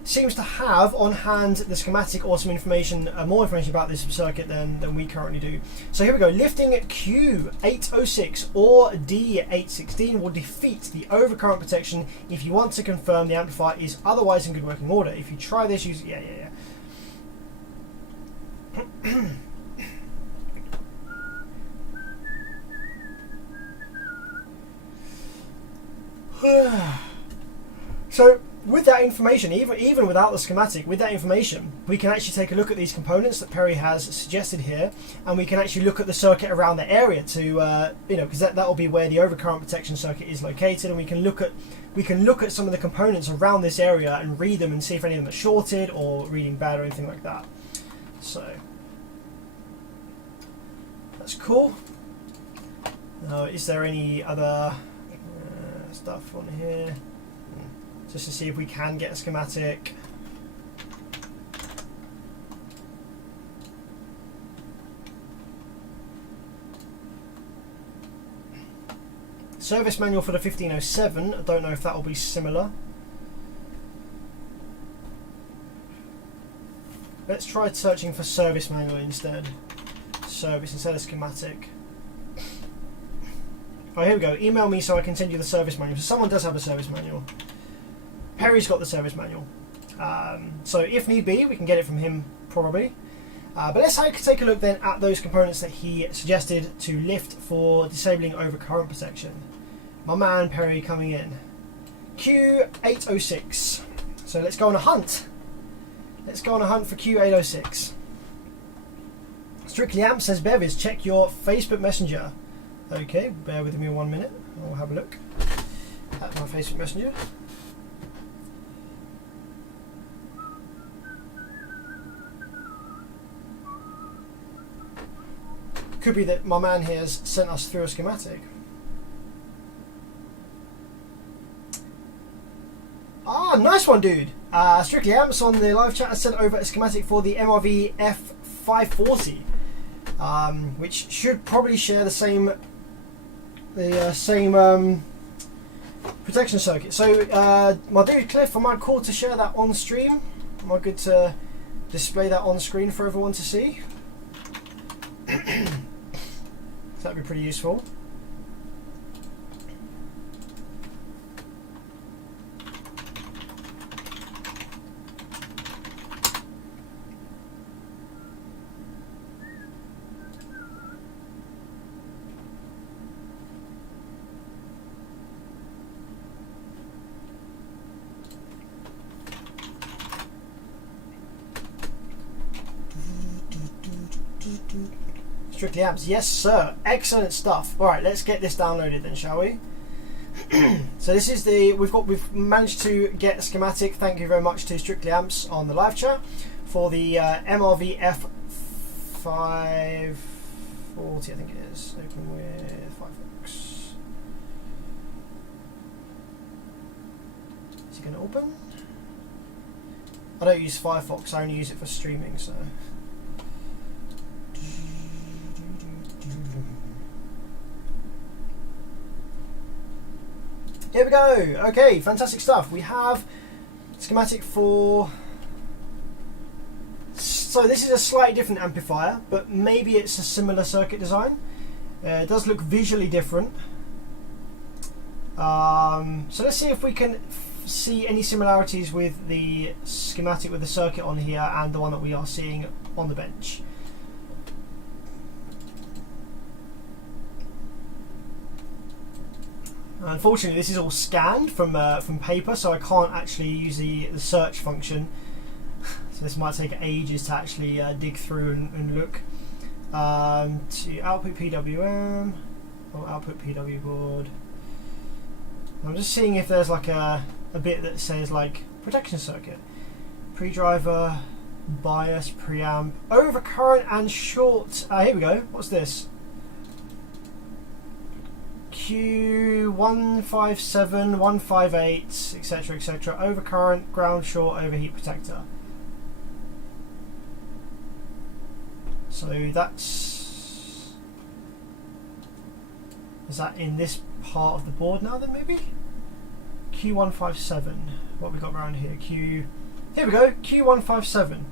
seems to have on hand the schematic or some information, more information about this circuit than we currently do. So here we go. Lifting Q806 or D816 will defeat the overcurrent protection if you want to confirm the amplifier is otherwise in good working order. If you try this, use yeah. So with that information, even without the schematic, with that information, we can actually take a look at these components that Perry has suggested here, and we can actually look at the circuit around the area to, because that will be where the overcurrent protection circuit is located, and we can look at some of the components around this area and read them and see if any of them are shorted or reading bad or anything like that. So that's cool. Is there any other stuff on here? Just to see if we can get a schematic. Service manual for the 1507. I don't know if that will be similar. Let's try searching for service manual instead. Service instead of schematic. Oh, here we go. Email me so I can send you the service manual. So someone does have a service manual. Perry's got the service manual. So if need be, we can get it from him probably. But let's take a look then at those components that he suggested to lift for disabling overcurrent protection. My man Perry coming in. Q806. So let's go on a hunt. Let's go on a hunt for Q806. Strictly Amp says, Bevis, check your Facebook Messenger. Okay, bear with me 1 minute. I'll have a look at my Facebook Messenger. Could be that my man here has sent us through a schematic. Ah, nice one, dude. Strictly Amps on the live chat has sent over a schematic for the MRV-F540, which should probably share the same protection circuit. So my dude Cliff, am I cool to share that on stream? Am I good to display that on screen for everyone to see? That'd be pretty useful. Strictly Amps, yes sir, excellent stuff. All right, let's get this downloaded then, shall we? So this is we've managed to get a schematic. Thank you very much to Strictly Amps on the live chat for the MRV-F540, I think it is. Open with Firefox. Is it going to open? I don't use Firefox. I only use it for streaming. So. Here we go. Okay, fantastic stuff. We have schematic for. So this is a slightly different amplifier, but maybe it's a similar circuit design. It does look visually different. So let's see if we can see any similarities with the schematic with the circuit on here and the one that we are seeing on the bench. Unfortunately, this is all scanned from paper, so I can't actually use the search function. So this might take ages to actually dig through and look. To output PWM or output PW board. I'm just seeing if there's like a bit that says like protection circuit, pre-driver, bias, preamp, overcurrent and short. Here we go. What's this? Q157, 158, etc., etc. Overcurrent, ground short, overheat protector. So that's. Is that in this part of the board now then maybe? Q157. What have we got around here? Here we go, Q157.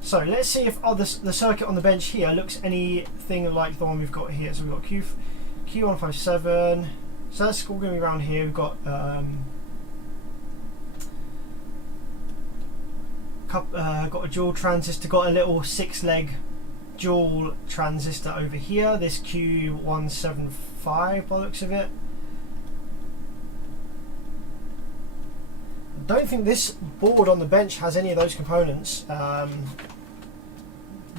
So let's see if the circuit on the bench here looks anything like the one we've got here. So we've got Q157. So that's all going to be around here. We've got got a dual transistor, got a little 6-leg dual transistor over here. This Q175 by the looks of it. I don't think this board on the bench has any of those components.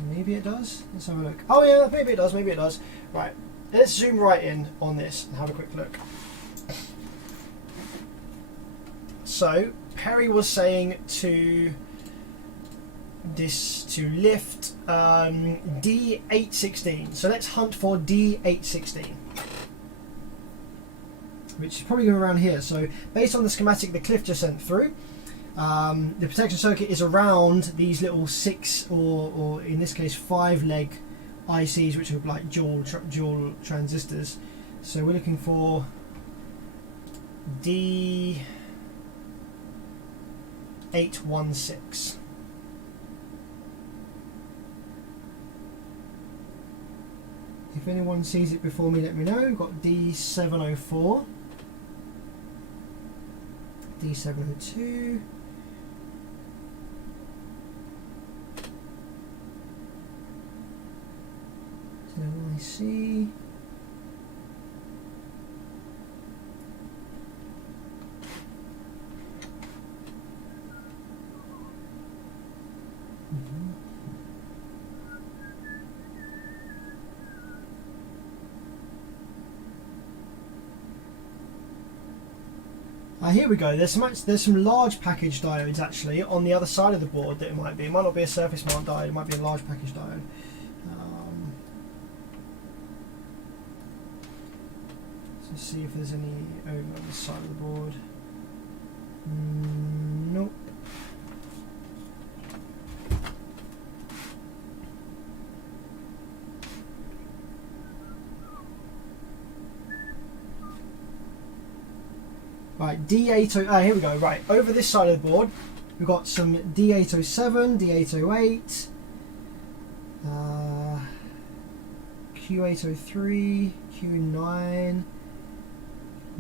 Maybe it does. Let's have a look. Oh yeah, maybe it does. Maybe it does. Right, let's zoom right in on this and have a quick look. So Perry was saying to lift D816. So let's hunt for D816, which is probably going around here. So based on the schematic that Cliff just sent through, the protection circuit is around these little 6 or in this case 5-leg ICs, which are like dual transistors. So we're looking for D816. If anyone sees it before me, let me know. We've got D704, D702, IC, here we go. There's some large package diodes actually on the other side of the board that it might be. It might not be a surface mount diode, it might be a large package diode. So let's see if there's any over on this side of the board. Nope. Right, D8, here we go. Right, over this side of the board, we've got some D807, D808, Q803, Q9,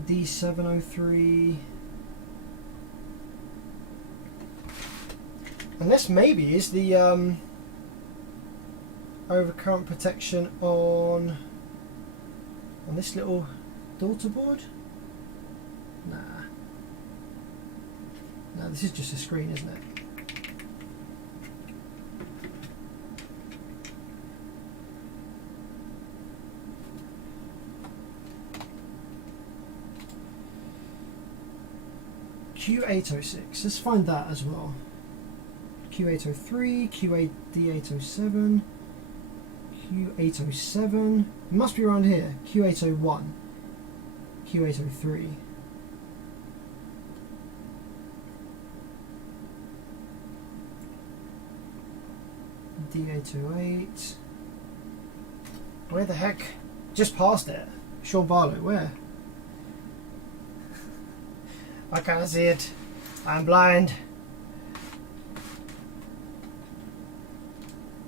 D703. And this maybe is the overcurrent protection on this little daughter board. No, this is just a screen, isn't it? Q806, let's find that as well. Q803, D807, Q807, it must be around here. Q801, Q803. D808. Where the heck? Just past it. Sean Barlow, where? I can't see it. I'm blind.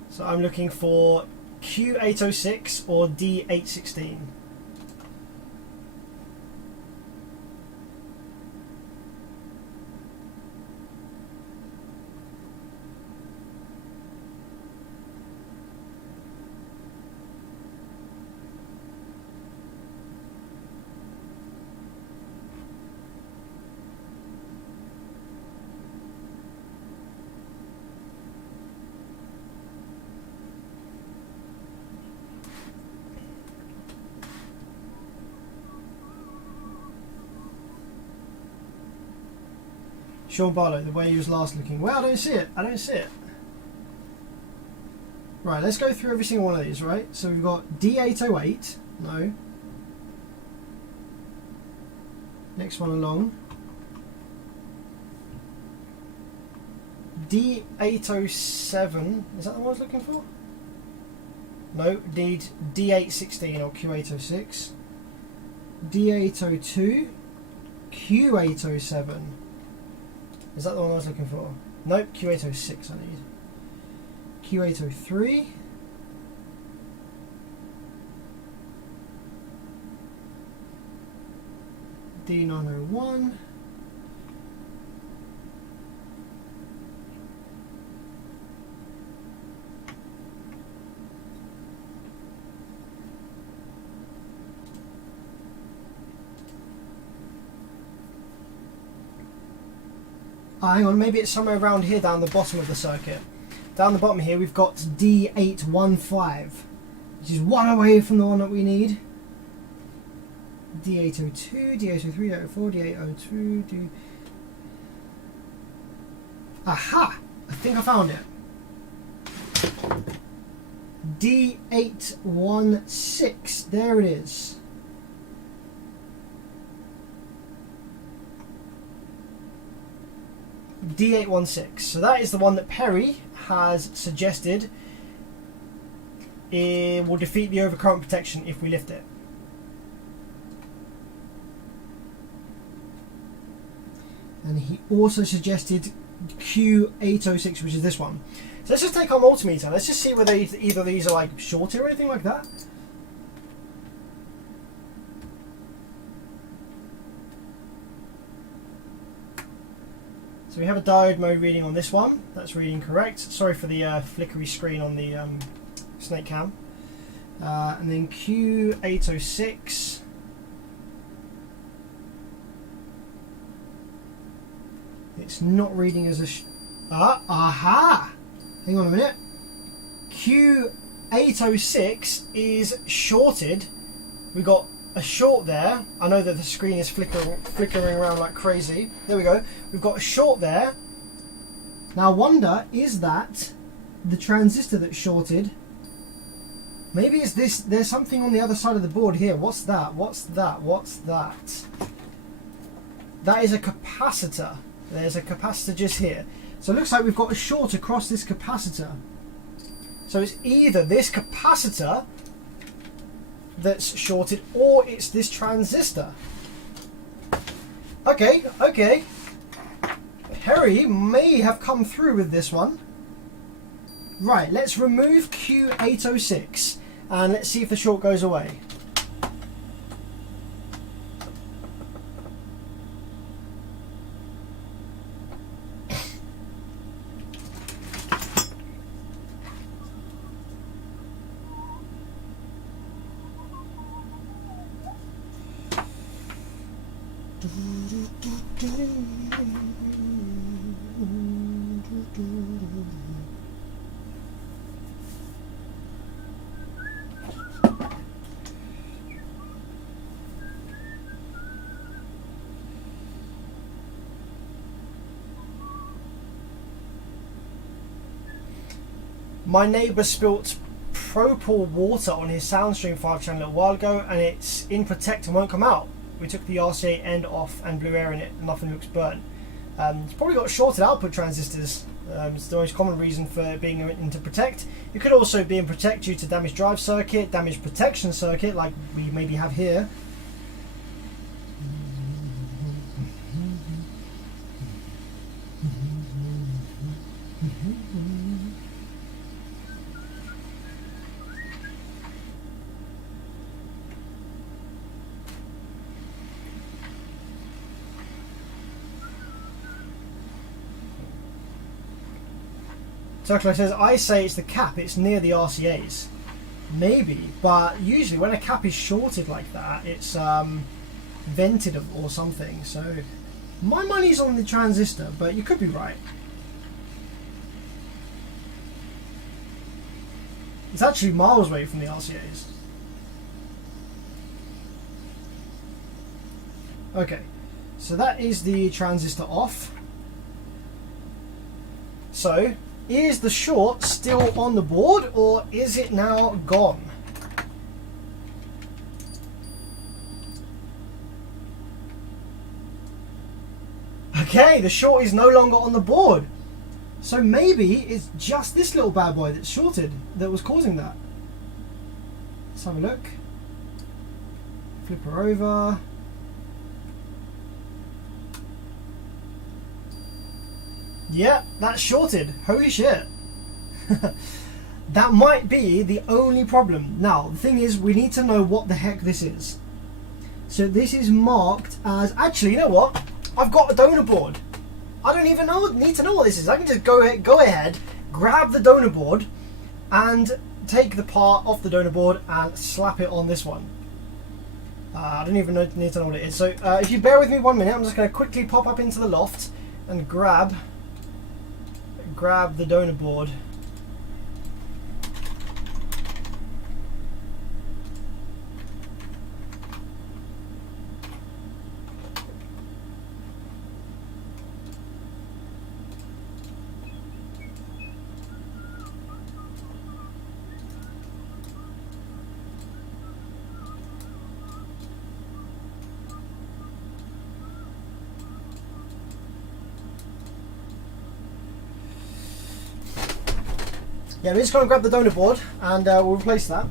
So I'm looking for Q806 or D816. Sean Barlow, the way he was last looking. Well, I don't see it. I don't see it. Right, let's go through every single one of these, right? So we've got D808. No. Next one along. D807. Is that the one I was looking for? No, D816 or Q806. D802. Q807. Is that the one I was looking for? Nope, Q806 I need. Q803. D901. Hang on, maybe it's somewhere around here down the bottom of the circuit. Down the bottom here we've got D815, which is one away from the one that we need. D802, D803, D804, D802, D... Aha! I think I found it. D816, there it is. D816. So that is the one that Perry has suggested it will defeat the overcurrent protection if we lift it. And he also suggested Q806, which is this one. So let's just take our multimeter. Let's just see whether either of these are like shorted or anything like that. So we have a diode mode reading on this one. That's reading correct. Sorry for the flickery screen on the snake cam. And then Q806. It's not reading as a... aha! Hang on a minute. Q806 is shorted. We got a short there. I know that the screen is flickering around like crazy. There we go. We've got a short there. Now I wonder, is that the transistor that's shorted? Maybe it's this. There's something on the other side of the board here. What's that? What's that? What's that? That is a capacitor. There's a capacitor just here. So it looks like we've got a short across this capacitor. So it's either this capacitor that's shorted or it's this transistor. Okay, okay. Perry may have come through with this one. Right, let's remove Q806 and let's see if the short goes away. My neighbour spilt propyl water on his Soundstream 5 channel a little while ago and it's in Protect and won't come out. We took the RCA end off and blew air in it and nothing looks burnt. It's probably got shorted output transistors. It's the most common reason for it being into Protect. It could also be in Protect due to damaged drive circuit, damaged protection circuit like we maybe have here. Circular says, I say it's the cap, it's near the RCAs. Maybe, but usually when a cap is shorted like that, it's vented or something. So my money's on the transistor, but you could be right. It's actually miles away from the RCAs. Okay, so that is the transistor off. So, is the short still on the board or is it now gone? Okay, the short is no longer on the board. So maybe it's just this little bad boy that's shorted that was causing that. Let's have a look. Flip her over. Yeah, that's shorted. Holy shit. That might be the only problem. Now, the thing is, we need to know what the heck this is. So this is marked as... Actually, you know what? I've got a donor board. I don't even need to know what this is. I can just go ahead, grab the donor board, and take the part off the donor board and slap it on this one. I don't even need to know what it is. So if you bear with me 1 minute, I'm just going to quickly pop up into the loft and grab the donor board. Yeah, we're just going to grab the donor board and we'll replace that.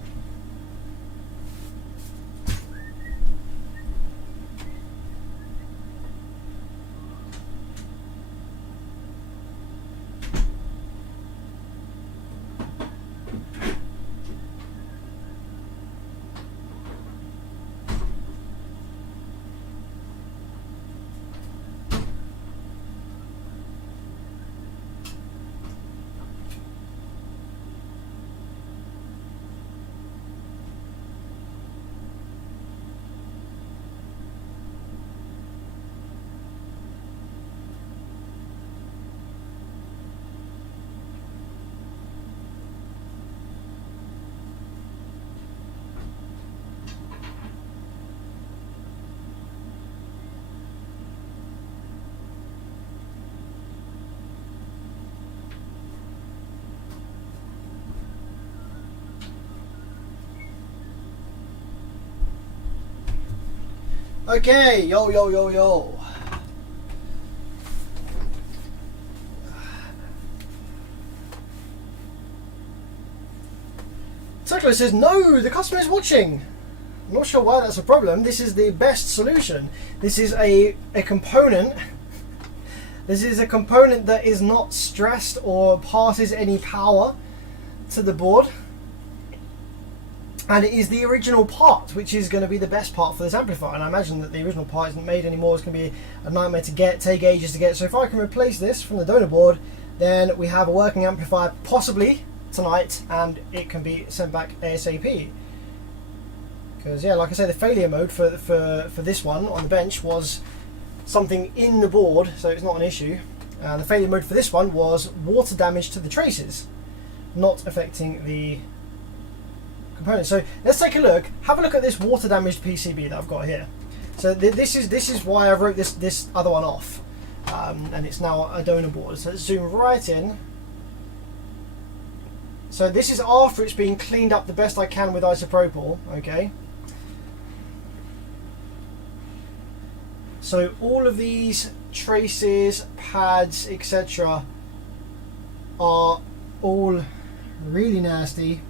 Okay, yo. Circular says, no, the customer is watching. I'm not sure why that's a problem. This is the best solution. This is a component. This is a component that is not stressed or passes any power to the board. And it is the original part, which is going to be the best part for this amplifier. And I imagine that the original part isn't made anymore. It's going to be a nightmare to get, take ages to get. So if I can replace this from the donor board, then we have a working amplifier possibly tonight, and it can be sent back ASAP. Because yeah, like I say, the failure mode for this one on the bench was something in the board, so it's not an issue. The failure mode for this one was water damage to the traces, not affecting the components. So let's take a look. Have a look at this water damaged PCB that I've got here. So this is why I wrote this other one off, and it's now a donor board. So let's zoom right in. So this is after it's been cleaned up the best I can with isopropyl. Okay. So all of these traces, pads, etc. are all really nasty.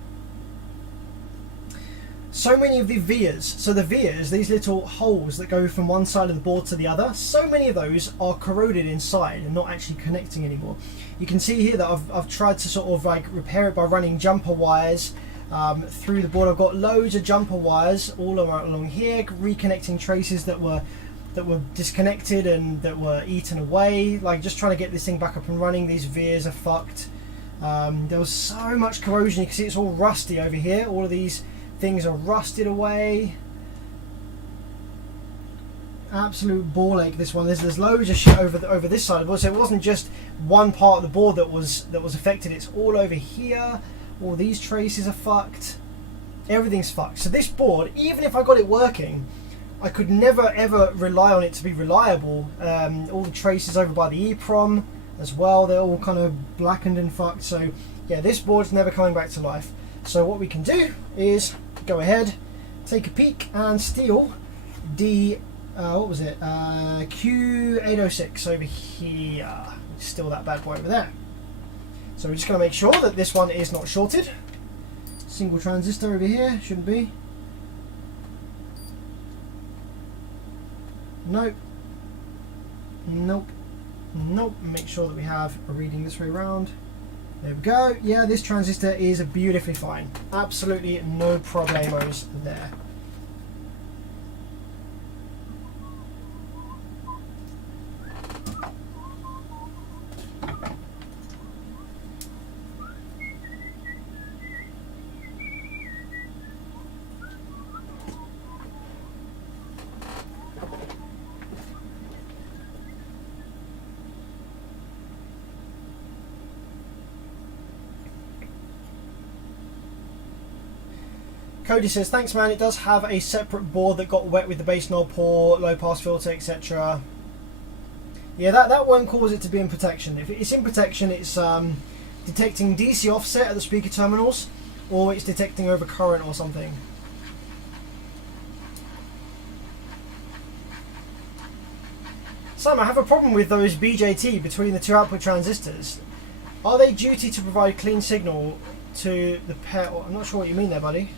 So many of the vias, so the vias, these little holes that go from one side of the board to the other, so many of those are corroded inside and not actually connecting anymore. You can see here that I've tried to sort of like repair it by running jumper wires through the board. I've got loads of jumper wires all along here, reconnecting traces that were disconnected and that were eaten away, like just trying to get this thing back up and running. These vias are fucked. There was so much corrosion. You can see it's all rusty over here. All of these things are rusted away. Absolute ball ache, this one. There's loads of shit over this side of the board. So it wasn't just one part of the board that was affected. It's all over here. All these traces are fucked. Everything's fucked. So this board, even if I got it working, I could never ever rely on it to be reliable. All the traces over by the EEPROM as well, they're all kind of blackened and fucked. So yeah, this board's never coming back to life. So what we can do is go ahead, take a peek and steal the what was it, Q806 over here. Steal that bad boy over there. So we're just going to make sure that this one is not shorted. Single transistor over here, shouldn't be. Nope. Nope. Nope. Make sure that we have a reading this way around. There we go. Yeah, this transistor is beautifully fine. Absolutely no problemos there. Cody says, thanks man, it does have a separate board that got wet with the bass knob pour, low pass filter, etc. Yeah, that won't cause it to be in protection. If it's in protection, it's detecting DC offset at the speaker terminals, or it's detecting overcurrent or something. Sam, I have a problem with those BJT between the two output transistors. Are they duty to provide clean signal to the pair? I'm not sure what you mean there, buddy.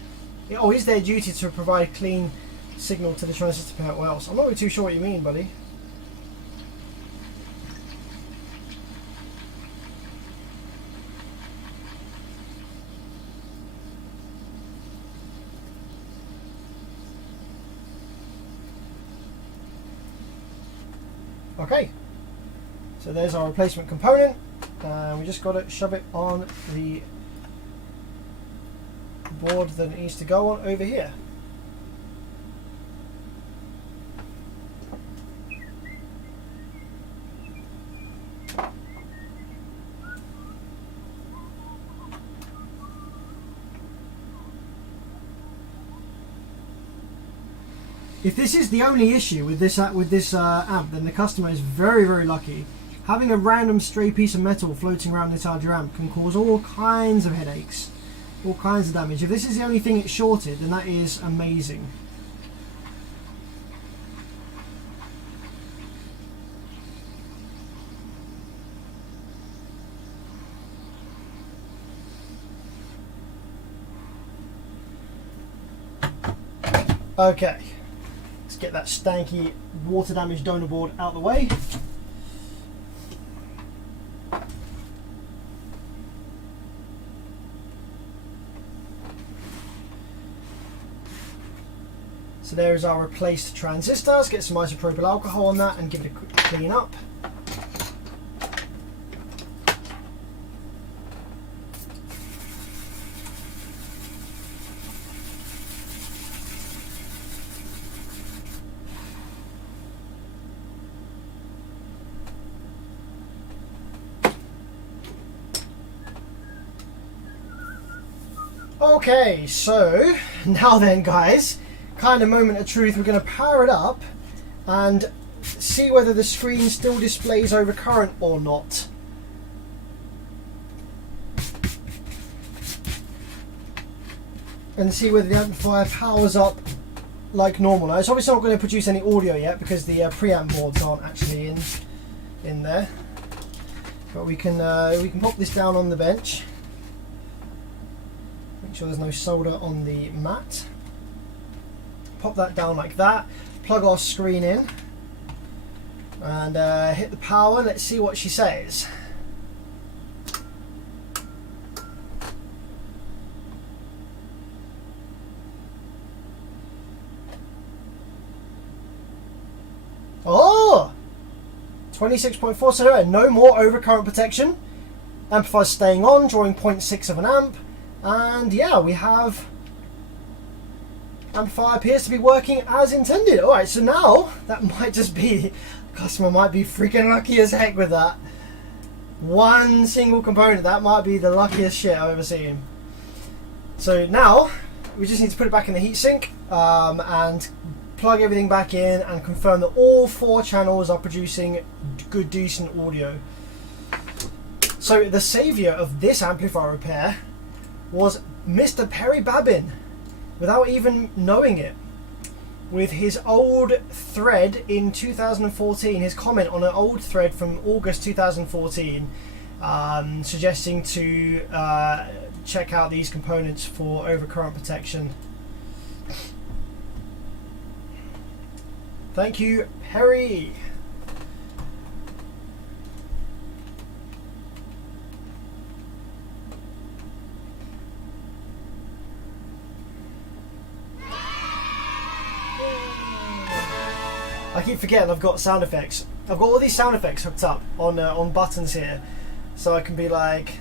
Oh, is their duty to provide clean signal to the transistor pair? What else? I'm not really too sure what you mean, buddy. Okay, so there's our replacement component. We just got to shove it on the board that it needs to go on over here. If this is the only issue with this amp, then the customer is very, very lucky. Having a random stray piece of metal floating around inside your amp can cause all kinds of headaches, all kinds of damage. If this is the only thing it's shorted, then that is amazing. Okay. Get that stanky water damage donor board out of the way. So there is our replaced transistor. Let's get some isopropyl alcohol on that and give it a quick clean up. Okay, so now then guys, kind of moment of truth, we're going to power it up and see whether the screen still displays overcurrent or not. And see whether the amplifier powers up like normal. Now it's obviously not going to produce any audio yet because the preamp boards aren't actually in there. But we can pop this down on the bench. Make sure there's no solder on the mat. Pop that down like that. Plug our screen in and hit the power. Let's see what she says. Oh! 26.4, so no more overcurrent protection. Amplifier staying on, drawing 0.6 of an amp. And yeah, we have amplifier appears to be working as intended. Alright, so now that might just be, customer might be freaking lucky as heck with that. One single component, that might be the luckiest shit I've ever seen. So now we just need to put it back in the heatsink and plug everything back in and confirm that all 4 channels are producing good, decent audio. So the saviour of this amplifier repair was Mr. Perry Babin, without even knowing it, with his old thread in 2014, his comment on an old thread from August 2014, suggesting to check out these components for overcurrent protection. Thank you, Perry. keep forgetting I've got sound effects. I've got all these sound effects hooked up on buttons here, so I can be like.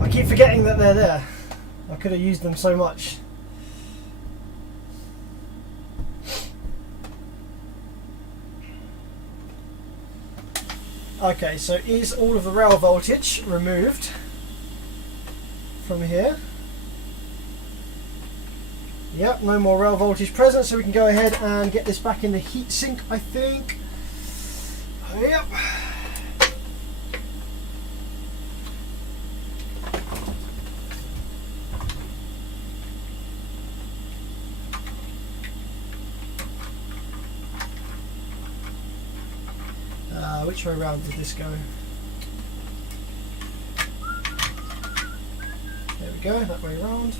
I keep forgetting that they're there. I could have used them so much. Okay, so is all of the rail voltage removed from here? Yep, no more rail voltage present, so we can go ahead and get this back in the heatsink, I think. Yep. Which way around did this go? There we go, that way around.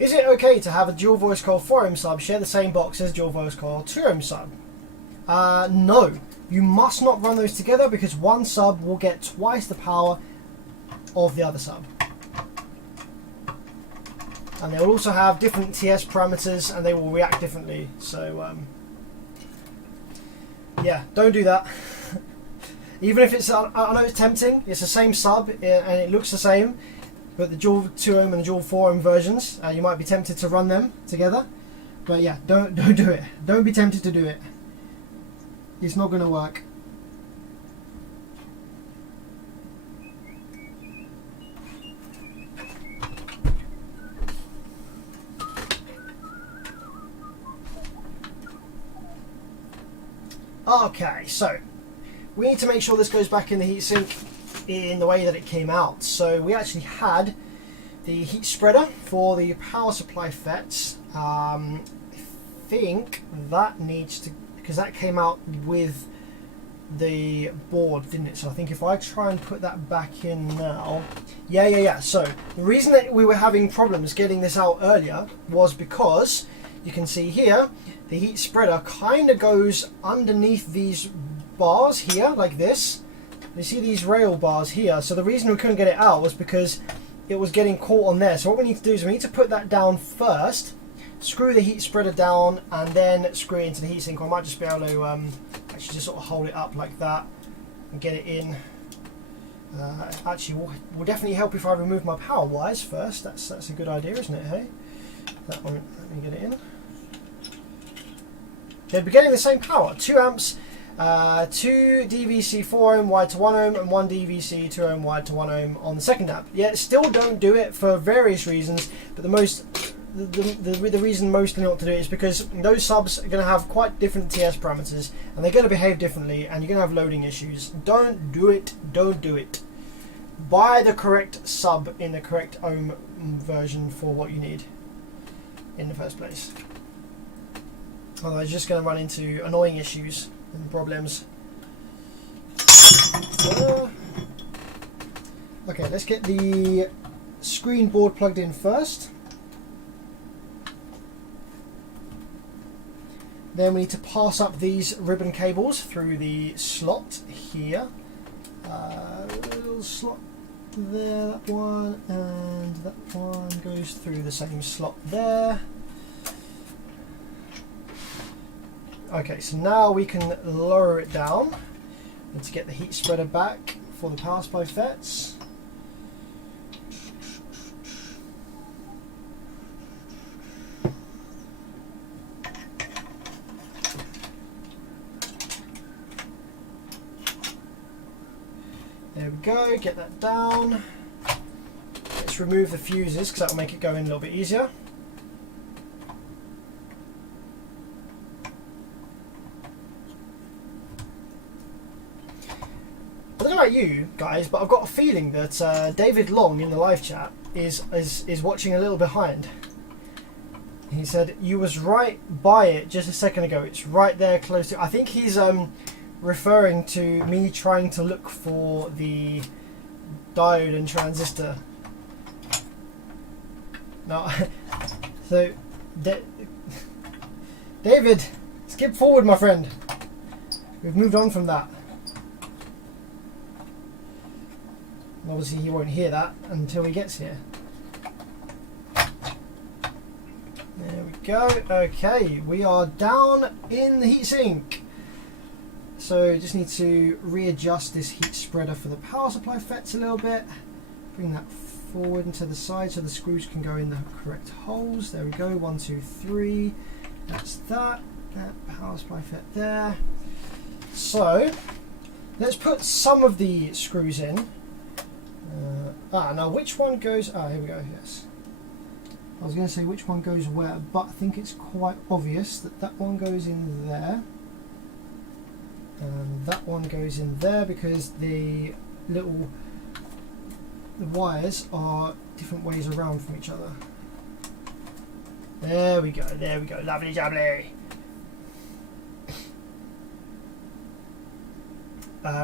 Is it okay to have a dual voice coil 4ohm sub share the same box as dual voice coil 2ohm sub? No, you must not run those together because one sub will get twice the power of the other sub. And they will also have different TS parameters and they will react differently. So yeah, don't do that. Even if it's, I know it's tempting, it's the same sub and it looks the same. But the dual 2ohm and the dual 4ohm versions, you might be tempted to run them together. But yeah, don't do it. Don't be tempted to do it. It's not going to work. Okay, so we need to make sure this goes back in the heatsink in the way that it came out. So we actually had the heat spreader for the power supply FETs. I think that needs to, because that came out with the board, didn't it? So I think if I try and put that back in now, yeah. So the reason that we were having problems getting this out earlier was because you can see here the heat spreader kind of goes underneath these bars here like this. You see these rail bars here, so the reason we couldn't get it out was because it was getting caught on there. So what we need to do is we need to put that down first, screw the heat spreader down, and then screw it into the heatsink. I might just be able to actually just sort of hold it up like that and get it in. Actually, will definitely help if I remove my power wires first. That's a good idea, isn't it? Hey, that one. Let me get it in. They'd be getting the same power, 2 amps. 2 DVC 4ohm wired to 1ohm and 1 DVC 2ohm wired to 1ohm on the second amp. Yeah, still don't do it for various reasons, but the reason mostly not to do it is because those subs are going to have quite different TS parameters and they're going to behave differently and you're going to have loading issues. Don't do it. Don't do it. Buy the correct sub in the correct ohm version for what you need in the first place. Otherwise, you're just going to run into annoying issues and problems. Okay, let's get the screen board plugged in first. Then we need to pass up these ribbon cables through the slot here. Little slot there, that one, and that one goes through the same slot there. Okay, so now we can lower it down and to get the heat spreader back for the power supply FETs. go, get that down. Let's remove the fuses because that will make it go in a little bit easier. I don't know about you guys, but I've got a feeling that David Long in the live chat is watching a little behind. He said, you was right by it just a second ago. It's right there close to... I think he's referring to me trying to look for the diode and transistor. No, so... David, skip forward, my friend. We've moved on from that. Obviously he won't hear that until he gets here. There we go. Okay, we are down in the heatsink. So just need to readjust this heat spreader for the power supply FETs a little bit. Bring that forward and to the side so the screws can go in the correct holes. There we go. 1, 2, 3. That's that. That power supply FET there. So let's put some of the screws in. Now which one goes... here we go, yes. I was going to say which one goes where, but I think it's quite obvious that that one goes in there. And that one goes in there because the wires are different ways around from each other. There we go, lovely jubbly.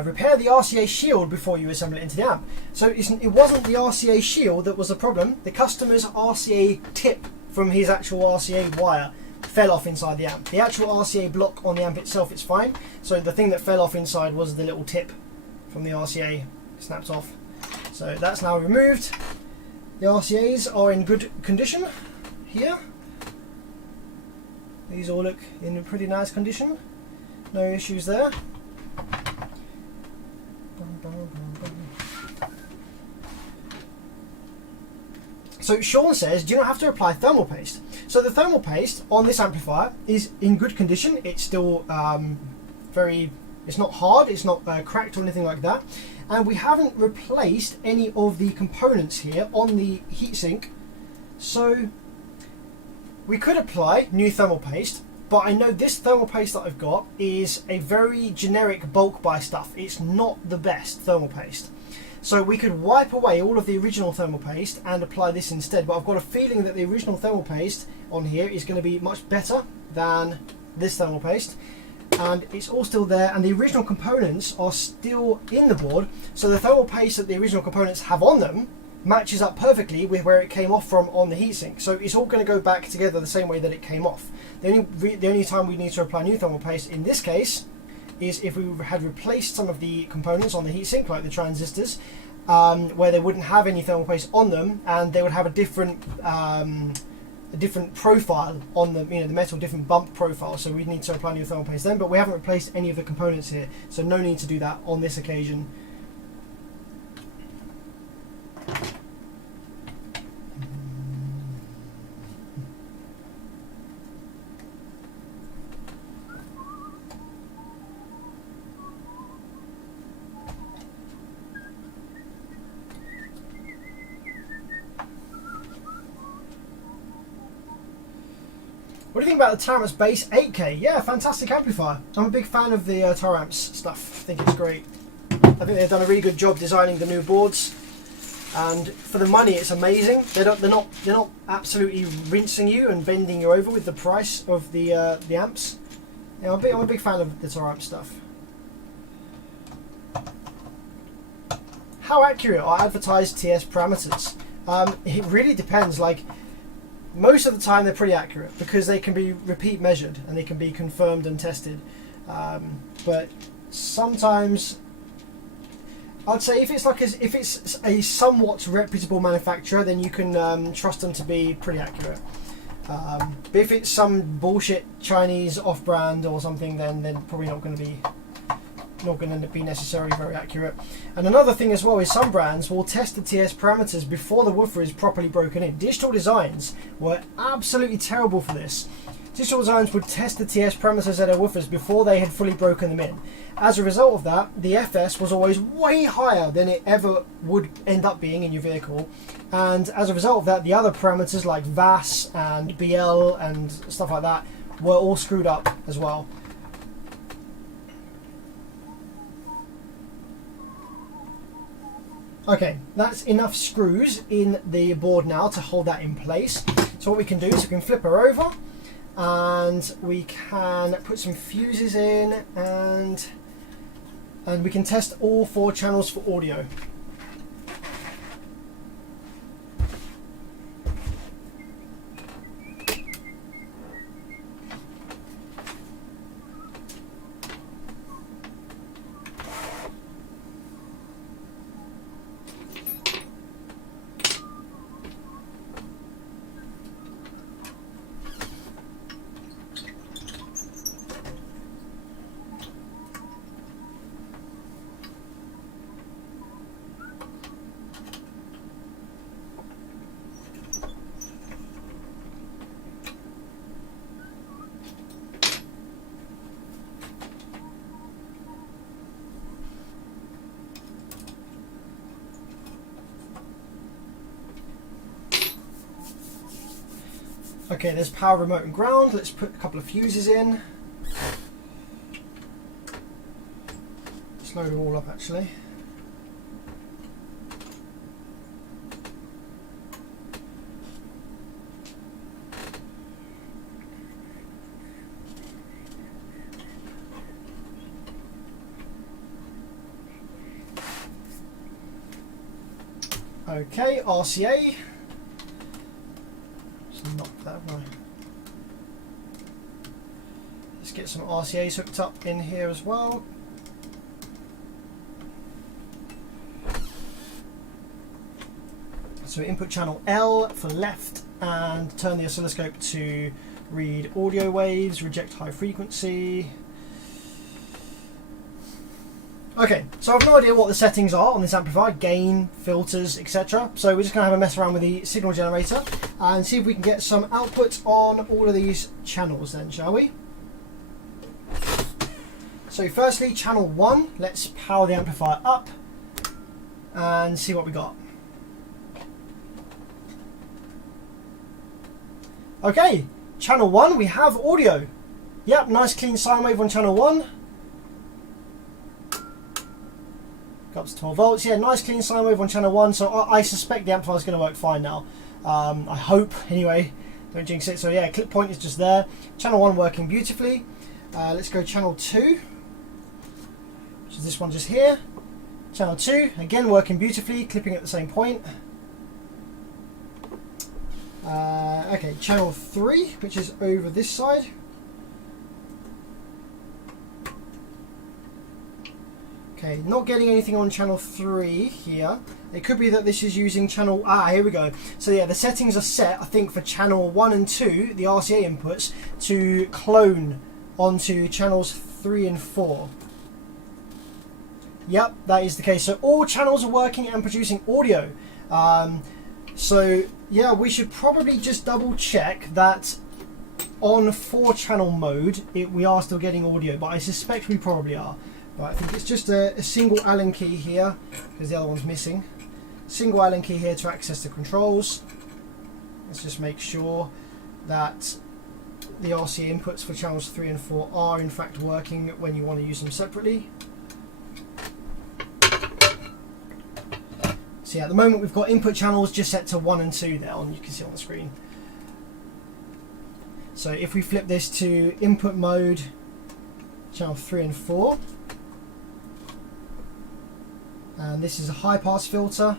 Repair the RCA shield before you assemble it into the amp. So it wasn't the RCA shield that was the problem. The customer's RCA tip from his actual RCA wire fell off inside the amp. The actual RCA block on the amp itself is fine. So the thing that fell off inside was the little tip from the RCA. Snapped off. So that's now removed. The RCAs are in good condition here. These all look in a pretty nice condition. No issues there. So Sean says, do you not have to apply thermal paste? So the thermal paste on this amplifier is in good condition. It's still it's not hard, it's not cracked or anything like that. And we haven't replaced any of the components here on the heatsink. So we could apply new thermal paste, but I know this thermal paste that I've got is a very generic bulk buy stuff. It's not the best thermal paste. So we could wipe away all of the original thermal paste and apply this instead. But I've got a feeling that the original thermal paste on here is going to be much better than this thermal paste. And it's all still there, and the original components are still in the board. So the thermal paste that the original components have on them matches up perfectly with where it came off from on the heatsink. So it's all going to go back together the same way that it came off. The only time we need to apply new thermal paste in this case is if we had replaced some of the components on the heatsink, like the transistors, where they wouldn't have any thermal paste on them, and they would have a different profile on the the metal, different bump profile. So we'd need to apply new thermal paste then, but we haven't replaced any of the components here, so no need to do that on this occasion. What do you think about the Taramps Bass 8K? Yeah, fantastic amplifier. I'm a big fan of the Taramps stuff. I think it's great. I think they've done a really good job designing the new boards, and for the money, it's amazing. They're not absolutely rinsing you and bending you over with the price of the amps. Yeah, I'm a big fan of the Taramps stuff. How accurate are advertised TS parameters? It really depends. Like, most of the time they're pretty accurate because they can be repeat measured and they can be confirmed and tested. But sometimes, I'd say if it's a somewhat reputable manufacturer, then you can trust them to be pretty accurate. But if it's some bullshit Chinese off-brand or something, then they're probably not going to be necessarily very accurate. And another thing as well is some brands will test the TS parameters before the woofer is properly broken in. Digital Designs were absolutely terrible for this. Digital designs would test the TS parameters at their woofers before they had fully broken them in. As a result of that, the FS was always way higher than it ever would end up being in your vehicle. And as a result of that, the other parameters like VAS and BL and stuff like that were all screwed up as well. Okay, that's enough screws in the board now to hold that in place. So what we can do is we can flip her over and we can put some fuses in and we can test all 4 channels for audio. Okay, there's power, remote and ground. Let's put a couple of fuses in. Let's load them all up actually. Okay, RCA. Knock that way. Let's get some RCAs hooked up in here as well. So input channel L for left and turn the oscilloscope to read audio waves, reject high frequency. Okay, so I've no idea what the settings are on this amplifier, gain, filters, etc. So we're just going to have a mess around with the signal generator and see if we can get some output on all of these channels then, shall we? So firstly, channel 1, let's power the amplifier up and see what we got. Okay, channel 1, we have audio. Yep, nice clean sine wave on channel 1. Up to 12 volts. Yeah, nice clean sine wave on channel 1. So I suspect the amplifier is going to work fine now. I hope, anyway. Don't jinx it. So yeah, clip point is just there. Channel 1 working beautifully. Let's go channel 2. Which is this one just here. Channel 2, again working beautifully, clipping at the same point. Okay, channel 3, which is over this side. Okay, not getting anything on channel 3 here. It could be that this is using channel... here we go. So yeah, the settings are set, I think, for channel 1 and 2, the RCA inputs, to clone onto channels 3 and 4. Yep, that is the case. So all channels are working and producing audio. So yeah, we should probably just double check that on 4-channel mode, we are still getting audio, but I suspect we probably are. Right, I think it's just a single Allen key here, because the other one's missing. Single Allen key here to access the controls. Let's just make sure that the RCA inputs for channels 3 and 4 are in fact working when you want to use them separately. So yeah, at the moment we've got input channels just set to 1 and 2 there, you can see on the screen. So if we flip this to input mode, channel 3 and 4. And this is a high pass filter.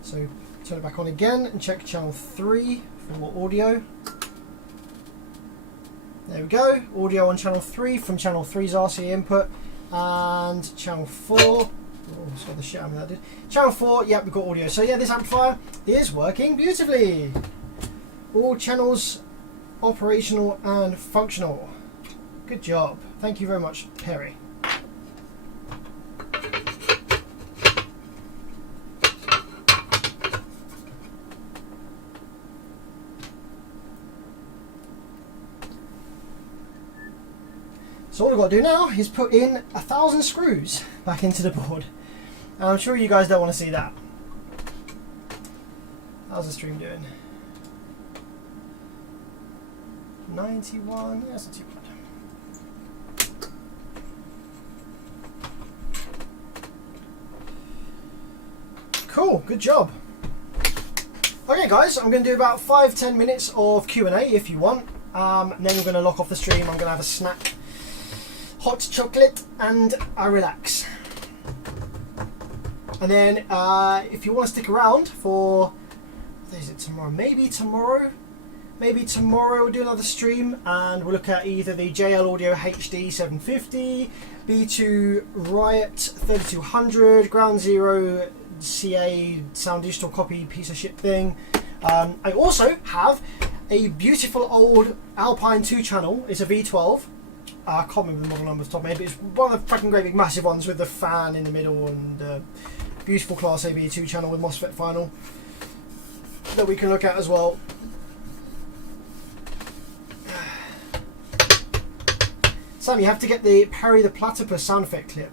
So turn it back on again and check channel 3 for audio. There we go, audio on channel 3 from channel 3's RCA input, and channel 4. Oh, saw the shit out of that did. Channel 4, yep, we've got audio. So yeah, this amplifier is working beautifully. All channels operational and functional. Good job. Thank you very much, Perry. So all I've got to do now is put in 1,000 screws back into the board. And I'm sure you guys don't want to see that. How's the stream doing? 91, yeah, that's not too bad. Cool, good job. Okay guys, I'm going to do about 5-10 minutes of Q&A if you want. And then we're going to lock off the stream. I'm going to have a snack, hot chocolate, and I relax. And then if you want to stick around for, what is it, tomorrow? Maybe tomorrow we'll do another stream and we'll look at either the JL Audio HD 750, B2 Riot 3200, Ground Zero CA Sound Digital copy piece of shit thing. I also have a beautiful old Alpine 2-channel. It's a V12. I can't remember the model number off the top of my head, but it's one of the fucking great big massive ones with the fan in the middle and beautiful Class A V2 channel with MOSFET final that we can look at as well. Sam, you have to get the Perry the Platypus sound effect clip.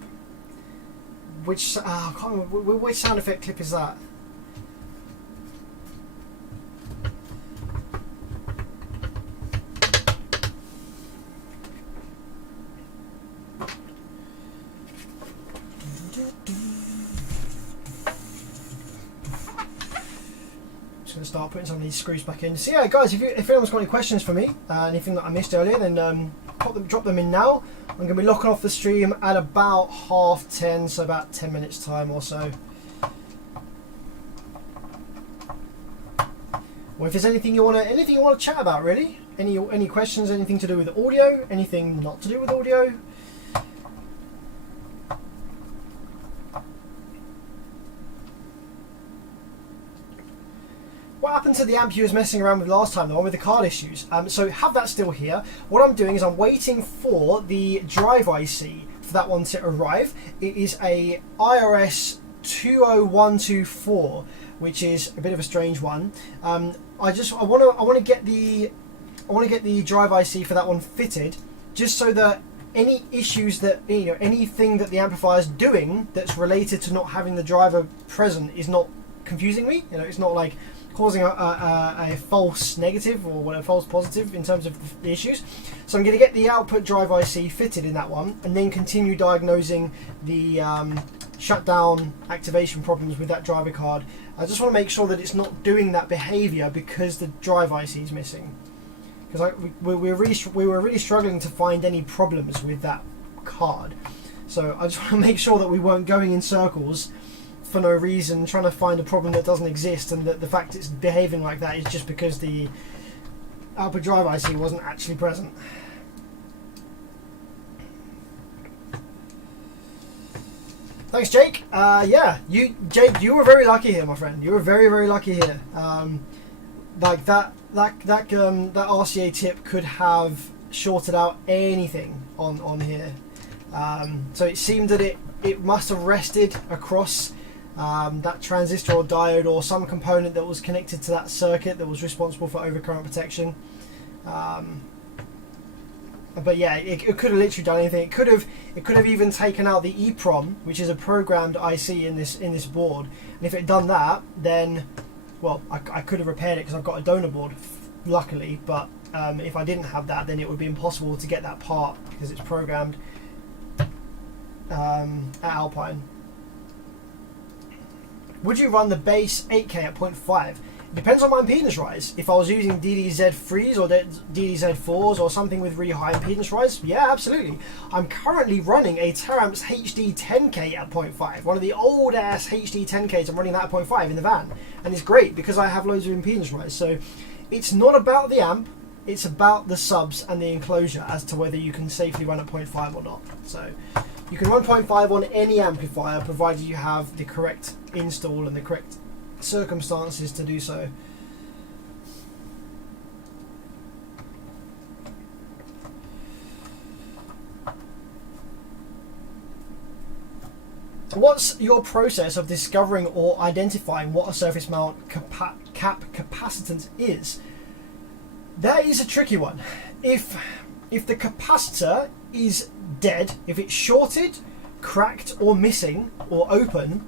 Which I can't remember which sound effect clip is that. Just going to start putting some of these screws back in. So yeah, guys, if anyone's got any questions for me, anything that I missed earlier, then drop them in now. I'm going to be locking off the stream at about 10:30, so about 10 minutes time or so. Or if there's anything you want to chat about, really, any questions, anything to do with audio, anything not to do with audio. What happened to the amp you was messing around with last time, the one with the card issues? So have that still here. What I'm doing is I'm waiting for the drive IC for that one to arrive. It is a IRS 20124, which is a bit of a strange one. I want to get the drive IC for that one fitted, just so that any issues that anything that the amplifier is doing that's related to not having the driver present is not confusing me. It's not like causing a false negative or whatever, false positive in terms of the issues. So I'm going to get the output drive IC fitted in that one and then continue diagnosing the shutdown activation problems with that driver card. I just want to make sure that it's not doing that behavior because the drive IC is missing. Because we were really struggling to find any problems with that card. So I just want to make sure that we weren't going in circles for no reason, trying to find a problem that doesn't exist, and that the fact it's behaving like that is just because the output drive IC wasn't actually present. Thanks, Jake. Jake, you were very lucky here, my friend. You were very, very lucky here. Like that RCA tip could have shorted out anything on here. So it seemed that it must have rested across that transistor or diode or some component that was connected to that circuit that was responsible for overcurrent protection. But yeah, it could have literally done anything. It could have even taken out the EEPROM, which is a programmed IC in this board. And if it had done that, then well, I could have repaired it because I've got a donor board, luckily. But if I didn't have that, then it would be impossible to get that part because it's programmed at Alpine. Would you run the base 8K at 0.5? It depends on my impedance rise. If I was using DDZ3s or DDZ4s or something with really high impedance rise, yeah, absolutely. I'm currently running a Teramps HD 10K at 0.5. One of the old ass HD 10Ks, I'm running that at 0.5 in the van. And it's great because I have loads of impedance rise. So it's not about the amp, it's about the subs and the enclosure as to whether you can safely run at 0.5 or not. So you can run 0.5 on any amplifier provided you have the correct install and the correct circumstances to do so. What's your process of discovering or identifying what a surface mount cap capacitance is? That is a tricky one. If if the capacitor is dead, if it's shorted, cracked or missing or open,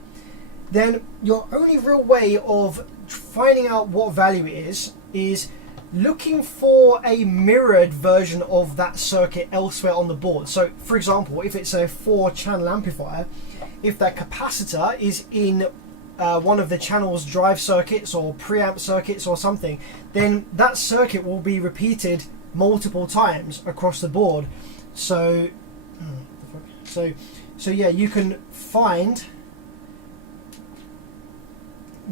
then your only real way of finding out what value it is looking for a mirrored version of that circuit elsewhere on the board. So for example, if it's a 4-channel amplifier, if that capacitor is in one of the channel's drive circuits or preamp circuits or something, then that circuit will be repeated multiple times across the board. So yeah, you can find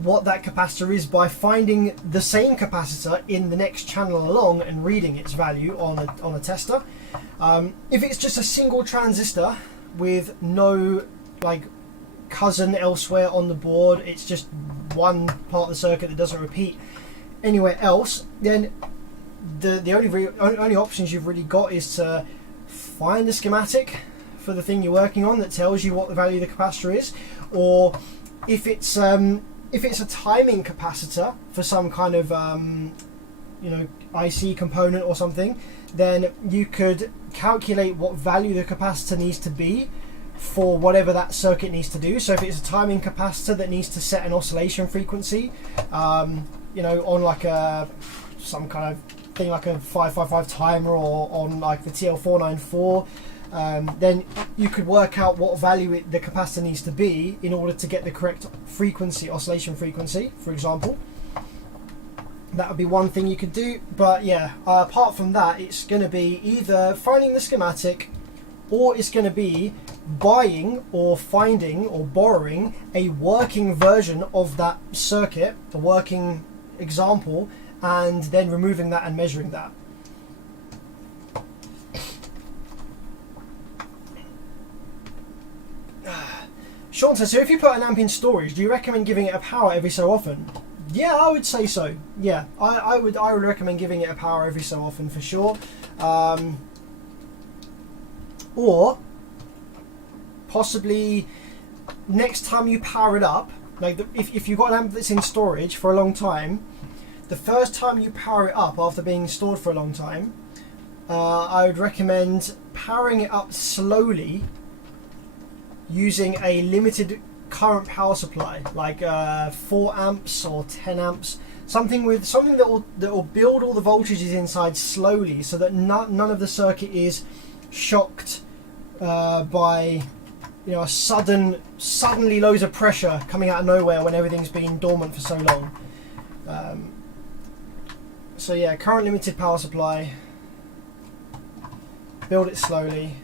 what that capacitor is by finding the same capacitor in the next channel along and reading its value on a tester. If it's just a single transistor with no like cousin elsewhere on the board, it's just one part of the circuit that doesn't repeat anywhere else, then the only options you've really got is to find the schematic for the thing you're working on that tells you what the value of the capacitor is, or if it's a timing capacitor for some kind of IC component or something, then you could calculate what value the capacitor needs to be for whatever that circuit needs to do. So if it's a timing capacitor that needs to set an oscillation frequency, on like some kind of thing like a 555 timer or on like the TL494, then you could work out what value the capacitor needs to be in order to get the correct frequency, oscillation frequency, for example. That would be one thing you could do. But yeah, apart from that, it's going to be either finding the schematic, or it's going to be buying or finding or borrowing a working version of that circuit, a working example, and then removing that and measuring that. Sean says, so if you put an amp in storage, do you recommend giving it a power every so often? Yeah, I would say so. Yeah, I would recommend giving it a power every so often for sure. Or possibly next time you power it up, like if you've got an amp that's in storage for a long time, the first time you power it up after being stored for a long time, I would recommend powering it up slowly using a limited current power supply, like 4 amps or 10 amps, something that will build all the voltages inside slowly, so that none of the circuit is shocked by a suddenly loads of pressure coming out of nowhere when everything's been dormant for so long. So yeah, current limited power supply, build it slowly.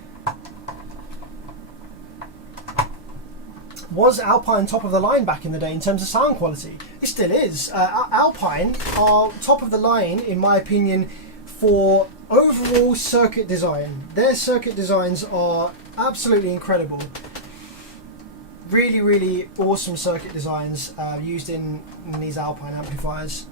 Was Alpine top of the line back in the day in terms of sound quality? It still is. Alpine are top of the line, in my opinion, for overall circuit design. Their circuit designs are absolutely incredible. Really, really awesome circuit designs used in these Alpine amplifiers.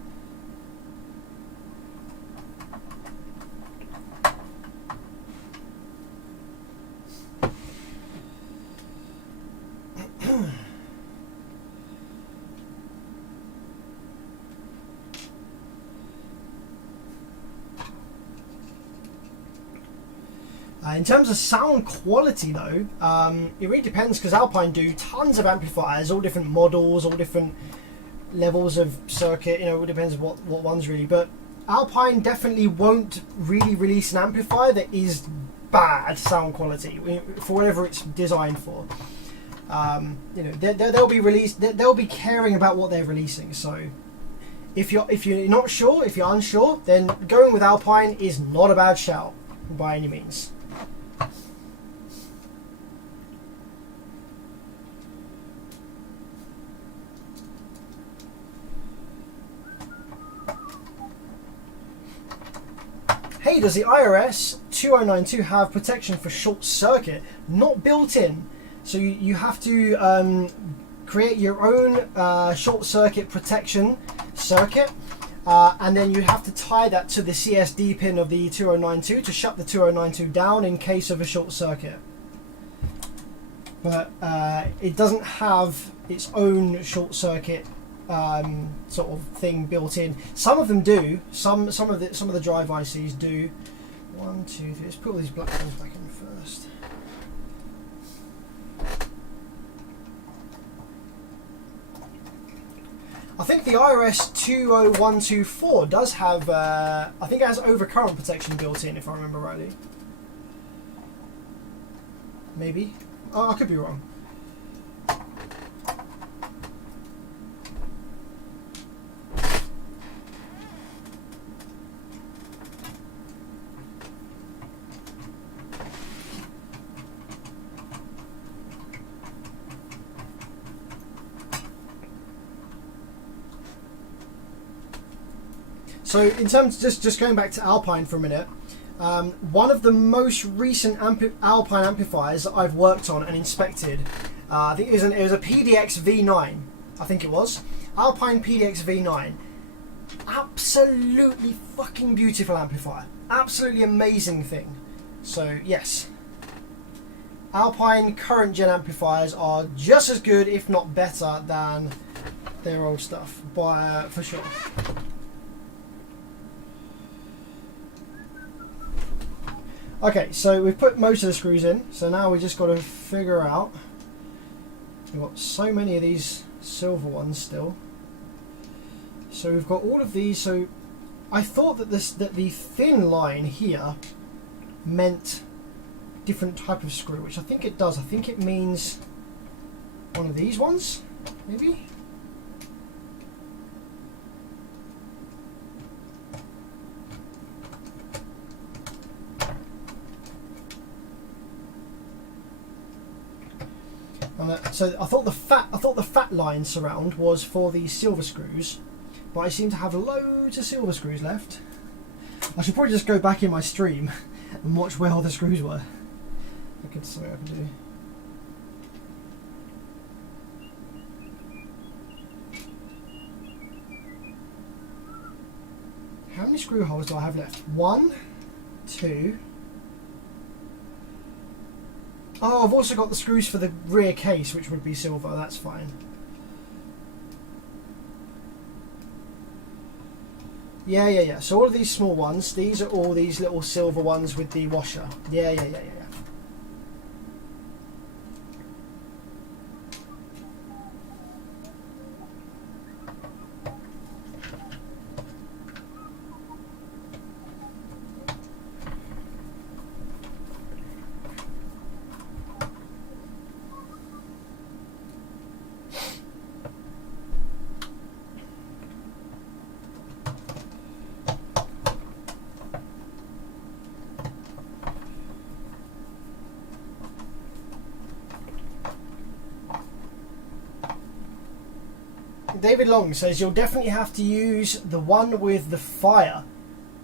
In terms of sound quality though, it really depends, because Alpine do tons of amplifiers, all different models, all different levels of circuit, it depends what ones really, but Alpine definitely won't really release an amplifier that is bad sound quality for whatever it's designed for. They'll be caring about what they're releasing. So if you're not sure, if you're unsure, then going with Alpine is not a bad shout by any means. Hey, does the IRS 2092 have protection for short circuit? Not built in. So you have to create your own short circuit protection circuit, and then you have to tie that to the CSD pin of the 2092 to shut the 2092 down in case of a short circuit. But it doesn't have its own short circuit sort of thing built in. Some of them do. Some of the drive ICs do. 1, 2, 3. Let's put all these black ones back in first. I think the IRS 20124 does have, I think it has overcurrent protection built in, if I remember rightly. Maybe. Oh, I could be wrong. So in terms, just going back to Alpine for a minute, one of the most recent Alpine amplifiers that I've worked on and inspected, I think it was a PDX V9, I think it was, Alpine PDX V9. Absolutely fucking beautiful amplifier, absolutely amazing thing. So yes, Alpine current gen amplifiers are just as good, if not better, than their old stuff, for sure. Okay, so we've put most of the screws in, so now we just got to figure out. We've got so many of these silver ones still. So we've got all of these. So I thought that the thin line here meant different type of screw, which I think it does. I think it means one of these ones, maybe. So I thought the fat line surround was for the silver screws, but I seem to have loads of silver screws left. I should probably just go back in my stream and watch where all the screws were. I could something I can do. How many screw holes do I have left? 1, 2. Oh, I've also got the screws for the rear case, which would be silver. That's fine. Yeah. So all of these small ones, these are all these little silver ones with the washer. Yeah. David Long says you'll definitely have to use the one with the fire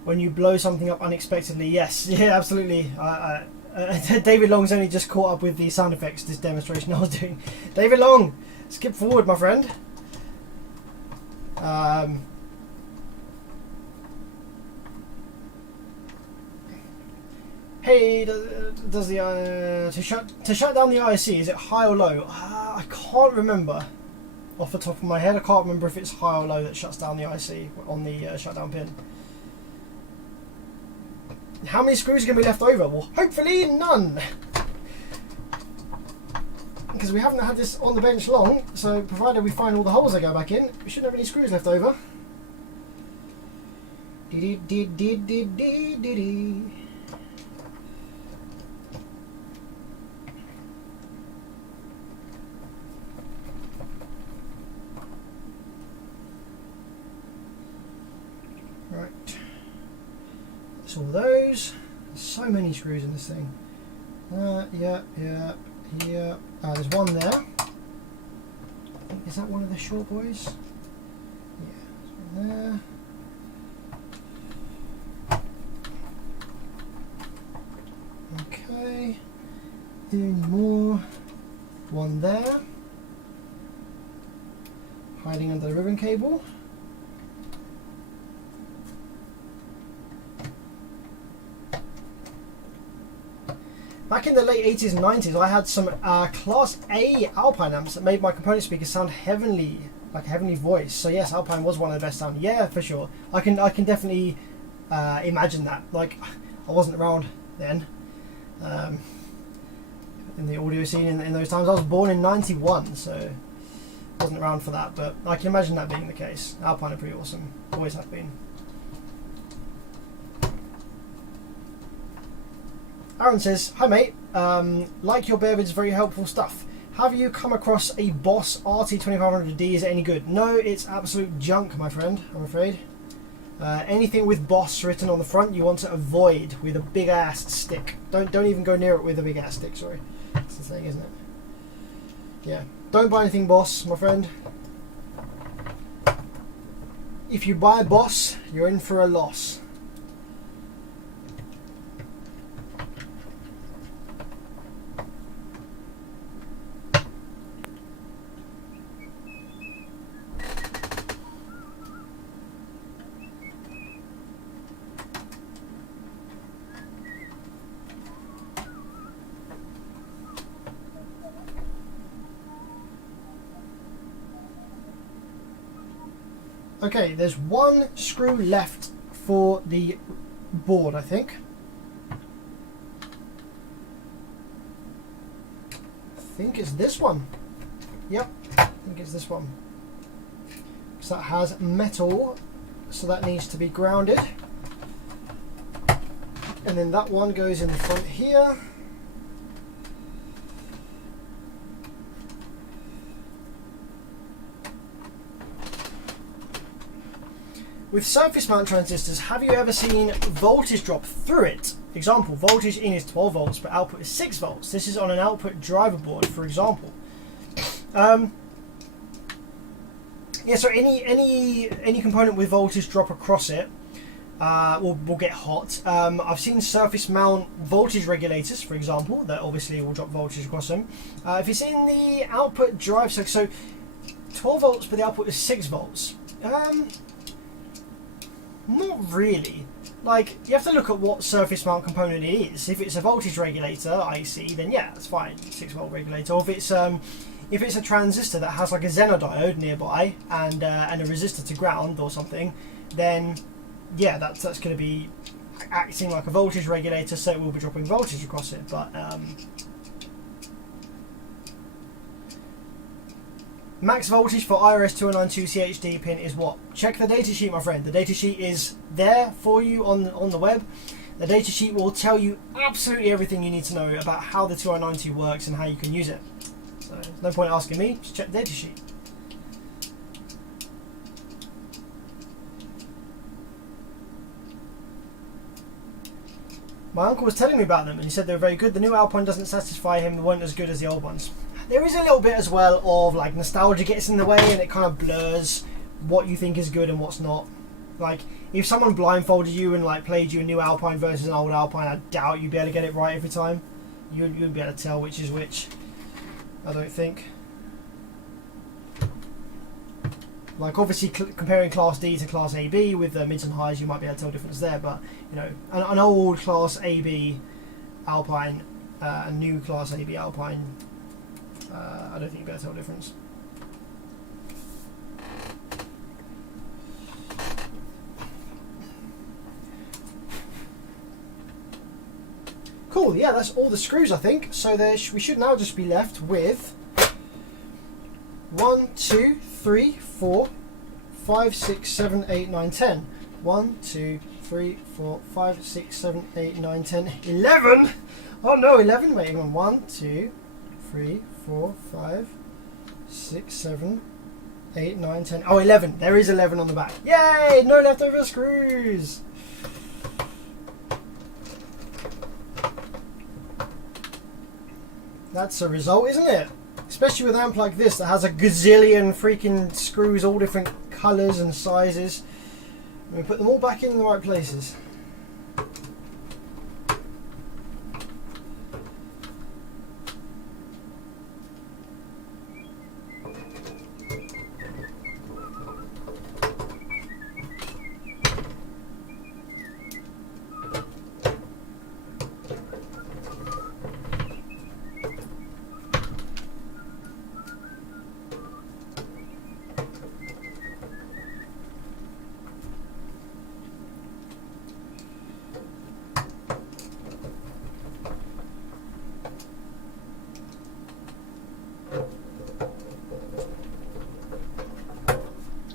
when you blow something up unexpectedly. Yes, yeah, absolutely. David Long's only just caught up with the sound effects this demonstration I was doing. David Long, skip forward, my friend. Hey, does the to shut down the IC, is it high or low? I can't remember. Off the top of my head, I can't remember if it's high or low that shuts down the IC on the shutdown pin. How many screws are going to be left over? Well, hopefully none. Because we haven't had this on the bench long, so provided we find all the holes that go back in, we shouldn't have any screws left over. All those. There's so many screws in this thing. Yeah. There's one there. I think, is that one of the short boys? Yeah, there's one there. Okay. Any more? One there. Hiding under the ribbon cable. Back in the late 80s and 90s, I had some Class A Alpine amps that made my component speakers sound heavenly, like a heavenly voice. So yes, Alpine was one of the best sound. Yeah, for sure. I can definitely imagine that. Like, I wasn't around then in the audio scene in those times. I was born in 91, so I wasn't around for that, but I can imagine that being the case. Alpine are pretty awesome, always have been. Aaron says, hi mate, like your bearvid's very helpful stuff. Have you come across a Boss RT2500D? Is it any good? No, it's absolute junk, my friend, I'm afraid. Anything with Boss written on the front you want to avoid with a big ass stick. Don't even go near it with a big ass stick, sorry. That's the thing, isn't it? Yeah. Don't buy anything Boss, my friend. If you buy Boss, you're in for a loss. Okay, there's one screw left for the board, I think. I think it's this one. Yep, I think it's this one. So that has metal, so that needs to be grounded. And then that one goes in the front here. With surface mount transistors, have you ever seen voltage drop through it? Example, voltage in is 12 volts, but output is 6 volts. This is on an output driver board, for example. Yeah, so any component with voltage drop across it will get hot. I've seen surface mount voltage regulators, for example, that obviously will drop voltage across them. If it's in the output drive, so 12 volts, but the output is 6 volts. Not really. Like, you have to look at what surface mount component it is. If it's a voltage regulator, IC, then yeah, that's fine, 6 volt regulator. Or if it's a transistor that has like a Zener diode nearby and a resistor to ground or something, then yeah, that's going to be acting like a voltage regulator, so it will be dropping voltage across it. But max voltage for IRS2092 CHD pin is what? Check the datasheet, my friend. The datasheet is there for you on the web. The datasheet will tell you absolutely everything you need to know about how the 2092 works and how you can use it. So there's no point asking me, just check the datasheet. My uncle was telling me about them and he said they were very good. The new Alpine doesn't satisfy him, they weren't as good as the old ones. There is a little bit as well of like nostalgia gets in the way and it kind of blurs what you think is good and what's not. Like if someone blindfolded you and like played you a new Alpine versus an old Alpine, I doubt you'd be able to get it right every time. You'd be able to tell which is which, I don't think. Like obviously comparing Class D to Class AB with the mids and highs, you might be able to tell the difference there, but you know, an old Class AB Alpine, a new Class AB Alpine, I don't think you'd be able to tell the difference. Cool, yeah, that's all the screws I think. So we should now just be left with 1, 2, 3, 4, 5, 6, 7, 8, 9, 10. 1, 2, 3, 4, 5, 6, 7, 8, 9, 10, 11! Oh no, 11, wait, hang on. 1, 2, 3, 4, 5, 6, 7, 8, 9, 10. Oh, 11. There is 11 on the back. Yay! No leftover screws! That's a result, isn't it? Especially with an amp like this that has a gazillion freaking screws, all different colours and sizes. And we put them all back in the right places.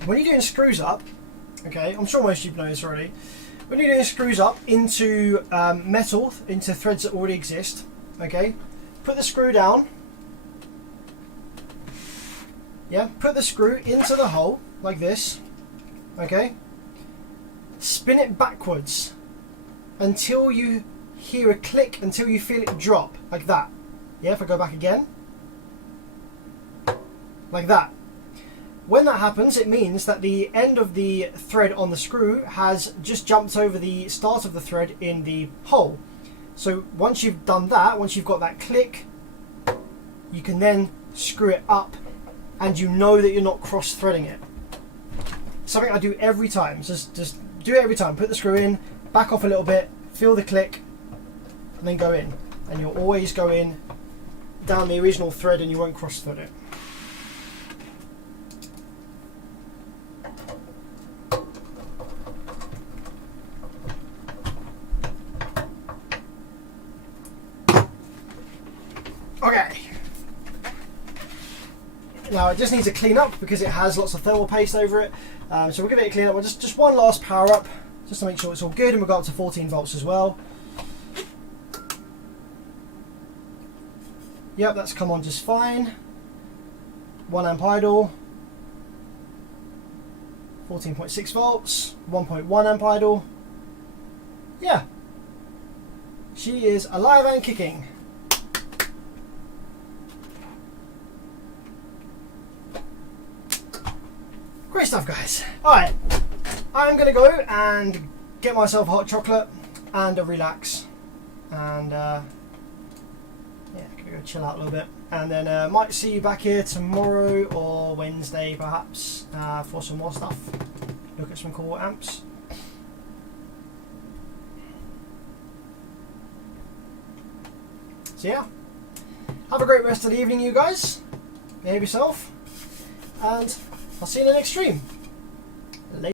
when you're doing screws up, okay, I'm sure most of you know this already. When you're doing screws up into metal, into threads that already exist, okay, put the screw down. Yeah, put the screw into the hole like this, okay. Spin it backwards until you hear a click, until you feel it drop, like that. Yeah, if I go back again, like that. When that happens, it means that the end of the thread on the screw has just jumped over the start of the thread in the hole. So once you've done that, once you've got that click, you can then screw it up and you know that you're not cross-threading it. Something I do every time. Just do it every time. Put the screw in, back off a little bit, feel the click, and then go in. And you'll always go in down the original thread and you won't cross-thread it. Okay. Now it just needs a clean up because it has lots of thermal paste over it. So we'll give it a clean up. Just one last power up, just to make sure it's all good, and we'll go up to 14 volts as well. Yep, that's come on just fine. 1 amp idle. 14.6 volts. 1.1 amp idle. Yeah. She is alive and kicking. Great stuff, guys. Alright, I'm going to go and get myself a hot chocolate and a relax. And, yeah, going to go chill out a little bit. And then might see you back here tomorrow or Wednesday, perhaps, for some more stuff. Look at some cool amps. So, yeah. Have a great rest of the evening, you guys. Behave yourself. And I'll see you in the next stream.